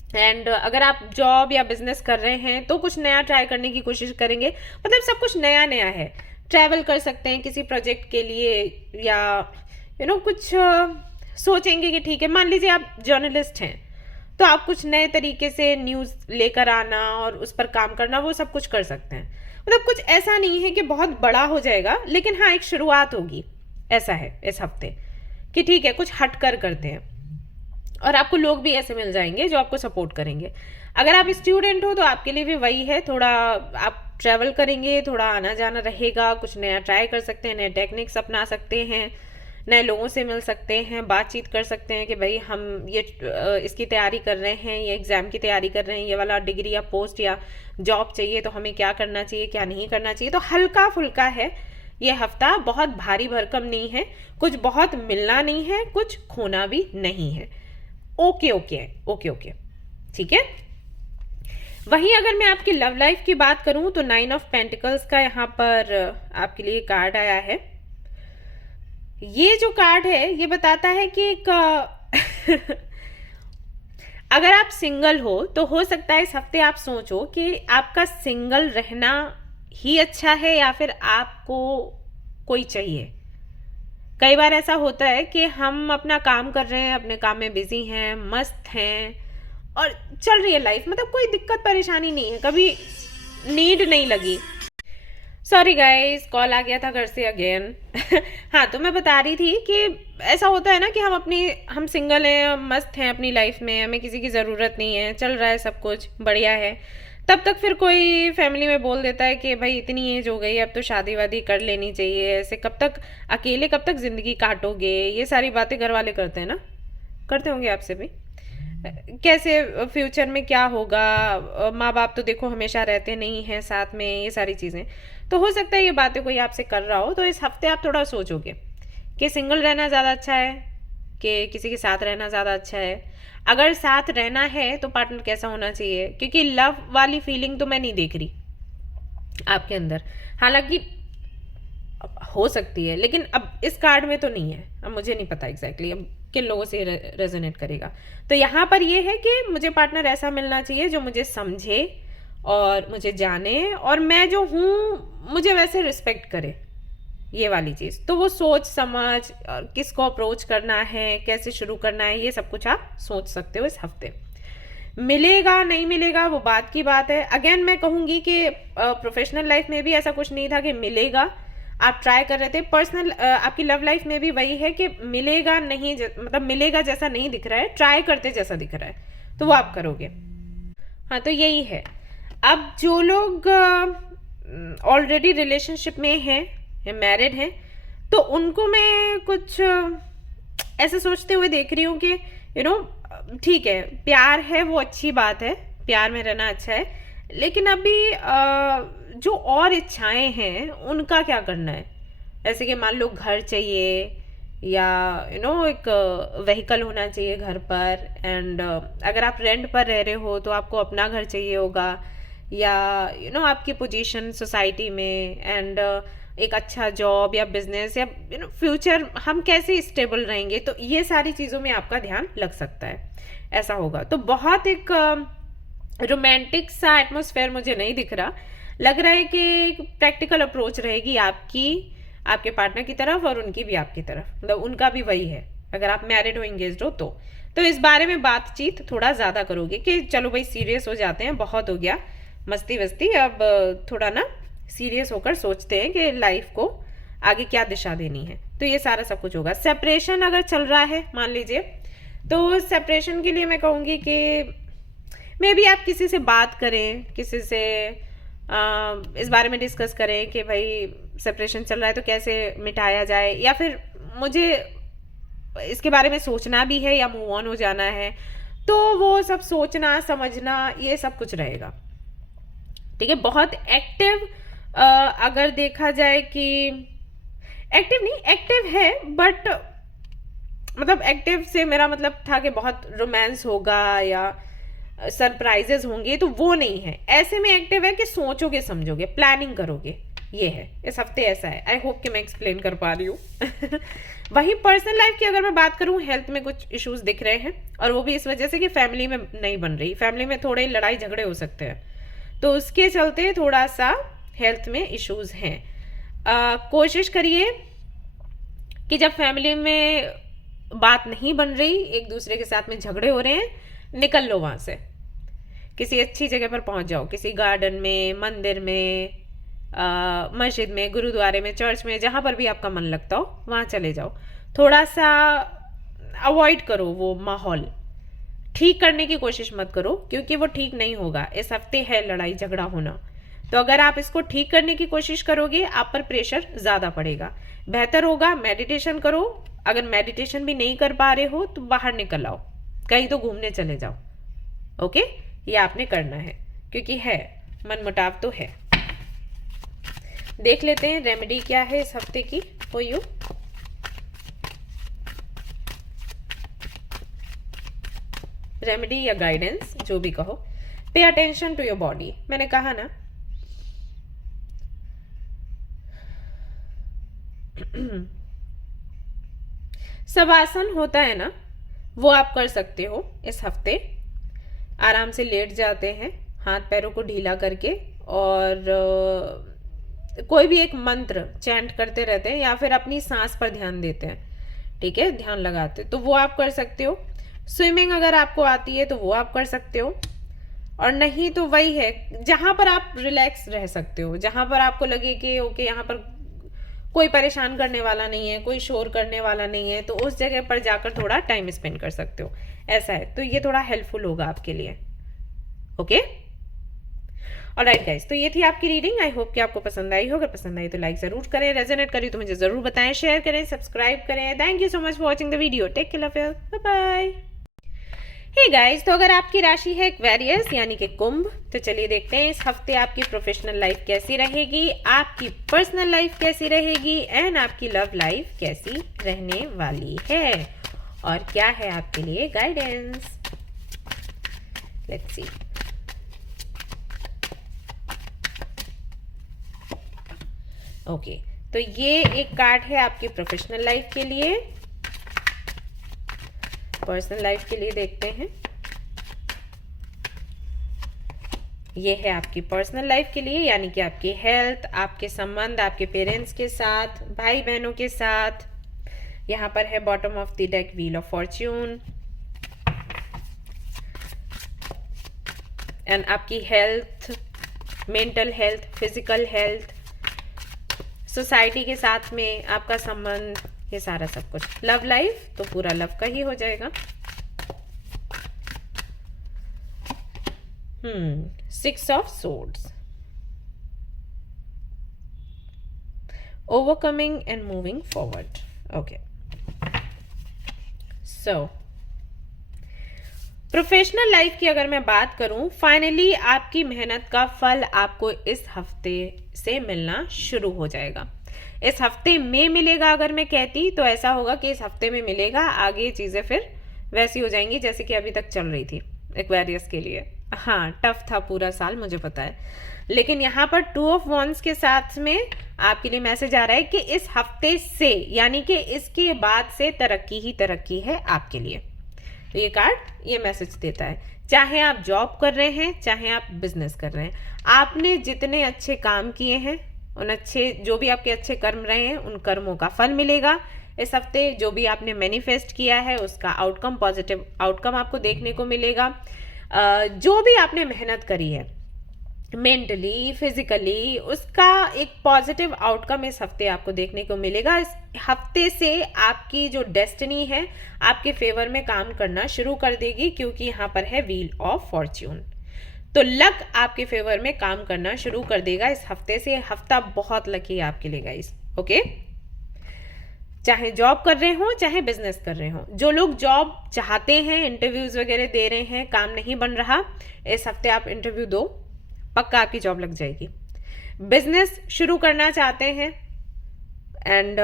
एंड अगर आप जॉब या बिजनेस कर रहे हैं तो कुछ नया ट्राई करने की कोशिश करेंगे, मतलब सब कुछ नया नया है। ट्रैवल कर सकते हैं किसी प्रोजेक्ट के लिए, या कुछ सोचेंगे कि ठीक है, मान लीजिए आप जर्नलिस्ट हैं तो आप कुछ नए तरीके से न्यूज़ लेकर आना और उस पर काम करना, वो सब कुछ कर सकते हैं। मतलब कुछ ऐसा नहीं है कि बहुत बड़ा हो जाएगा, लेकिन हाँ एक शुरुआत होगी, ऐसा है इस हफ्ते कि ठीक है कुछ हट कर करते हैं, और आपको लोग भी ऐसे मिल जाएंगे जो आपको सपोर्ट करेंगे। अगर आप स्टूडेंट हो तो आपके लिए भी वही है, थोड़ा आप ट्रैवल करेंगे, थोड़ा आना जाना रहेगा, कुछ नया ट्राई कर सकते हैं, नए टेक्निक्स अपना सकते हैं, नए लोगों से मिल सकते हैं, बातचीत कर सकते हैं कि भाई हम ये इसकी तैयारी कर रहे हैं, ये एग्ज़ाम की तैयारी कर रहे हैं, ये वाला डिग्री या पोस्ट या जॉब चाहिए, तो हमें क्या करना चाहिए, क्या नहीं करना चाहिए। तो हल्का फुल्का है, ये हफ्ता बहुत भारी भरकम नहीं है, कुछ बहुत मिलना नहीं है, कुछ खोना भी नहीं है। ओके ओके ओके ओके, ठीक है। वहीं अगर मैं आपकी लव लाइफ की बात करूं तो 9 ऑफ पेंटिकल्स का यहाँ पर आपके लिए कार्ड आया है। ये जो कार्ड है ये बताता है कि एक अगर आप सिंगल हो तो हो सकता है इस हफ्ते आप सोचो कि आपका सिंगल रहना ही अच्छा है या फिर आपको कोई चाहिए। कई बार ऐसा होता है कि हम अपना काम कर रहे हैं, अपने काम में बिजी हैं, मस्त हैं और चल रही है लाइफ, मतलब कोई दिक्कत परेशानी नहीं है, कभी नीड नहीं लगी। सॉरी गाइस, कॉल आ गया था घर से अगेन। हाँ, तो मैं बता रही थी कि ऐसा होता है ना कि हम सिंगल हैं, मस्त हैं अपनी लाइफ में, हमें किसी की ज़रूरत नहीं है, चल रहा है सब कुछ बढ़िया है। तब तक फिर कोई फैमिली में बोल देता है कि भाई इतनी एज हो गई, अब तो शादी वादी कर लेनी चाहिए, ऐसे कब तक अकेले कब तक ज़िंदगी काटोगे, ये सारी बातें घर वाले करते हैं ना, करते होंगे आपसे भी। कैसे फ्यूचर में क्या होगा, माँ बाप तो देखो हमेशा रहते नहीं हैं साथ में, ये सारी चीज़ें। तो हो सकता है ये बातें कोई आपसे कर रहा हो, तो इस हफ्ते आप थोड़ा सोचोगे कि सिंगल रहना ज़्यादा अच्छा है कि किसी के साथ रहना ज़्यादा अच्छा है। अगर साथ रहना है तो पार्टनर कैसा होना चाहिए, क्योंकि लव वाली फीलिंग तो मैं नहीं देख रही आपके अंदर। हालांकि हो सकती है, लेकिन अब इस कार्ड में तो नहीं है। अब मुझे नहीं पता एग्जैक्टली अब किन लोगों से रेजोनेट करेगा। तो यहाँ पर ये है कि मुझे पार्टनर ऐसा मिलना चाहिए जो मुझे समझे और मुझे जाने, और मैं जो हूँ मुझे वैसे रिस्पेक्ट करे, ये वाली चीज़। तो वो सोच समझ और किसको अप्रोच करना है, कैसे शुरू करना है, ये सब कुछ आप सोच सकते हो इस हफ्ते। मिलेगा नहीं मिलेगा वो बात की बात है। अगेन मैं कहूँगी कि प्रोफेशनल लाइफ में भी ऐसा कुछ नहीं था कि मिलेगा, आप ट्राई कर रहे थे। पर्सनल आपकी लव लाइफ में भी वही है कि मिलेगा नहीं, मतलब मिलेगा जैसा नहीं दिख रहा है, ट्राई करते जैसा दिख रहा है, तो वो आप करोगे। हाँ, तो यही है। अब जो लोग ऑलरेडी रिलेशनशिप में हैं या मैरिड हैं, तो उनको मैं कुछ ऐसे सोचते हुए देख रही हूँ कि ठीक है, प्यार है वो अच्छी बात है, प्यार में रहना अच्छा है, लेकिन अभी जो और इच्छाएं हैं उनका क्या करना है। जैसे कि मान लो घर चाहिए या एक व्हीकल होना चाहिए घर पर, एंड अगर आप रेंट पर रह रहे हो तो आपको अपना घर चाहिए होगा, या आपकी पोजीशन सोसाइटी में, एंड एक अच्छा जॉब या बिजनेस, या फ्यूचर हम कैसे स्टेबल रहेंगे, तो ये सारी चीज़ों में आपका ध्यान लग सकता है। ऐसा होगा तो बहुत एक रोमांटिक सा एटमॉस्फेयर मुझे नहीं दिख रहा। लग रहा है कि एक प्रैक्टिकल अप्रोच रहेगी आपकी आपके पार्टनर की तरफ और उनकी भी आपकी तरफ, मतलब उनका भी वही है अगर आप मैरिड हो, एंगेज्ड हो तो इस बारे में बातचीत थोड़ा ज़्यादा करोगे कि चलो भाई सीरियस हो जाते हैं, बहुत हो गया मस्ती वस्ती, अब थोड़ा ना सीरियस होकर सोचते हैं कि लाइफ को आगे क्या दिशा देनी है। तो ये सारा सब कुछ होगा। सेपरेशन अगर चल रहा है मान लीजिए, तो सेपरेशन के लिए मैं कहूँगी कि मे बी आप किसी से बात करें, किसी से इस बारे में डिस्कस करें कि भाई सेपरेशन चल रहा है तो कैसे मिटाया जाए, या फिर मुझे इसके बारे में सोचना भी है या मूव ऑन हो जाना है। तो वो सब सोचना समझना ये सब कुछ रहेगा, ठीक है। बहुत एक्टिव अगर देखा जाए कि एक्टिव नहीं, एक्टिव है बट मतलब एक्टिव से मेरा मतलब था कि बहुत रोमांस होगा या सरप्राइजेस होंगे, तो वो नहीं है। ऐसे में एक्टिव है कि सोचोगे समझोगे, प्लानिंग करोगे, ये है इस हफ्ते ऐसा है। आई होप कि मैं एक्सप्लेन कर पा रही हूँ। वहीं पर्सनल लाइफ की अगर मैं बात करूँ, हेल्थ में कुछ इश्यूज दिख रहे हैं, और वो भी इस वजह से कि फैमिली में नहीं बन रही, फैमिली में थोड़े लड़ाई झगड़े हो सकते हैं, तो उसके चलते थोड़ा सा हेल्थ में इश्यूज हैं। कोशिश करिए कि जब फैमिली में बात नहीं बन रही, एक दूसरे के साथ में झगड़े हो रहे हैं, निकल लो वहां से, किसी अच्छी जगह पर पहुंच जाओ, किसी गार्डन में, मंदिर में, मस्जिद में, गुरुद्वारे में, चर्च में, जहां पर भी आपका मन लगता हो वहां चले जाओ। थोड़ा सा अवॉइड करो वो माहौल, ठीक करने की कोशिश मत करो, क्योंकि वो ठीक नहीं होगा। इस हफ्ते है लड़ाई झगड़ा होना, तो अगर आप इसको ठीक करने की कोशिश करोगे आप पर प्रेशर ज्यादा पड़ेगा। बेहतर होगा मेडिटेशन करो, अगर मेडिटेशन भी नहीं कर पा रहे हो तो बाहर निकल आओ, कहीं तो घूमने चले जाओ। ओके, ये आपने करना है, क्योंकि है मनमुटाव तो है। देख लेते हैं रेमेडी क्या है इस हफ्ते की फॉर यू। रेमेडी या गाइडेंस जो भी कहो। पे अटेंशन टू योर बॉडी, मैंने कहा ना शवासन होता है ना, वो आप कर सकते हो इस हफ्ते। आराम से लेट जाते हैं हाथ पैरों को ढीला करके, और कोई भी एक मंत्र चैंट करते रहते हैं या फिर अपनी सांस पर ध्यान देते हैं, ठीक है, ध्यान लगाते, तो वो आप कर सकते हो। स्विमिंग अगर आपको आती है तो वो आप कर सकते हो, और नहीं तो वही है जहां पर आप रिलैक्स रह सकते हो, जहां पर आपको लगे कि ओके यहाँ पर कोई परेशान करने वाला नहीं है, कोई शोर करने वाला नहीं है, तो उस जगह पर जाकर थोड़ा टाइम स्पेंड कर सकते हो। ऐसा है तो ये थोड़ा हेल्पफुल होगा आपके लिए। ओके, ऑलराइट गाइस, तो ये थी आपकी रीडिंग। आई होप कि आपको पसंद आई हो। अगर पसंद आई तो लाइक जरूर करें, रेजोनेट करी तो मुझे जरूर बताएं, शेयर करें, सब्सक्राइब करें। Thank you so much for watching the video. Take care of yourself, bye bye. Hey guys, तो अगर आपकी राशि है एक्वेरियस यानी कि कुंभ, तो चलिए देखते हैं इस हफ्ते आपकी प्रोफेशनल लाइफ कैसी रहेगी, आपकी पर्सनल लाइफ कैसी रहेगी, एंड आपकी लव लाइफ कैसी रहने वाली है, और क्या है आपके लिए गाइडेंस। Let's see. ओके, तो ये एक कार्ड है आपकी प्रोफेशनल लाइफ के लिए। पर्सनल लाइफ के लिए देखते हैं। ये है आपकी पर्सनल लाइफ के लिए, यानी कि आपकी हेल्थ, आपके संबंध आपके पेरेंट्स के साथ, भाई बहनों के साथ। यहां पर है bottom of the deck wheel of fortune, and आपकी health, mental health, physical health, society के साथ में आपका संबंध, ये सारा सब कुछ। लव लाइफ तो पूरा लव का ही हो जाएगा। Six of swords, overcoming and moving forward. Okay, so professional life की अगर मैं बात करूं, फाइनली आपकी मेहनत का फल आपको इस हफ्ते से मिलना शुरू हो जाएगा। इस हफ्ते में मिलेगा, अगर मैं कहती तो ऐसा होगा कि इस हफ्ते में मिलेगा। आगे चीजें फिर वैसी हो जाएंगी जैसे कि अभी तक चल रही थी एक्वेरियस के लिए। हाँ, टफ था पूरा साल, मुझे पता है, लेकिन यहाँ पर 2 ऑफ वॉन्ड्स के साथ में आपके लिए मैसेज आ रहा है कि इस हफ्ते से, यानी कि इसके बाद से तरक्की ही तरक्की है आपके लिए। तो ये कार्ड ये मैसेज देता है, चाहे आप जॉब कर रहे हैं, चाहे आप बिजनेस कर रहे हैं, आपने जितने अच्छे काम किए हैं, उन अच्छे जो भी आपके अच्छे कर्म रहे हैं, उन कर्मों का फल मिलेगा इस हफ्ते। जो भी आपने मैनिफेस्ट किया है उसका आउटकम, पॉजिटिव आउटकम आपको देखने को मिलेगा। जो भी आपने मेहनत करी है मेंटली, फिजिकली, उसका एक पॉजिटिव आउटकम इस हफ्ते आपको देखने को मिलेगा। इस हफ्ते से आपकी जो डेस्टिनी है आपके फेवर में काम करना शुरू कर देगी, क्योंकि यहाँ पर है व्हील ऑफ फॉर्च्यून। तो लक आपके फेवर में काम करना शुरू कर देगा इस हफ्ते से। हफ्ता बहुत लकी है आपके लिए गाइस। ओके, चाहे जॉब कर रहे हो चाहे बिजनेस कर रहे हो, जो लोग जॉब चाहते हैं, इंटरव्यूज वगैरह दे रहे हैं, काम नहीं बन रहा, इस हफ्ते आप इंटरव्यू दो, पक्का आपकी जॉब लग जाएगी। बिजनेस शुरू करना चाहते हैं एंड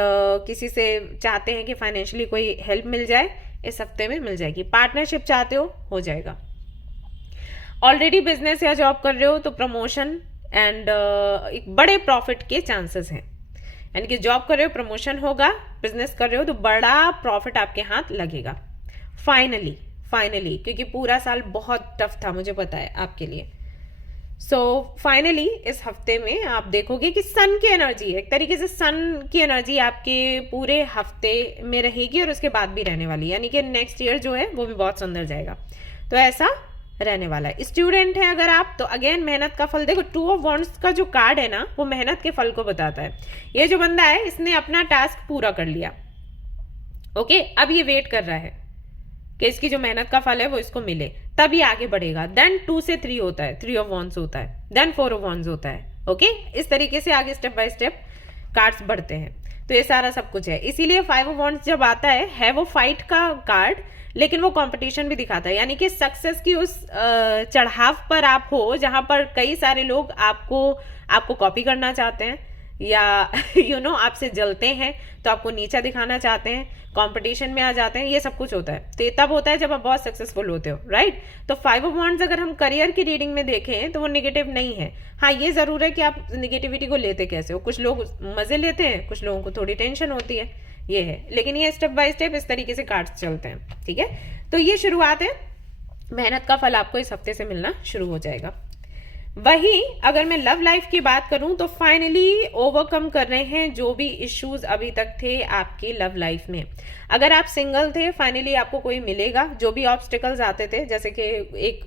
किसी से चाहते हैं कि फाइनेंशियली कोई हेल्प मिल जाए, इस हफ्ते में मिल जाएगी। पार्टनरशिप चाहते हो जाएगा। ऑलरेडी बिजनेस या जॉब कर रहे हो तो प्रमोशन एंड एक बड़े प्रॉफिट के चांसेस हैं, यानी कि जॉब कर रहे हो प्रमोशन होगा, बिजनेस कर रहे हो तो बड़ा प्रॉफिट आपके हाथ लगेगा फाइनली, क्योंकि पूरा साल बहुत टफ था, मुझे पता है आपके लिए। सो फाइनली इस हफ्ते में आप देखोगे कि सन की एनर्जी है, एक तरीके से सन की एनर्जी आपके पूरे हफ्ते में रहेगी और उसके बाद भी रहने वाली है, यानी कि नेक्स्ट ईयर जो है वो भी बहुत सुंदर जाएगा। तो ऐसा रहने वाला है। स्टूडेंट है अगर आप, तो अगेन मेहनत का फल देखो। 2 ऑफ वॉन्ड्स का जो कार्ड है ना, वो मेहनत के फल को बताता है। ये जो बंदा है इसने अपना टास्क पूरा कर लिया, ओके, अब ये वेट कर रहा है कि इसकी जो मेहनत का फल है वो इसको मिले, तब ये आगे बढ़ेगा। देन 2 से 3 होता है, 3 ऑफ वॉन्ड्स होता है, देन 4 ऑफ वॉन्ड्स होता है। ओके, इस तरीके से आगे स्टेप बाय स्टेप कार्ड्स बढ़ते हैं। तो ये सारा सब कुछ है, इसीलिए 5 ऑफ वॉन्ड्स जब आता है वो फाइट का कार्ड, लेकिन वो कंपटीशन भी दिखाता है, यानी कि सक्सेस की उस चढ़ाव पर आप हो जहां पर कई सारे लोग आपको कॉपी करना चाहते हैं, या आपसे जलते हैं तो आपको नीचा दिखाना चाहते हैं, कंपटीशन में आ जाते हैं, ये सब कुछ होता है। तो ये तब होता है जब आप बहुत सक्सेसफुल होते हो, राइट। तो 5 ऑफ वांड्स अगर हम करियर की रीडिंग में देखें तो वो नेगेटिव नहीं है। हाँ, ये जरूर है कि आप नेगेटिविटी को लेते कैसे हो। कुछ लोग मजे लेते हैं, कुछ लोगों को थोड़ी टेंशन होती है, ये है। लेकिन ये स्टेप बाय स्टेप इस तरीके से कार्ड्स चलते हैं, ठीक है। तो ये शुरुआत है, मेहनत का फल आपको इस हफ्ते से मिलना शुरू हो जाएगा। वही अगर मैं लव लाइफ की बात करूं तो फाइनली ओवरकम कर रहे हैं जो भी इश्यूज अभी तक थे आपकी लव लाइफ में। अगर आप सिंगल थे, फाइनली आपको कोई मिलेगा। जो भी ऑब्स्टिकल्स आते थे, जैसे कि एक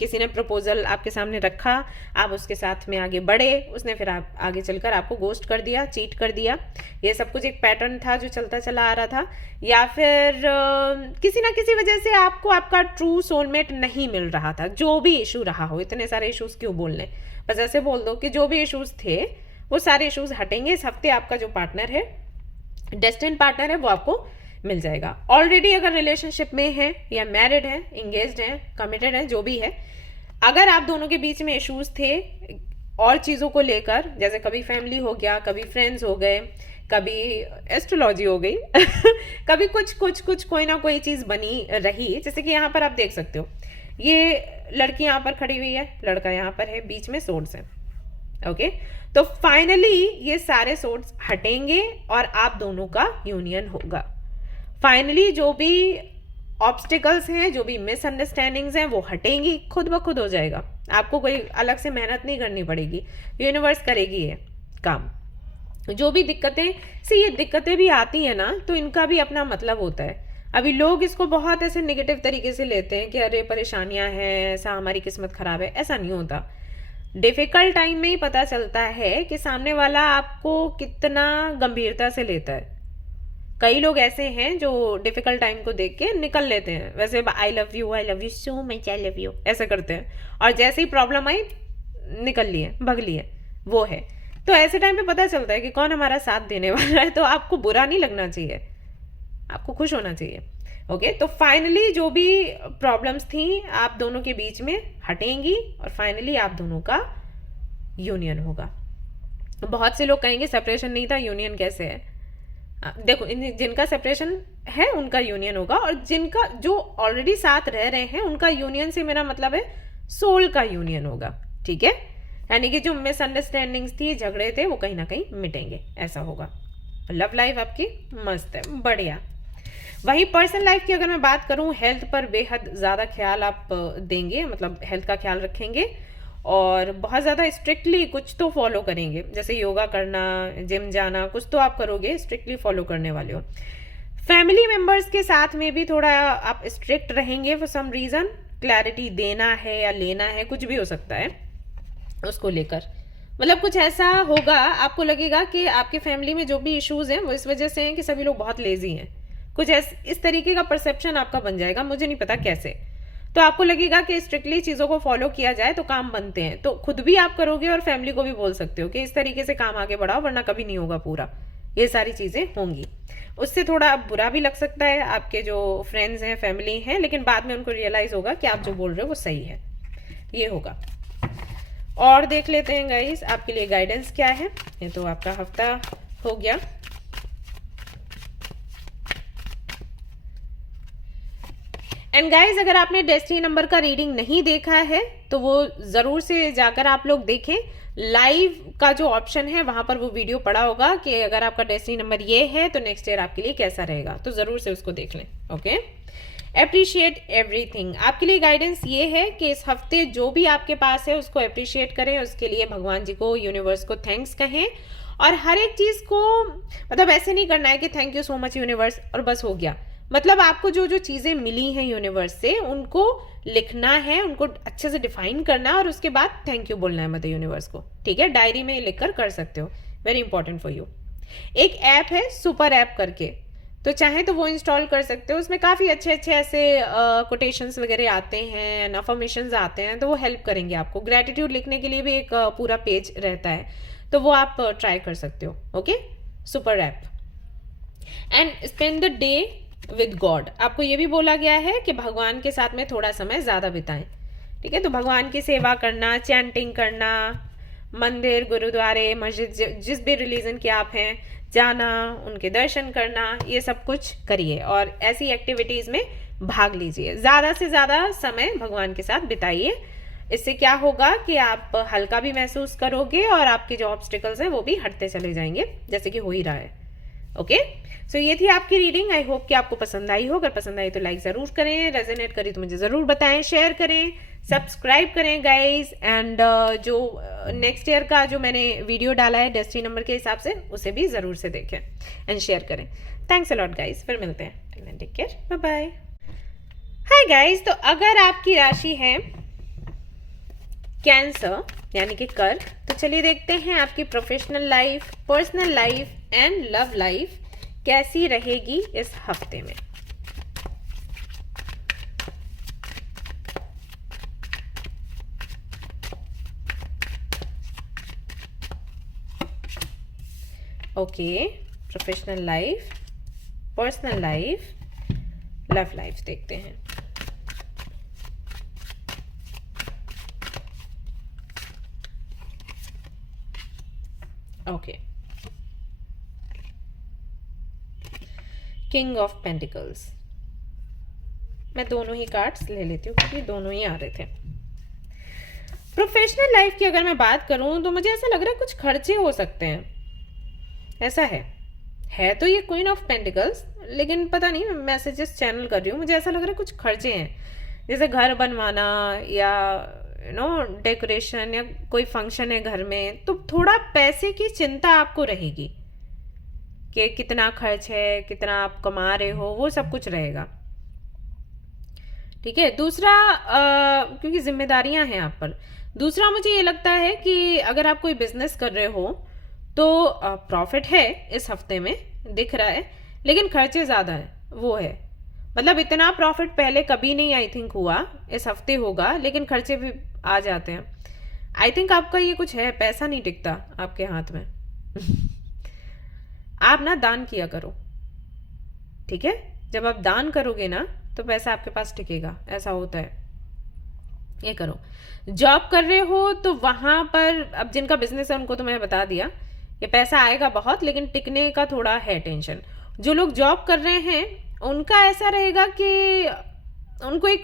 किसी ने प्रपोजल आपके सामने रखा, आप उसके साथ में आगे बढ़े, उसने फिर आप आगे चलकर आपको गोस्ट कर दिया, चीट कर दिया, ये सब कुछ एक पैटर्न था जो चलता चला आ रहा था। या फिर किसी ना किसी वजह से आपको आपका ट्रू सोलमेट नहीं मिल रहा था। जो भी इशू रहा हो, इतने सारे इश्यूज क्यों बोलने, बस ऐसे बोल दो कि जो भी इश्यूज थे वो सारे इश्यूज हटेंगे। इस हफ्ते आपका जो पार्टनर है, डेस्टिन्ड पार्टनर है, वो आपको मिल जाएगा। ऑलरेडी अगर रिलेशनशिप में है या मैरिड है, एंगेज्ड है, कमिटेड है, जो भी है, अगर आप दोनों के बीच में इश्यूज थे और चीजों को लेकर, जैसे कभी फैमिली हो गया, कभी फ्रेंड्स हो गए, कभी एस्ट्रोलॉजी हो गई कभी कुछ कोई ना कोई चीज बनी रही। जैसे कि यहाँ पर आप देख सकते हो, ये लड़की यहाँ पर खड़ी हुई है, लड़का यहाँ पर है, बीच में सोर्ड्स है, ओके। तो फाइनली ये सारे सोर्ड्स हटेंगे और आप दोनों का यूनियन होगा। फाइनली जो भी ऑब्स्टिकल्स हैं, जो भी मिसअंडरस्टैंडिंग्स हैं, वो हटेंगी, खुद ब खुद हो जाएगा। आपको कोई अलग से मेहनत नहीं करनी पड़ेगी, यूनिवर्स करेगी ये काम। जो भी दिक्कतें, ये दिक्कतें भी आती है ना, तो इनका भी अपना मतलब होता है। अभी लोग इसको बहुत ऐसे नेगेटिव तरीके से लेते हैं कि अरे परेशानियां हैं, ऐसा हमारी किस्मत खराब है। ऐसा नहीं होता। डिफिकल्ट टाइम में ही पता चलता है कि सामने वाला आपको कितना गंभीरता से लेता है। कई लोग ऐसे हैं जो डिफिकल्ट टाइम को देख के निकल लेते हैं, वैसे I love you so much, I love you ऐसे करते हैं, और जैसे ही प्रॉब्लम आई निकल लिए, भग लिए, वो है। तो ऐसे टाइम पे पता चलता है कि कौन हमारा साथ देने वाला है। तो आपको बुरा नहीं लगना चाहिए, आपको खुश होना चाहिए, ओके। तो फाइनली जो भी प्रॉब्लम्स थी आप दोनों के बीच में हटेंगी और फाइनली आप दोनों का यूनियन होगा। बहुत से लोग कहेंगे सेपरेशन नहीं था, यूनियन कैसे है। देखो, जिनका सेपरेशन है उनका यूनियन होगा, और जिनका जो ऑलरेडी साथ रह रहे हैं उनका यूनियन से मेरा मतलब है सोल का यूनियन होगा, ठीक है। यानी कि जो मिसअंडरस्टैंडिंग्स थी, झगड़े थे, वो कहीं ना कहीं मिटेंगे, ऐसा होगा। लव लाइफ आपकी मस्त है, बढ़िया। वही पर्सनल लाइफ की अगर मैं बात करूं, हेल्थ पर बेहद ज्यादा ख्याल आप देंगे, मतलब हेल्थ का ख्याल रखेंगे और बहुत ज़्यादा स्ट्रिक्टली कुछ तो फॉलो करेंगे। जैसे योगा करना, जिम जाना, कुछ तो आप करोगे, स्ट्रिक्टली फॉलो करने वाले हो। फैमिली मेंबर्स के साथ में भी थोड़ा आप स्ट्रिक्ट रहेंगे फॉर सम रीज़न। क्लैरिटी देना है या लेना है, कुछ भी हो सकता है उसको लेकर। मतलब कुछ ऐसा होगा, आपको लगेगा कि आपके फैमिली में जो भी इश्यूज हैं वो इस वजह से हैं कि सभी लोग बहुत लेजी हैं। कुछ इस तरीके का परसेप्शन आपका बन जाएगा, मुझे नहीं पता कैसे। तो आपको लगेगा कि स्ट्रिक्टली चीज़ों को फॉलो किया जाए तो काम बनते हैं। तो खुद भी आप करोगे और फैमिली को भी बोल सकते हो कि इस तरीके से काम आगे बढ़ाओ, वरना कभी नहीं होगा पूरा। ये सारी चीज़ें होंगी। उससे थोड़ा बुरा भी लग सकता है आपके जो फ्रेंड्स हैं, फैमिली हैं, लेकिन बाद में उनको रियलाइज होगा कि आप जो बोल रहे हो वो सही है। ये होगा। और देख लेते हैं गाइस आपके लिए गाइडेंस क्या है। ये तो आपका हफ्ता हो गया। एंड गाइज, अगर आपने डेस्टिनी नंबर का रीडिंग नहीं देखा है तो वो जरूर से जाकर आप लोग देखें। लाइव का जो ऑप्शन है वहां पर वो वीडियो पड़ा होगा कि अगर आपका डेस्टिनी नंबर ये है तो नेक्स्ट ईयर आपके लिए कैसा रहेगा, तो जरूर से उसको देख लें, ओके। अप्रिशिएट एवरीथिंग, आपके लिए गाइडेंस ये है कि इस हफ्ते जो भी आपके पास है उसको अप्रिशिएट करें, उसके लिए भगवान जी को, यूनिवर्स को थैंक्स कहें। और हर एक चीज को मतलब ऐसे नहीं करना है कि thank you so much universe और बस हो गया। मतलब आपको जो जो चीजें मिली हैं यूनिवर्स से उनको लिखना है, उनको अच्छे से डिफाइन करना है और उसके बाद थैंक यू बोलना है मदर यूनिवर्स को, ठीक है। डायरी में लिखकर कर सकते हो, वेरी इंपॉर्टेंट फॉर यू। एक ऐप है सुपर ऐप करके, तो चाहे तो वो इंस्टॉल कर सकते हो। उसमें काफी अच्छे अच्छे ऐसे कोटेशंस वगैरह आते हैं, अफर्मेशंस आते हैं, तो वो हेल्प करेंगे आपको। ग्रेटिट्यूड लिखने के लिए भी एक पूरा पेज रहता है, तो वो आप ट्राई कर सकते हो, okay. Super app. And spend the day with God, आपको ये भी बोला गया है कि भगवान के साथ में थोड़ा समय ज्यादा बिताएं, ठीक है। तो भगवान की सेवा करना, चैंटिंग करना, मंदिर, गुरुद्वारे, मस्जिद, जिस भी रिलीजन के आप हैं, जाना, उनके दर्शन करना, ये सब कुछ करिए और ऐसी एक्टिविटीज में भाग लीजिए। ज्यादा से ज्यादा समय भगवान के साथ बिताइए। इससे क्या होगा कि आप हल्का भी महसूस करोगे और आपके जो ऑब्स्टिकल्स हैं वो भी हटते चले जाएंगे, जैसे कि हो ही रहा है। ओके, सो ये थी आपकी रीडिंग। आई होप कि आपको पसंद आई हो। अगर पसंद आई तो लाइक जरूर करें, रेजोनेट करी तो मुझे जरूर बताएं, शेयर करें, सब्सक्राइब करें गाइज। एंड जो नेक्स्ट ईयर का जो मैंने वीडियो डाला है डेस्टिनी नंबर के हिसाब से, उसे भी जरूर से देखें एंड शेयर करें। थैंक्स अ लॉट गाइज, फिर मिलते हैं। Take care, bye bye. Hi guys, तो अगर आपकी राशि है कैंसर यानी कि कर्क, तो चलिए देखते हैं आपकी professional life, personal life and love life कैसी रहेगी इस हफ्ते में। Okay, professional life, personal life, love life देखते हैं। Okay, king of pentacles. मैं दोनों ही कार्ड्स ले लेती हूँ क्योंकि दोनों ही आ रहे थे। प्रोफेशनल लाइफ की अगर मैं बात करूं तो मुझे ऐसा लग रहा है कुछ खर्चे हो सकते हैं, ऐसा है तो ये क्वीन ऑफ पेंटिकल्स, लेकिन पता नहीं, मैं मैसेजेस चैनल कर रही हूँ, मुझे ऐसा लग रहा है कुछ खर्चे हैं, जैसे घर बनवाना या डेकोरेशन या कोई फंक्शन है घर में, तो थोड़ा पैसे की चिंता आपको रहेगी कि कितना खर्च है, कितना आप कमा रहे हो, वो सब कुछ रहेगा। ठीक है। दूसरा, क्योंकि जिम्मेदारियां हैं आप पर। दूसरा, मुझे ये लगता है कि अगर आप कोई बिजनेस कर रहे हो तो प्रॉफिट है इस हफ्ते में, दिख रहा है, लेकिन खर्चे ज्यादा है, वो है। मतलब इतना प्रॉफिट पहले कभी नहीं आई थिंक हुआ, इस हफ्ते होगा, लेकिन खर्चे भी आ जाते हैं। आई थिंक आपका ये कुछ है, पैसा नहीं टिकता आपके हाथ में। आप ना दान किया करो, ठीक है। जब आप दान करोगे ना तो पैसा आपके पास टिकेगा, ऐसा होता है। ये करो। जॉब कर रहे हो तो वहां पर, अब जिनका बिजनेस है उनको तो मैंने बता दिया, ये पैसा आएगा बहुत, लेकिन टिकने का थोड़ा है टेंशन। जो लोग जॉब कर रहे हैं उनका ऐसा रहेगा कि उनको एक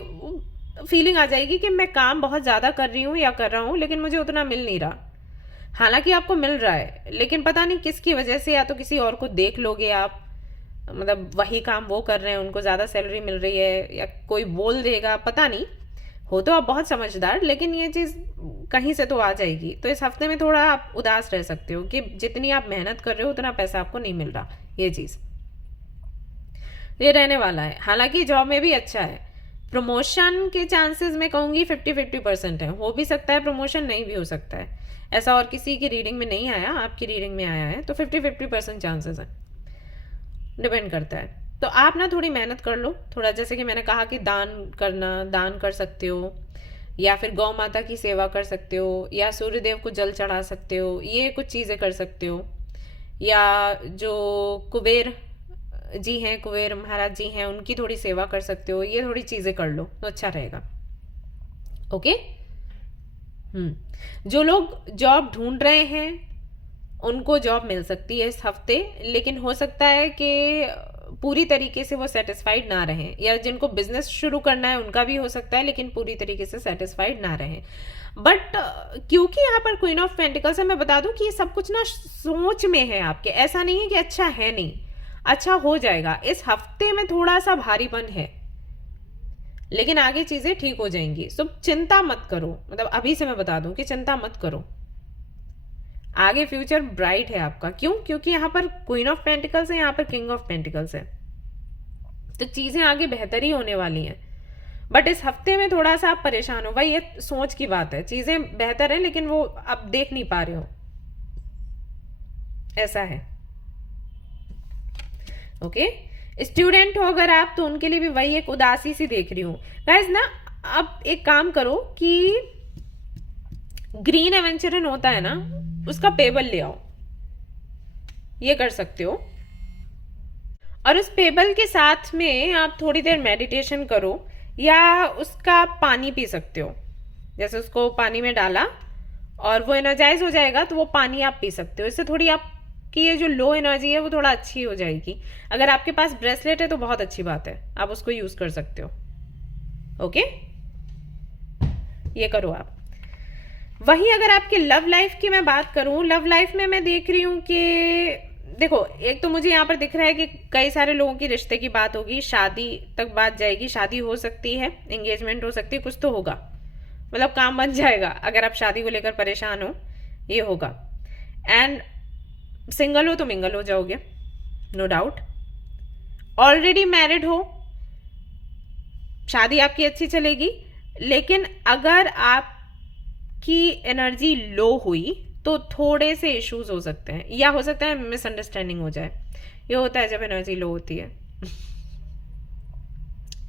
फीलिंग आ जाएगी कि मैं काम बहुत ज्यादा कर रही हूँ या कर रहा हूँ, लेकिन मुझे उतना मिल नहीं रहा। हालांकि आपको मिल रहा है, लेकिन पता नहीं किसकी वजह से, या तो किसी और को देख लोगे आप, मतलब वही काम वो कर रहे हैं, उनको ज्यादा सैलरी मिल रही है, या कोई बोल देगा, पता नहीं। हो तो आप बहुत समझदार, लेकिन ये चीज कहीं से तो आ जाएगी। तो इस हफ्ते में थोड़ा आप उदास रह सकते हो कि जितनी आप मेहनत कर रहे हो उतना पैसा आपको नहीं मिल रहा। ये चीज, ये रहने वाला है। हालांकि जॉब में भी अच्छा है, प्रमोशन के चांसेस मैं कहूंगी 50-50% है। हो भी सकता है प्रमोशन, नहीं भी हो सकता है। ऐसा और किसी की रीडिंग में नहीं आया, आपकी रीडिंग में आया है, तो 50-50% चांसेस है, डिपेंड करता है। तो आप ना थोड़ी मेहनत कर लो, थोड़ा, जैसे कि मैंने कहा कि दान कर सकते हो, या फिर गौ माता की सेवा कर सकते हो, या सूर्यदेव को जल चढ़ा सकते हो, ये कुछ चीजें कर सकते हो। या जो कुबेर जी हैं, कुबेर महाराज जी हैं, उनकी थोड़ी सेवा कर सकते हो, ये थोड़ी चीजें कर लो तो अच्छा रहेगा। ओके। जो लोग जॉब ढूंढ रहे हैं उनको जॉब मिल सकती है इस हफ्ते, लेकिन हो सकता है कि पूरी तरीके से वो सेटिस्फाइड ना रहें, या जिनको बिजनेस शुरू करना है उनका भी हो सकता है, लेकिन पूरी तरीके से सेटिस्फाइड ना रहें। बट क्योंकि यहाँ पर क्वीन ऑफ पेंटिकल्स है, मैं बता दूं कि ये सब कुछ ना सोच में है आपके, ऐसा नहीं है कि अच्छा है नहीं, अच्छा हो जाएगा। इस हफ्ते में थोड़ा सा भारीपन है, लेकिन आगे चीजें ठीक हो जाएंगी। सो चिंता मत करो, मतलब अभी से मैं बता दूं कि चिंता मत करो, आगे फ्यूचर ब्राइट है आपका। क्यों? क्योंकि यहाँ पर क्वीन ऑफ पेंटिकल्स है, यहाँ पर किंग ऑफ पेंटिकल्स है, तो चीजें आगे बेहतर ही होने वाली हैं। बट इस हफ्ते में थोड़ा सा आप परेशान हो, भाई ये सोच की बात है। चीजें बेहतर है, लेकिन वो आप देख नहीं पा रहे हो, ऐसा है। ओके। स्टूडेंट हो अगर आप, तो उनके लिए भी वही एक उदासी सी देख रही हूं गाइस ना। अब एक काम करो कि ग्रीन एवेंचरन होता है ना, उसका पेबल ले आओ, ये कर सकते हो। और उस पेबल के साथ में आप थोड़ी देर मेडिटेशन करो, या उसका पानी पी सकते हो। जैसे उसको पानी में डाला और वो एनर्जाइज हो जाएगा तो वो पानी आप पी सकते हो। इससे थोड़ी आपकी ये जो लो एनर्जी है वो थोड़ा अच्छी हो जाएगी। अगर आपके पास ब्रेसलेट है तो बहुत अच्छी बात है, आप उसको यूज कर सकते हो। ओके, ये करो आप। वहीं अगर आपके लव लाइफ की मैं बात करूं, लव लाइफ में मैं देख रही हूं कि देखो, एक तो मुझे यहाँ पर दिख रहा है कि कई सारे लोगों की रिश्ते की बात होगी, शादी तक बात जाएगी, शादी हो सकती है, एंगेजमेंट हो सकती है, कुछ तो होगा, मतलब काम बन जाएगा। अगर आप शादी को लेकर परेशान हो, ये होगा। एंड सिंगल हो तो मिंगल हो जाओगे, नो डाउट। ऑलरेडी मैरिड हो, शादी आपकी अच्छी चलेगी। लेकिन अगर आपकी एनर्जी लो हुई तो थोड़े से इश्यूज हो सकते हैं, या हो सकता है मिसअंडरस्टैंडिंग हो जाए। ये होता है जब एनर्जी लो होती है।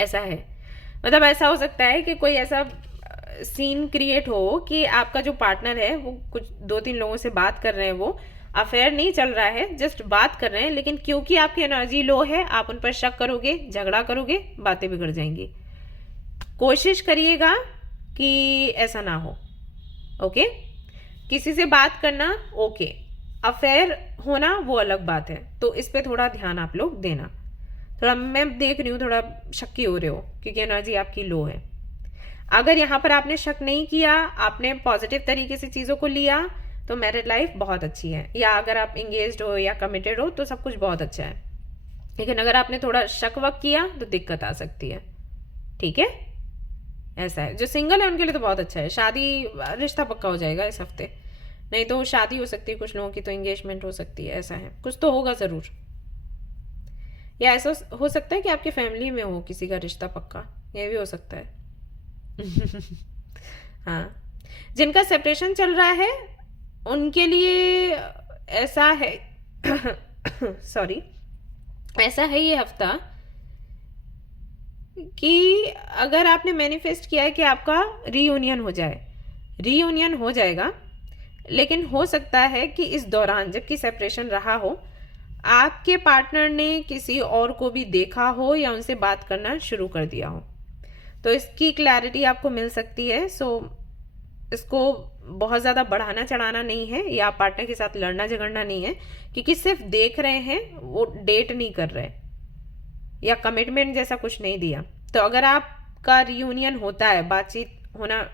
ऐसा है, मतलब ऐसा हो सकता है कि कोई ऐसा सीन क्रिएट हो कि आपका जो पार्टनर है वो कुछ 2-3 लोगों से बात कर रहे हैं, वो अफेयर नहीं चल रहा है, जस्ट बात कर रहे हैं, लेकिन क्योंकि आपकी एनर्जी लो है आप उन पर शक करोगे, झगड़ा करोगे, बातें बिगड़ जाएंगी। कोशिश करिएगा कि ऐसा ना हो। ओके, किसी से बात करना ओके, अफेयर होना वो अलग बात है। तो इस पे थोड़ा ध्यान आप लोग देना। थोड़ा मैं देख रही हूँ थोड़ा शक्की हो रहे हो क्योंकि एनर्जी आपकी लो है। अगर यहाँ पर आपने शक नहीं किया, आपने पॉजिटिव तरीके से चीज़ों को लिया, तो मैरिड लाइफ बहुत अच्छी है। या अगर आप इंगेज्ड हो या कमिटेड हो तो सब कुछ बहुत अच्छा है। लेकिन अगर आपने थोड़ा शक वक किया तो दिक्कत आ सकती है। ठीक है, ऐसा है। जो सिंगल है उनके लिए तो बहुत अच्छा है, शादी रिश्ता पक्का हो जाएगा इस हफ्ते। नहीं तो शादी हो सकती है, कुछ लोगों की तो एंगेजमेंट हो सकती है, ऐसा है, कुछ तो होगा ज़रूर। या ऐसा हो सकता है कि आपकी फैमिली में हो किसी का रिश्ता पक्का, ये भी हो सकता है। हाँ, जिनका सेपरेशन चल रहा है उनके लिए ऐसा है सॉरी, ऐसा है ये हफ्ता कि अगर आपने मैनिफेस्ट किया है कि आपका रीयूनियन हो जाए, रीयूनियन हो जाएगा। लेकिन हो सकता है कि इस दौरान जबकि सेपरेशन रहा हो, आपके पार्टनर ने किसी और को भी देखा हो या उनसे बात करना शुरू कर दिया हो। तो इसकी क्लैरिटी आपको मिल सकती है। सो इसको बहुत ज़्यादा बढ़ाना चढ़ाना नहीं है, या पार्टनर के साथ लड़ना झगड़ना नहीं है, क्योंकि सिर्फ देख रहे हैं, वो डेट नहीं कर रहे या कमिटमेंट जैसा कुछ नहीं दिया। तो अगर आपका रियूनियन होता है, बातचीत होना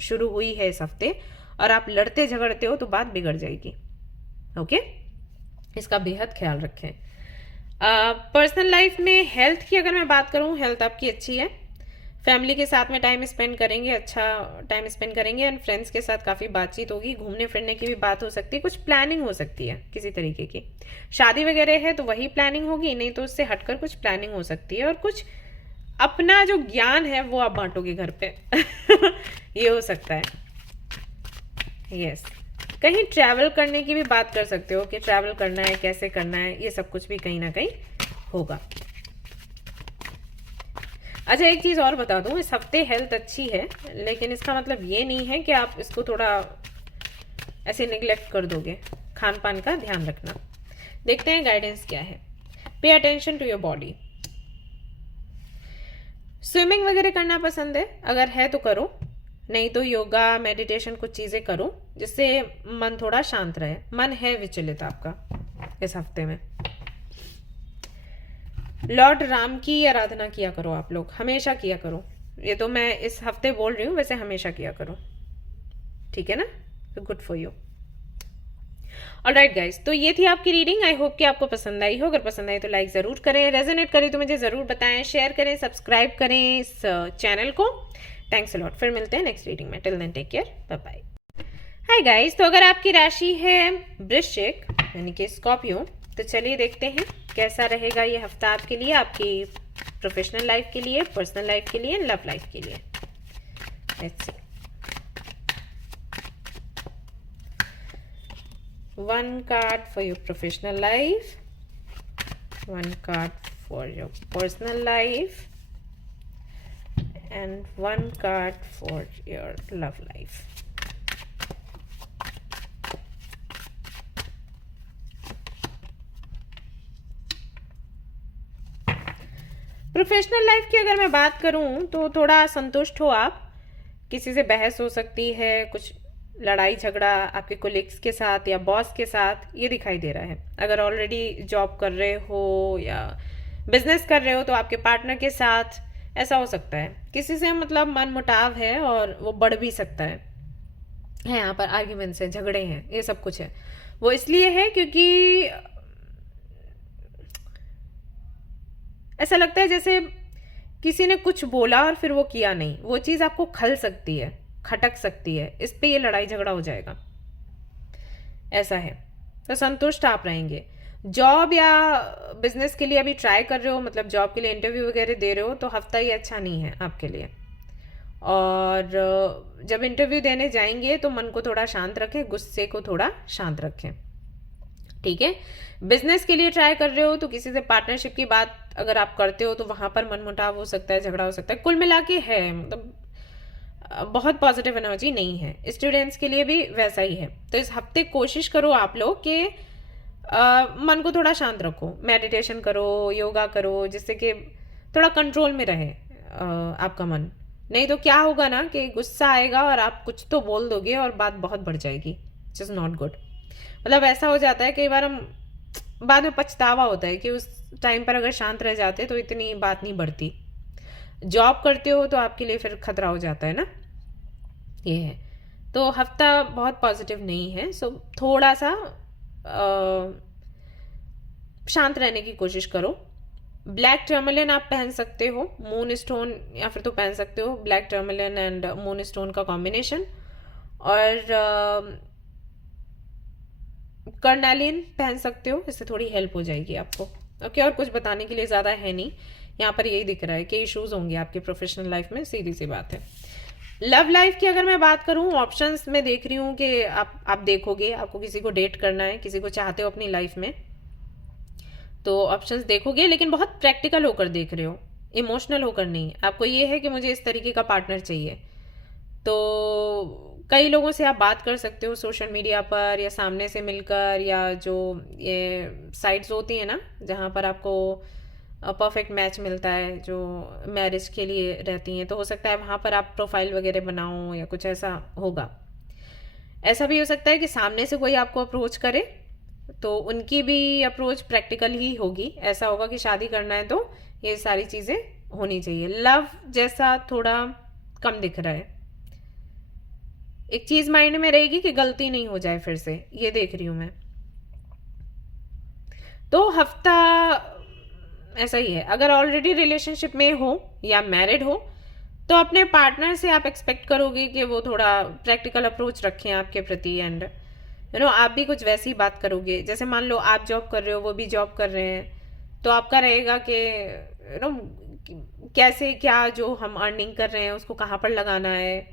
शुरू हुई है इस हफ्ते, और आप लड़ते झगड़ते हो तो बात बिगड़ जाएगी। ओके, इसका बेहद ख्याल रखें। पर्सनल लाइफ में हेल्थ की अगर मैं बात करूं, हेल्थ आपकी अच्छी है। फैमिली के साथ में टाइम स्पेंड करेंगे, अच्छा टाइम स्पेंड करेंगे। एंड फ्रेंड्स के साथ काफ़ी बातचीत होगी, घूमने फिरने की भी बात हो सकती है, कुछ प्लानिंग हो सकती है किसी तरीके की। शादी वगैरह है तो वही प्लानिंग होगी, नहीं तो उससे हटकर कुछ प्लानिंग हो सकती है। और कुछ अपना जो ज्ञान है वो आप बांटोगे घर पे ये हो सकता है। यस, कहीं ट्रैवल करने की भी बात कर सकते हो कि ट्रैवल करना है, कैसे करना है, ये सब कुछ भी कहीं ना कहीं होगा। अच्छा, एक चीज़ और बता दूं, इस हफ्ते हेल्थ अच्छी है, लेकिन इसका मतलब ये नहीं है कि आप इसको थोड़ा ऐसे निगलेक्ट कर दोगे। खान पान का ध्यान रखना। देखते हैं गाइडेंस क्या है। Pay attention to your body. Swimming वगैरह करना पसंद है? अगर है तो करो, नहीं तो योगा मेडिटेशन कुछ चीज़ें करो जिससे मन थोड़ा शांत रहे। मन है विचलित आपका इस हफ्ते में। लॉर्ड राम की आराधना किया करो आप लोग, हमेशा किया करो। ये तो मैं इस हफ्ते बोल रही हूँ, वैसे हमेशा किया करो, ठीक है ना? तो good for you. Alright guys, तो ये थी आपकी रीडिंग। आई होप कि आपको पसंद आई हो। अगर पसंद आई तो लाइक ज़रूर करें, रेजोनेट करें तो मुझे ज़रूर बताएं, शेयर करें, सब्सक्राइब करें इस चैनल को। Thanks a lot. फिर मिलते हैं नेक्स्ट रीडिंग में। Till then take care, bye bye. Hi guys, तो अगर आपकी राशि है वृश्चिक यानी कि स्कॉर्पियो, तो चलिए देखते हैं कैसा रहेगा ये हफ्ता आपके लिए, आपकी प्रोफेशनल लाइफ के लिए, पर्सनल लाइफ के लिए, लव लाइफ के लिए। Let's see. One card for your professional life, one card for your personal life, and one card for your love life. Professional life की अगर मैं बात करूं तो थोड़ा संतुष्ट हो आप। किसी से बहस हो सकती है, कुछ लड़ाई झगड़ा आपके कोलिग्स के साथ या बॉस के साथ, ये दिखाई दे रहा है। अगर ऑलरेडी जॉब कर रहे हो या बिजनेस कर रहे हो तो आपके पार्टनर के साथ ऐसा हो सकता है, किसी से मतलब मनमुटाव है और वो बढ़ भी सकता है यहाँ पर आर्ग्यूमेंट्स हैं, झगड़े हैं, ये सब कुछ है। वो इसलिए है क्योंकि ऐसा लगता है जैसे किसी ने कुछ बोला और फिर वो किया नहीं, वो चीज़ आपको खल सकती है, खटक सकती है, इस पे ये लड़ाई झगड़ा हो जाएगा, ऐसा है। तो संतुष्ट आप रहेंगे। जॉब या बिजनेस के लिए अभी ट्राई कर रहे हो, मतलब जॉब के लिए इंटरव्यू वगैरह दे रहे हो, तो हफ्ता ये अच्छा नहीं है आपके लिए। और जब इंटरव्यू देने जाएंगे तो मन को थोड़ा शांत रखें, गुस्से को थोड़ा शांत रखें, ठीक है। बिजनेस के लिए ट्राई कर रहे हो तो किसी से पार्टनरशिप की बात अगर आप करते हो तो वहां पर मनमुटाव हो सकता है, झगड़ा हो सकता है। कुल मिला के है मतलब बहुत पॉजिटिव एनर्जी नहीं है। स्टूडेंट्स के लिए भी वैसा ही है। तो इस हफ्ते कोशिश करो आप लोग कि मन को थोड़ा शांत रखो, मेडिटेशन करो, योगा करो, जिससे कि थोड़ा कंट्रोल में रहे आपका मन। नहीं तो क्या होगा ना कि गुस्सा आएगा और आप कुछ तो बोल दोगे और बात बहुत बढ़ जाएगी, विच इज़ नॉट गुड। मतलब ऐसा हो जाता है कई बार, हम बाद में पछतावा होता है कि उस टाइम पर अगर शांत रह जाते तो इतनी बात नहीं बढ़ती। जॉब करते हो तो आपके लिए फिर खतरा हो जाता है ना, ये है। तो हफ्ता बहुत पॉजिटिव नहीं है, सो थोड़ा सा शांत रहने की कोशिश करो। ब्लैक टर्मलिन आप पहन सकते हो, मून स्टोन, या फिर तो पहन सकते हो black tourmaline and moon stone का कॉम्बिनेशन। और कर्नालिन पहन सकते हो, इससे थोड़ी हेल्प हो जाएगी आपको। ओके, और कुछ बताने के लिए ज़्यादा है नहीं, यहाँ पर यही दिख रहा है कि इश्यूज होंगे आपके प्रोफेशनल लाइफ में, सीधी सी बात है। लव लाइफ की अगर मैं बात करूँ, ऑप्शंस में देख रही हूँ कि आप देखोगे, आपको किसी को डेट करना है, किसी को चाहते हो अपनी लाइफ में, तो ऑप्शंस देखोगे, लेकिन बहुत प्रैक्टिकल होकर देख रहे हो, इमोशनल होकर नहीं। आपको ये है कि मुझे इस तरीके का पार्टनर चाहिए। तो कई लोगों से आप बात कर सकते हो सोशल मीडिया पर या सामने से मिलकर, या जो ये साइट्स होती हैं ना जहाँ पर आपको परफेक्ट मैच मिलता है, जो मैरिज के लिए रहती हैं, तो हो सकता है वहाँ पर आप प्रोफाइल वगैरह बनाओ या कुछ ऐसा होगा। ऐसा भी हो सकता है कि सामने से कोई आपको अप्रोच करे, तो उनकी भी अप्रोच प्रैक्टिकल ही होगी। ऐसा होगा कि शादी करना है तो ये सारी चीज़ें होनी चाहिए। लव जैसा थोड़ा कम दिख रहा है। एक चीज माइंड में रहेगी कि गलती नहीं हो जाए फिर से, ये देख रही हूं मैं। तो हफ्ता ऐसा ही है। अगर ऑलरेडी रिलेशनशिप में हो या मैरिड हो तो अपने पार्टनर से आप एक्सपेक्ट करोगे कि वो थोड़ा प्रैक्टिकल अप्रोच रखें आपके प्रति, एंड आप भी कुछ वैसी ही बात करोगे। जैसे मान लो आप जॉब कर रहे हो, वो भी जॉब कर रहे हैं, तो आपका रहेगा कि कैसे क्या जो हम अर्निंग कर रहे हैं उसको कहाँ पर लगाना है,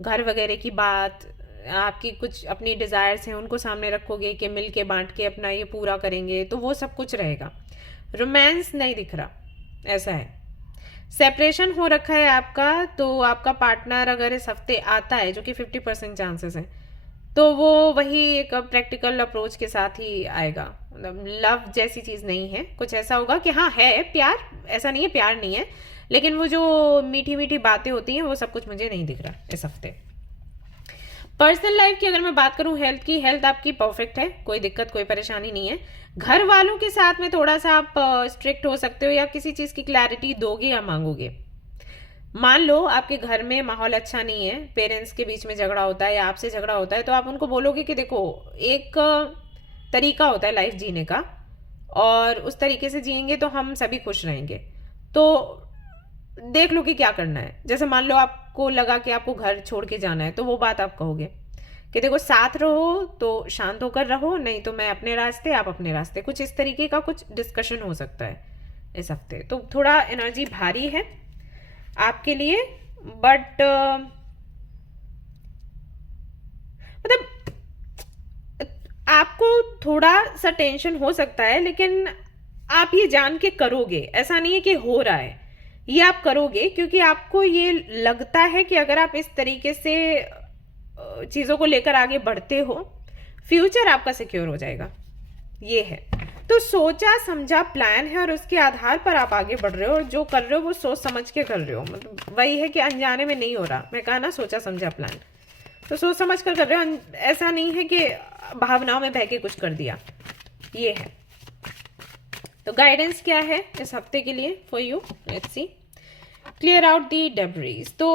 घर वगैरह की बात, आपकी कुछ अपनी डिज़ायर्स हैं उनको सामने रखोगे कि मिल के बांट के अपना ये पूरा करेंगे, तो वो सब कुछ रहेगा। रोमांस नहीं दिख रहा, ऐसा है। सेपरेशन हो रखा है आपका, तो आपका पार्टनर अगर इस हफ्ते आता है, जो कि 50% चांसेस हैं, तो वो वही एक प्रैक्टिकल अप्रोच के साथ ही आएगा। मतलब लव जैसी चीज़ नहीं है, कुछ ऐसा होगा कि हाँ है प्यार, ऐसा नहीं है प्यार नहीं है, लेकिन वो जो मीठी मीठी बातें होती हैं वो सब कुछ मुझे नहीं दिख रहा इस हफ्ते। पर्सनल लाइफ की अगर मैं बात करूं, हेल्थ की, हेल्थ आपकी परफेक्ट है, कोई दिक्कत कोई परेशानी नहीं है। घर वालों के साथ में थोड़ा सा आप स्ट्रिक्ट हो सकते हो, या किसी चीज़ की क्लैरिटी दोगे या मांगोगे। मान लो आपके घर में माहौल अच्छा नहीं है, पेरेंट्स के बीच में झगड़ा होता है या आपसे झगड़ा होता है, तो आप उनको बोलोगे कि देखो एक तरीका होता है लाइफ जीने का, और उस तरीके से जिएंगे तो हम सभी खुश रहेंगे, तो देख लो कि क्या करना है। जैसे मान लो आपको लगा कि आपको घर छोड़ के जाना है, तो वो बात आप कहोगे कि देखो साथ रहो तो शांत होकर रहो, नहीं तो मैं अपने रास्ते आप अपने रास्ते, कुछ इस तरीके का कुछ डिस्कशन हो सकता है इस हफ्ते। तो थोड़ा एनर्जी भारी है आपके लिए, बट मतलब आपको थोड़ा सा टेंशन हो सकता है, लेकिन आप ये जान के करोगे, ऐसा नहीं है कि हो रहा है, ये आप करोगे क्योंकि आपको ये लगता है कि अगर आप इस तरीके से चीज़ों को लेकर आगे बढ़ते हो, फ्यूचर आपका सिक्योर हो जाएगा, ये है। तो सोचा समझा प्लान है और उसके आधार पर आप आगे बढ़ रहे हो, और जो कर रहे हो वो सोच समझ के कर रहे हो। मतलब वही है कि अनजाने में नहीं हो रहा, मैं कहा ना सोचा समझा प्लान, तो सोच समझ कर रहे हो, ऐसा नहीं है कि भावनाओं में बह के कुछ कर दिया। ये है। तो गाइडेंस क्या है इस हफ्ते के लिए for you, let's see. Clear out the debris. तो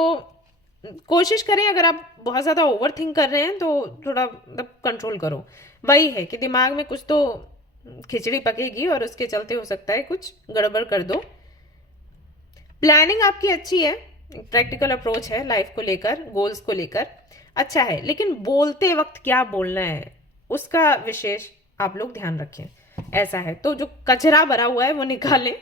कोशिश करें, अगर आप बहुत ज़्यादा ओवर थिंक कर रहे हैं तो थोड़ा मतलब कंट्रोल करो। वही है कि दिमाग में कुछ तो खिचड़ी पकेगी और उसके चलते हो सकता है कुछ गड़बड़ कर दो। प्लानिंग आपकी अच्छी है, प्रैक्टिकल अप्रोच है लाइफ को लेकर, गोल्स को लेकर अच्छा है, लेकिन बोलते वक्त क्या बोलना है उसका विशेष आप लोग ध्यान रखें। ऐसा है तो जो कचरा भरा हुआ है वो निकालें,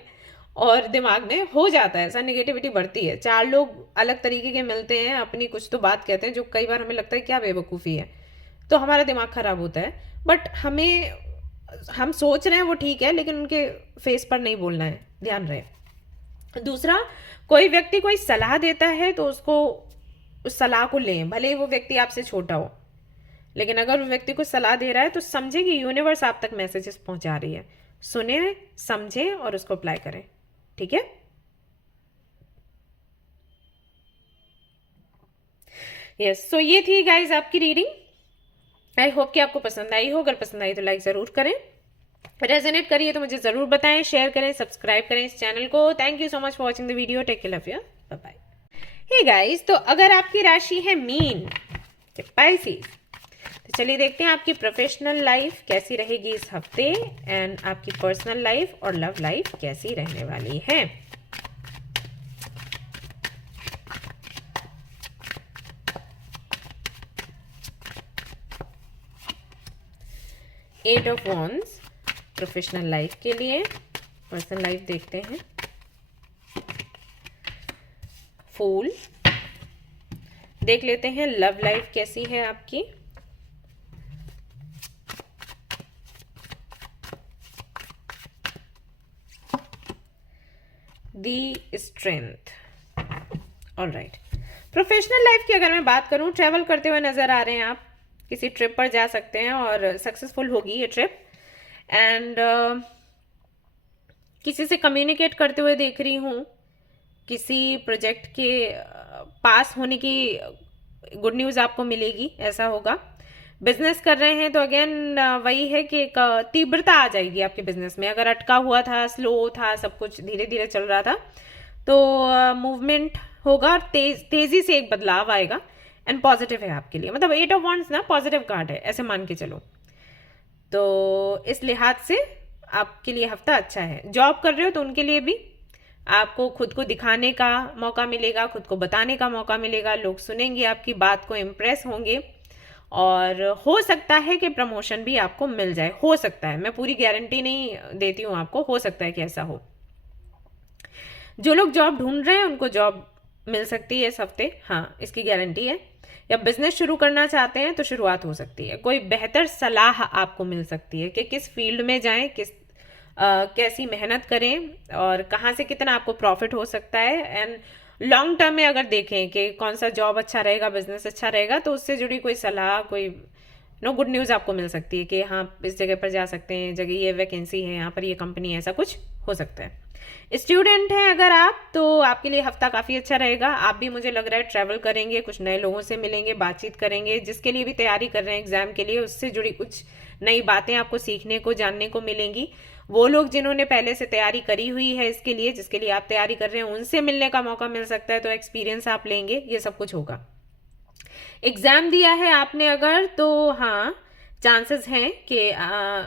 और दिमाग में हो जाता है ऐसा, नेगेटिविटी बढ़ती है। चार लोग अलग तरीके के मिलते हैं, अपनी कुछ तो बात कहते हैं जो कई बार हमें लगता है क्या बेवकूफ़ी है, तो हमारा दिमाग खराब होता है। बट हम सोच रहे हैं वो ठीक है, लेकिन उनके फेस पर नहीं बोलना है, ध्यान रहे। दूसरा, कोई व्यक्ति कोई सलाह देता है तो उसको उस सलाह को लें, भले ही वो व्यक्ति आपसे छोटा हो, लेकिन अगर वो व्यक्ति को सलाह दे रहा है तो समझे कि यूनिवर्स आप तक मैसेजेस पहुंचा रही है। सुने, समझें और उसको अप्लाई करें। ठीक है। यस, सो ये थी गाइज आपकी रीडिंग। आई होप कि आपको पसंद आई हो। अगर पसंद आई तो लाइक जरूर करें, रेजोनेट करिए तो मुझे जरूर बताएं, शेयर करें, सब्सक्राइब करें इस चैनल को। Thank you so much for watching the video. Take care, love you, bye bye. Hey guys, तो अगर आपकी राशि है मीन, स्पाइसी, तो चलिए देखते हैं आपकी प्रोफेशनल लाइफ कैसी रहेगी इस हफ्ते, एंड आपकी पर्सनल लाइफ और लव लाइफ कैसी रहने वाली है। Eight of wands professional life के लिए। पर्सनल लाइफ देखते हैं। फूल देख लेते हैं, लव लाइफ कैसी है आपकी। The strength. Alright, professional life की अगर मैं बात करूं, ट्रैवल करते हुए नजर आ रहे हैं आप, किसी ट्रिप पर जा सकते हैं और सक्सेसफुल होगी ये ट्रिप। एंड किसी से कम्युनिकेट करते हुए देख रही हूँ, किसी प्रोजेक्ट के पास होने की गुड न्यूज़ आपको मिलेगी, ऐसा होगा। बिजनेस कर रहे हैं तो अगेन वही है कि एक तीव्रता आ जाएगी आपके बिजनेस में। अगर अटका हुआ था, स्लो था, सब कुछ धीरे धीरे चल रहा था, तो मूवमेंट होगा और तेजी से एक बदलाव आएगा। एंड पॉजिटिव है आपके लिए, मतलब 8 ऑफ वॉन्ड्स ना पॉजिटिव कार्ड है, ऐसे मान के चलो। तो इस लिहाज से आपके लिए हफ्ता अच्छा है। जॉब कर रहे हो तो उनके लिए भी आपको खुद को दिखाने का मौका मिलेगा, खुद को बताने का मौका मिलेगा, लोग सुनेंगे आपकी बात को, इम्प्रेस होंगे, और हो सकता है कि प्रमोशन भी आपको मिल जाए। हो सकता है, मैं पूरी गारंटी नहीं देती हूँ आपको, हो सकता है कि ऐसा हो। जो लोग जॉब ढूंढ रहे हैं उनको जॉब मिल सकती है इस हफ्ते, हाँ, इसकी गारंटी है। या बिजनेस शुरू करना चाहते हैं तो शुरुआत हो सकती है। कोई बेहतर सलाह आपको मिल सकती है कि किस फील्ड में जाएं, कैसी मेहनत करें और कहाँ से कितना आपको प्रॉफिट हो सकता है। एंड लॉन्ग टर्म में अगर देखें कि कौन सा जॉब अच्छा रहेगा, बिजनेस अच्छा रहेगा, तो उससे जुड़ी कोई सलाह, कोई गुड न्यूज़ आपको मिल सकती है कि हाँ, इस जगह पर जा सकते हैं, जगह ये वैकेंसी है, यहाँ पर ये कंपनी है, ऐसा कुछ हो सकता है। स्टूडेंट हैं अगर आप, तो आपके लिए हफ्ता काफ़ी अच्छा रहेगा। आप भी, मुझे लग रहा है, ट्रैवल करेंगे, कुछ नए लोगों से मिलेंगे, बातचीत करेंगे। जिसके लिए भी तैयारी कर रहे हैं एग्जाम के लिए, उससे जुड़ी कुछ नई बातें आपको सीखने को, जानने को मिलेंगी। वो लोग जिन्होंने पहले से तैयारी करी हुई है इसके लिए, जिसके लिए आप तैयारी कर रहे हैं, उनसे मिलने का मौका मिल सकता है, तो एक्सपीरियंस आप लेंगे। ये सब कुछ होगा। एग्जाम दिया है आपने अगर, तो हाँ, चांसेस हैं कि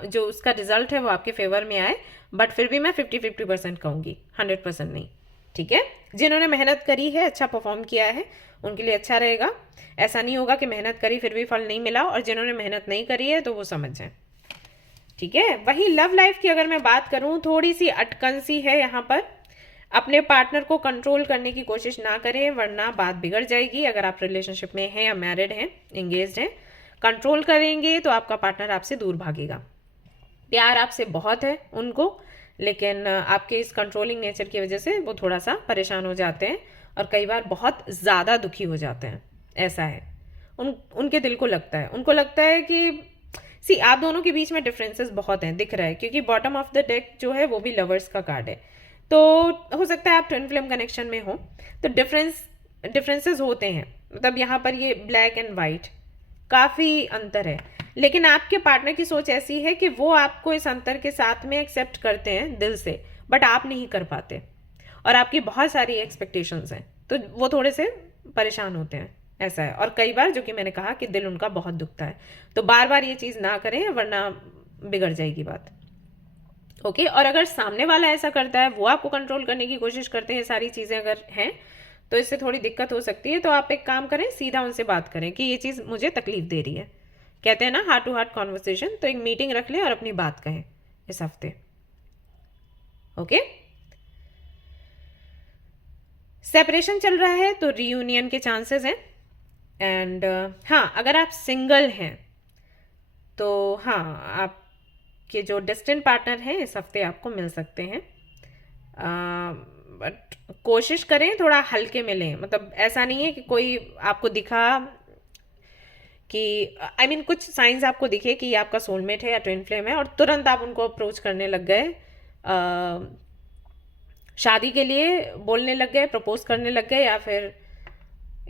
जो उसका रिजल्ट है वो आपके फेवर में आए, बट फिर भी मैं 50-50% कहूँगी, 100% नहीं। ठीक है, जिन्होंने मेहनत करी है, अच्छा परफॉर्म किया है, उनके लिए अच्छा रहेगा। ऐसा नहीं होगा कि मेहनत करी फिर भी फल नहीं मिला, और जिन्होंने मेहनत नहीं करी है तो वो समझ जाए। ठीक है। वही लव लाइफ की अगर मैं बात करूं, थोड़ी सी अटकन सी है यहाँ पर। अपने पार्टनर को कंट्रोल करने की कोशिश ना करें, वरना बात बिगड़ जाएगी। अगर आप रिलेशनशिप में हैं या मैरिड हैं, एंगेज्ड हैं, कंट्रोल करेंगे तो आपका पार्टनर आपसे दूर भागेगा। प्यार आपसे बहुत है उनको, लेकिन आपके इस कंट्रोलिंग नेचर की वजह से वो थोड़ा सा परेशान हो जाते हैं और कई बार बहुत ज़्यादा दुखी हो जाते हैं। ऐसा है, उनके दिल को लगता है, उनको लगता है कि आप दोनों के बीच में डिफरेंसेस बहुत हैं, दिख रहा है, क्योंकि बॉटम ऑफ द डेक जो है वो भी लवर्स का कार्ड है। तो हो सकता है आप ट्विन फ्लेम कनेक्शन में हो, तो डिफरेंसेस होते हैं। मतलब यहाँ पर ये ब्लैक एंड वाइट काफ़ी अंतर है। लेकिन आपके पार्टनर की सोच ऐसी है कि वो आपको इस अंतर के साथ में एक्सेप्ट करते हैं दिल से, बट आप नहीं कर पाते और आपकी बहुत सारी एक्सपेक्टेशंस हैं, तो वो थोड़े से परेशान होते हैं, ऐसा है। और कई बार, जो कि मैंने कहा, कि दिल उनका बहुत दुखता है, तो बार बार ये चीज़ ना करें वरना बिगड़ जाएगी बात। ओके। और अगर सामने वाला ऐसा करता है, वो आपको कंट्रोल करने की कोशिश करते हैं, सारी चीज़ें अगर हैं, तो इससे थोड़ी दिक्कत हो सकती है। तो आप एक काम करें, सीधा उनसे बात करें कि ये चीज़ मुझे तकलीफ दे रही है। कहते हैं ना हार्ट टू हार्ट कॉन्वर्सेशन, तो एक मीटिंग रख लें और अपनी बात कहें इस हफ्ते। ओके। सेपरेशन चल रहा है तो रीयूनियन के चांसेस हैं। एंड हाँ, अगर आप सिंगल हैं तो हाँ, आपके जो डेस्टिन्ड पार्टनर हैं इस हफ्ते आपको मिल सकते हैं, बट कोशिश करें थोड़ा हल्के मिलें। मतलब ऐसा नहीं है कि कोई आपको दिखा कि कुछ साइंस आपको दिखे कि ये आपका सोलमेट है या ट्विन फ्लेम है और तुरंत आप उनको अप्रोच करने लग गए, शादी के लिए बोलने लग गए, प्रपोज करने लग गए, या फिर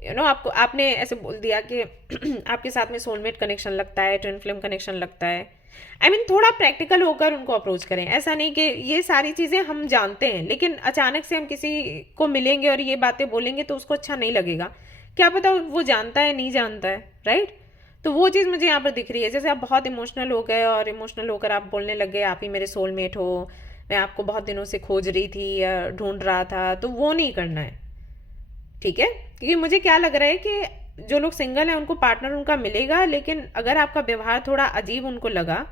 आपने ऐसे बोल दिया कि आपके साथ में सोलमेट कनेक्शन लगता है, ट्विन फ्लेम कनेक्शन लगता है। थोड़ा प्रैक्टिकल होकर उनको अप्रोच करें। ऐसा नहीं कि ये सारी चीज़ें हम जानते हैं, लेकिन अचानक से हम किसी को मिलेंगे और ये बातें बोलेंगे तो उसको अच्छा नहीं लगेगा। क्या पता वो जानता है, नहीं जानता है, राइट? तो वो चीज़ मुझे यहाँ पर दिख रही है। जैसे आप बहुत इमोशनल हो गए और इमोशनल होकर आप बोलने लग गए, आप ही मेरे सोलमेट हो, मैं आपको बहुत दिनों से खोज रही थी या ढूंढ रहा था, तो वो नहीं करना है, ठीक है? क्योंकि मुझे क्या लग रहा है कि जो लोग सिंगल हैं उनको पार्टनर उनका मिलेगा, लेकिन अगर आपका व्यवहार थोड़ा अजीब उनको लगा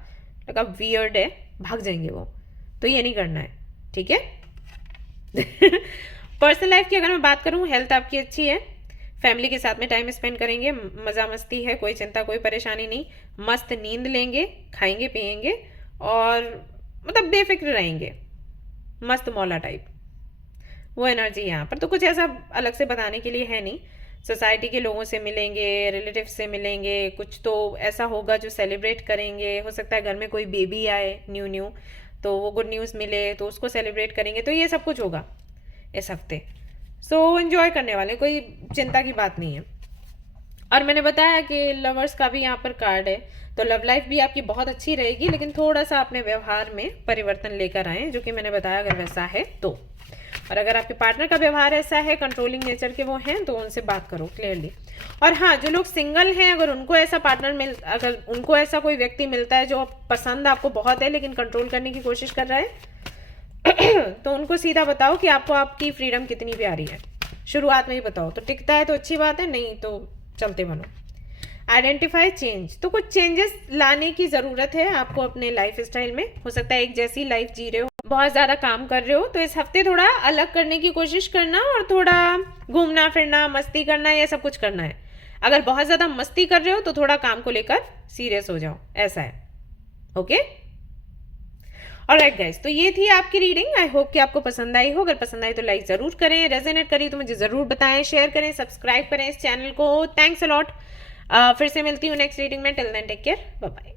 वियर्ड है, भाग जाएंगे वो। तो ये नहीं करना है, ठीक है? पर्सनल लाइफ की अगर मैं बात करूं, हेल्थ आपकी अच्छी है, फैमिली के साथ में टाइम स्पेंड करेंगे, मज़ा मस्ती है, कोई चिंता कोई परेशानी नहीं, मस्त नींद लेंगे, खाएंगे पिएंगे और मतलब बेफिक्र रहेंगे, मस्त मौला टाइप, वो एनर्जी यहाँ पर। तो कुछ ऐसा अलग से बताने के लिए है नहीं। सोसाइटी के लोगों से मिलेंगे, रिलेटिव से मिलेंगे, कुछ तो ऐसा होगा जो सेलिब्रेट करेंगे। हो सकता है घर में कोई बेबी आए न्यू तो वो गुड न्यूज़ मिले तो उसको सेलिब्रेट करेंगे। तो ये सब कुछ होगा इस हफ्ते। सो एंजॉय करने वाले, कोई चिंता की बात नहीं है। और मैंने बताया कि लवर्स का भी यहाँ पर कार्ड है, तो लव लाइफ भी आपकी बहुत अच्छी रहेगी, लेकिन थोड़ा सा अपने व्यवहार में परिवर्तन लेकर आए, जो कि मैंने बताया अगर वैसा है तो। और अगर आपके पार्टनर का व्यवहार ऐसा है, कंट्रोलिंग नेचर के वो हैं, तो उनसे बात करो क्लियरली। और हाँ, जो लोग सिंगल हैं, अगर उनको ऐसा अगर उनको ऐसा कोई व्यक्ति मिलता है जो पसंद आपको बहुत है लेकिन कंट्रोल करने की कोशिश कर रहा है, तो उनको सीधा बताओ कि आपको आपकी फ्रीडम कितनी प्यारी है। शुरुआत में ही बताओ, तो टिकता है तो अच्छी बात है, नहीं तो चलते बनो। आइडेंटिफाई चेंज, तो कुछ चेंजेस लाने की ज़रूरत है आपको अपने लाइफ स्टाइल में। हो सकता है एक जैसी लाइफ जी रहे हो, बहुत ज़्यादा काम कर रहे हो, तो इस हफ्ते थोड़ा अलग करने की कोशिश करना और थोड़ा घूमना फिरना, मस्ती करना, ये सब कुछ करना है। अगर बहुत ज़्यादा मस्ती कर रहे हो तो थोड़ा काम को लेकर सीरियस हो जाओ, ऐसा है। ओके, ऑलराइट गाइस, तो ये थी आपकी रीडिंग। आई होप कि आपको पसंद आई हो। अगर पसंद आई तो लाइक ज़रूर करें, रेजोनेट करी तो मुझे ज़रूर बताएं, शेयर करें, सब्सक्राइब करें इस चैनल को। Thanks a lot. फिर से मिलती हूँ नेक्स्ट रीडिंग में। Till then take care, bye bye.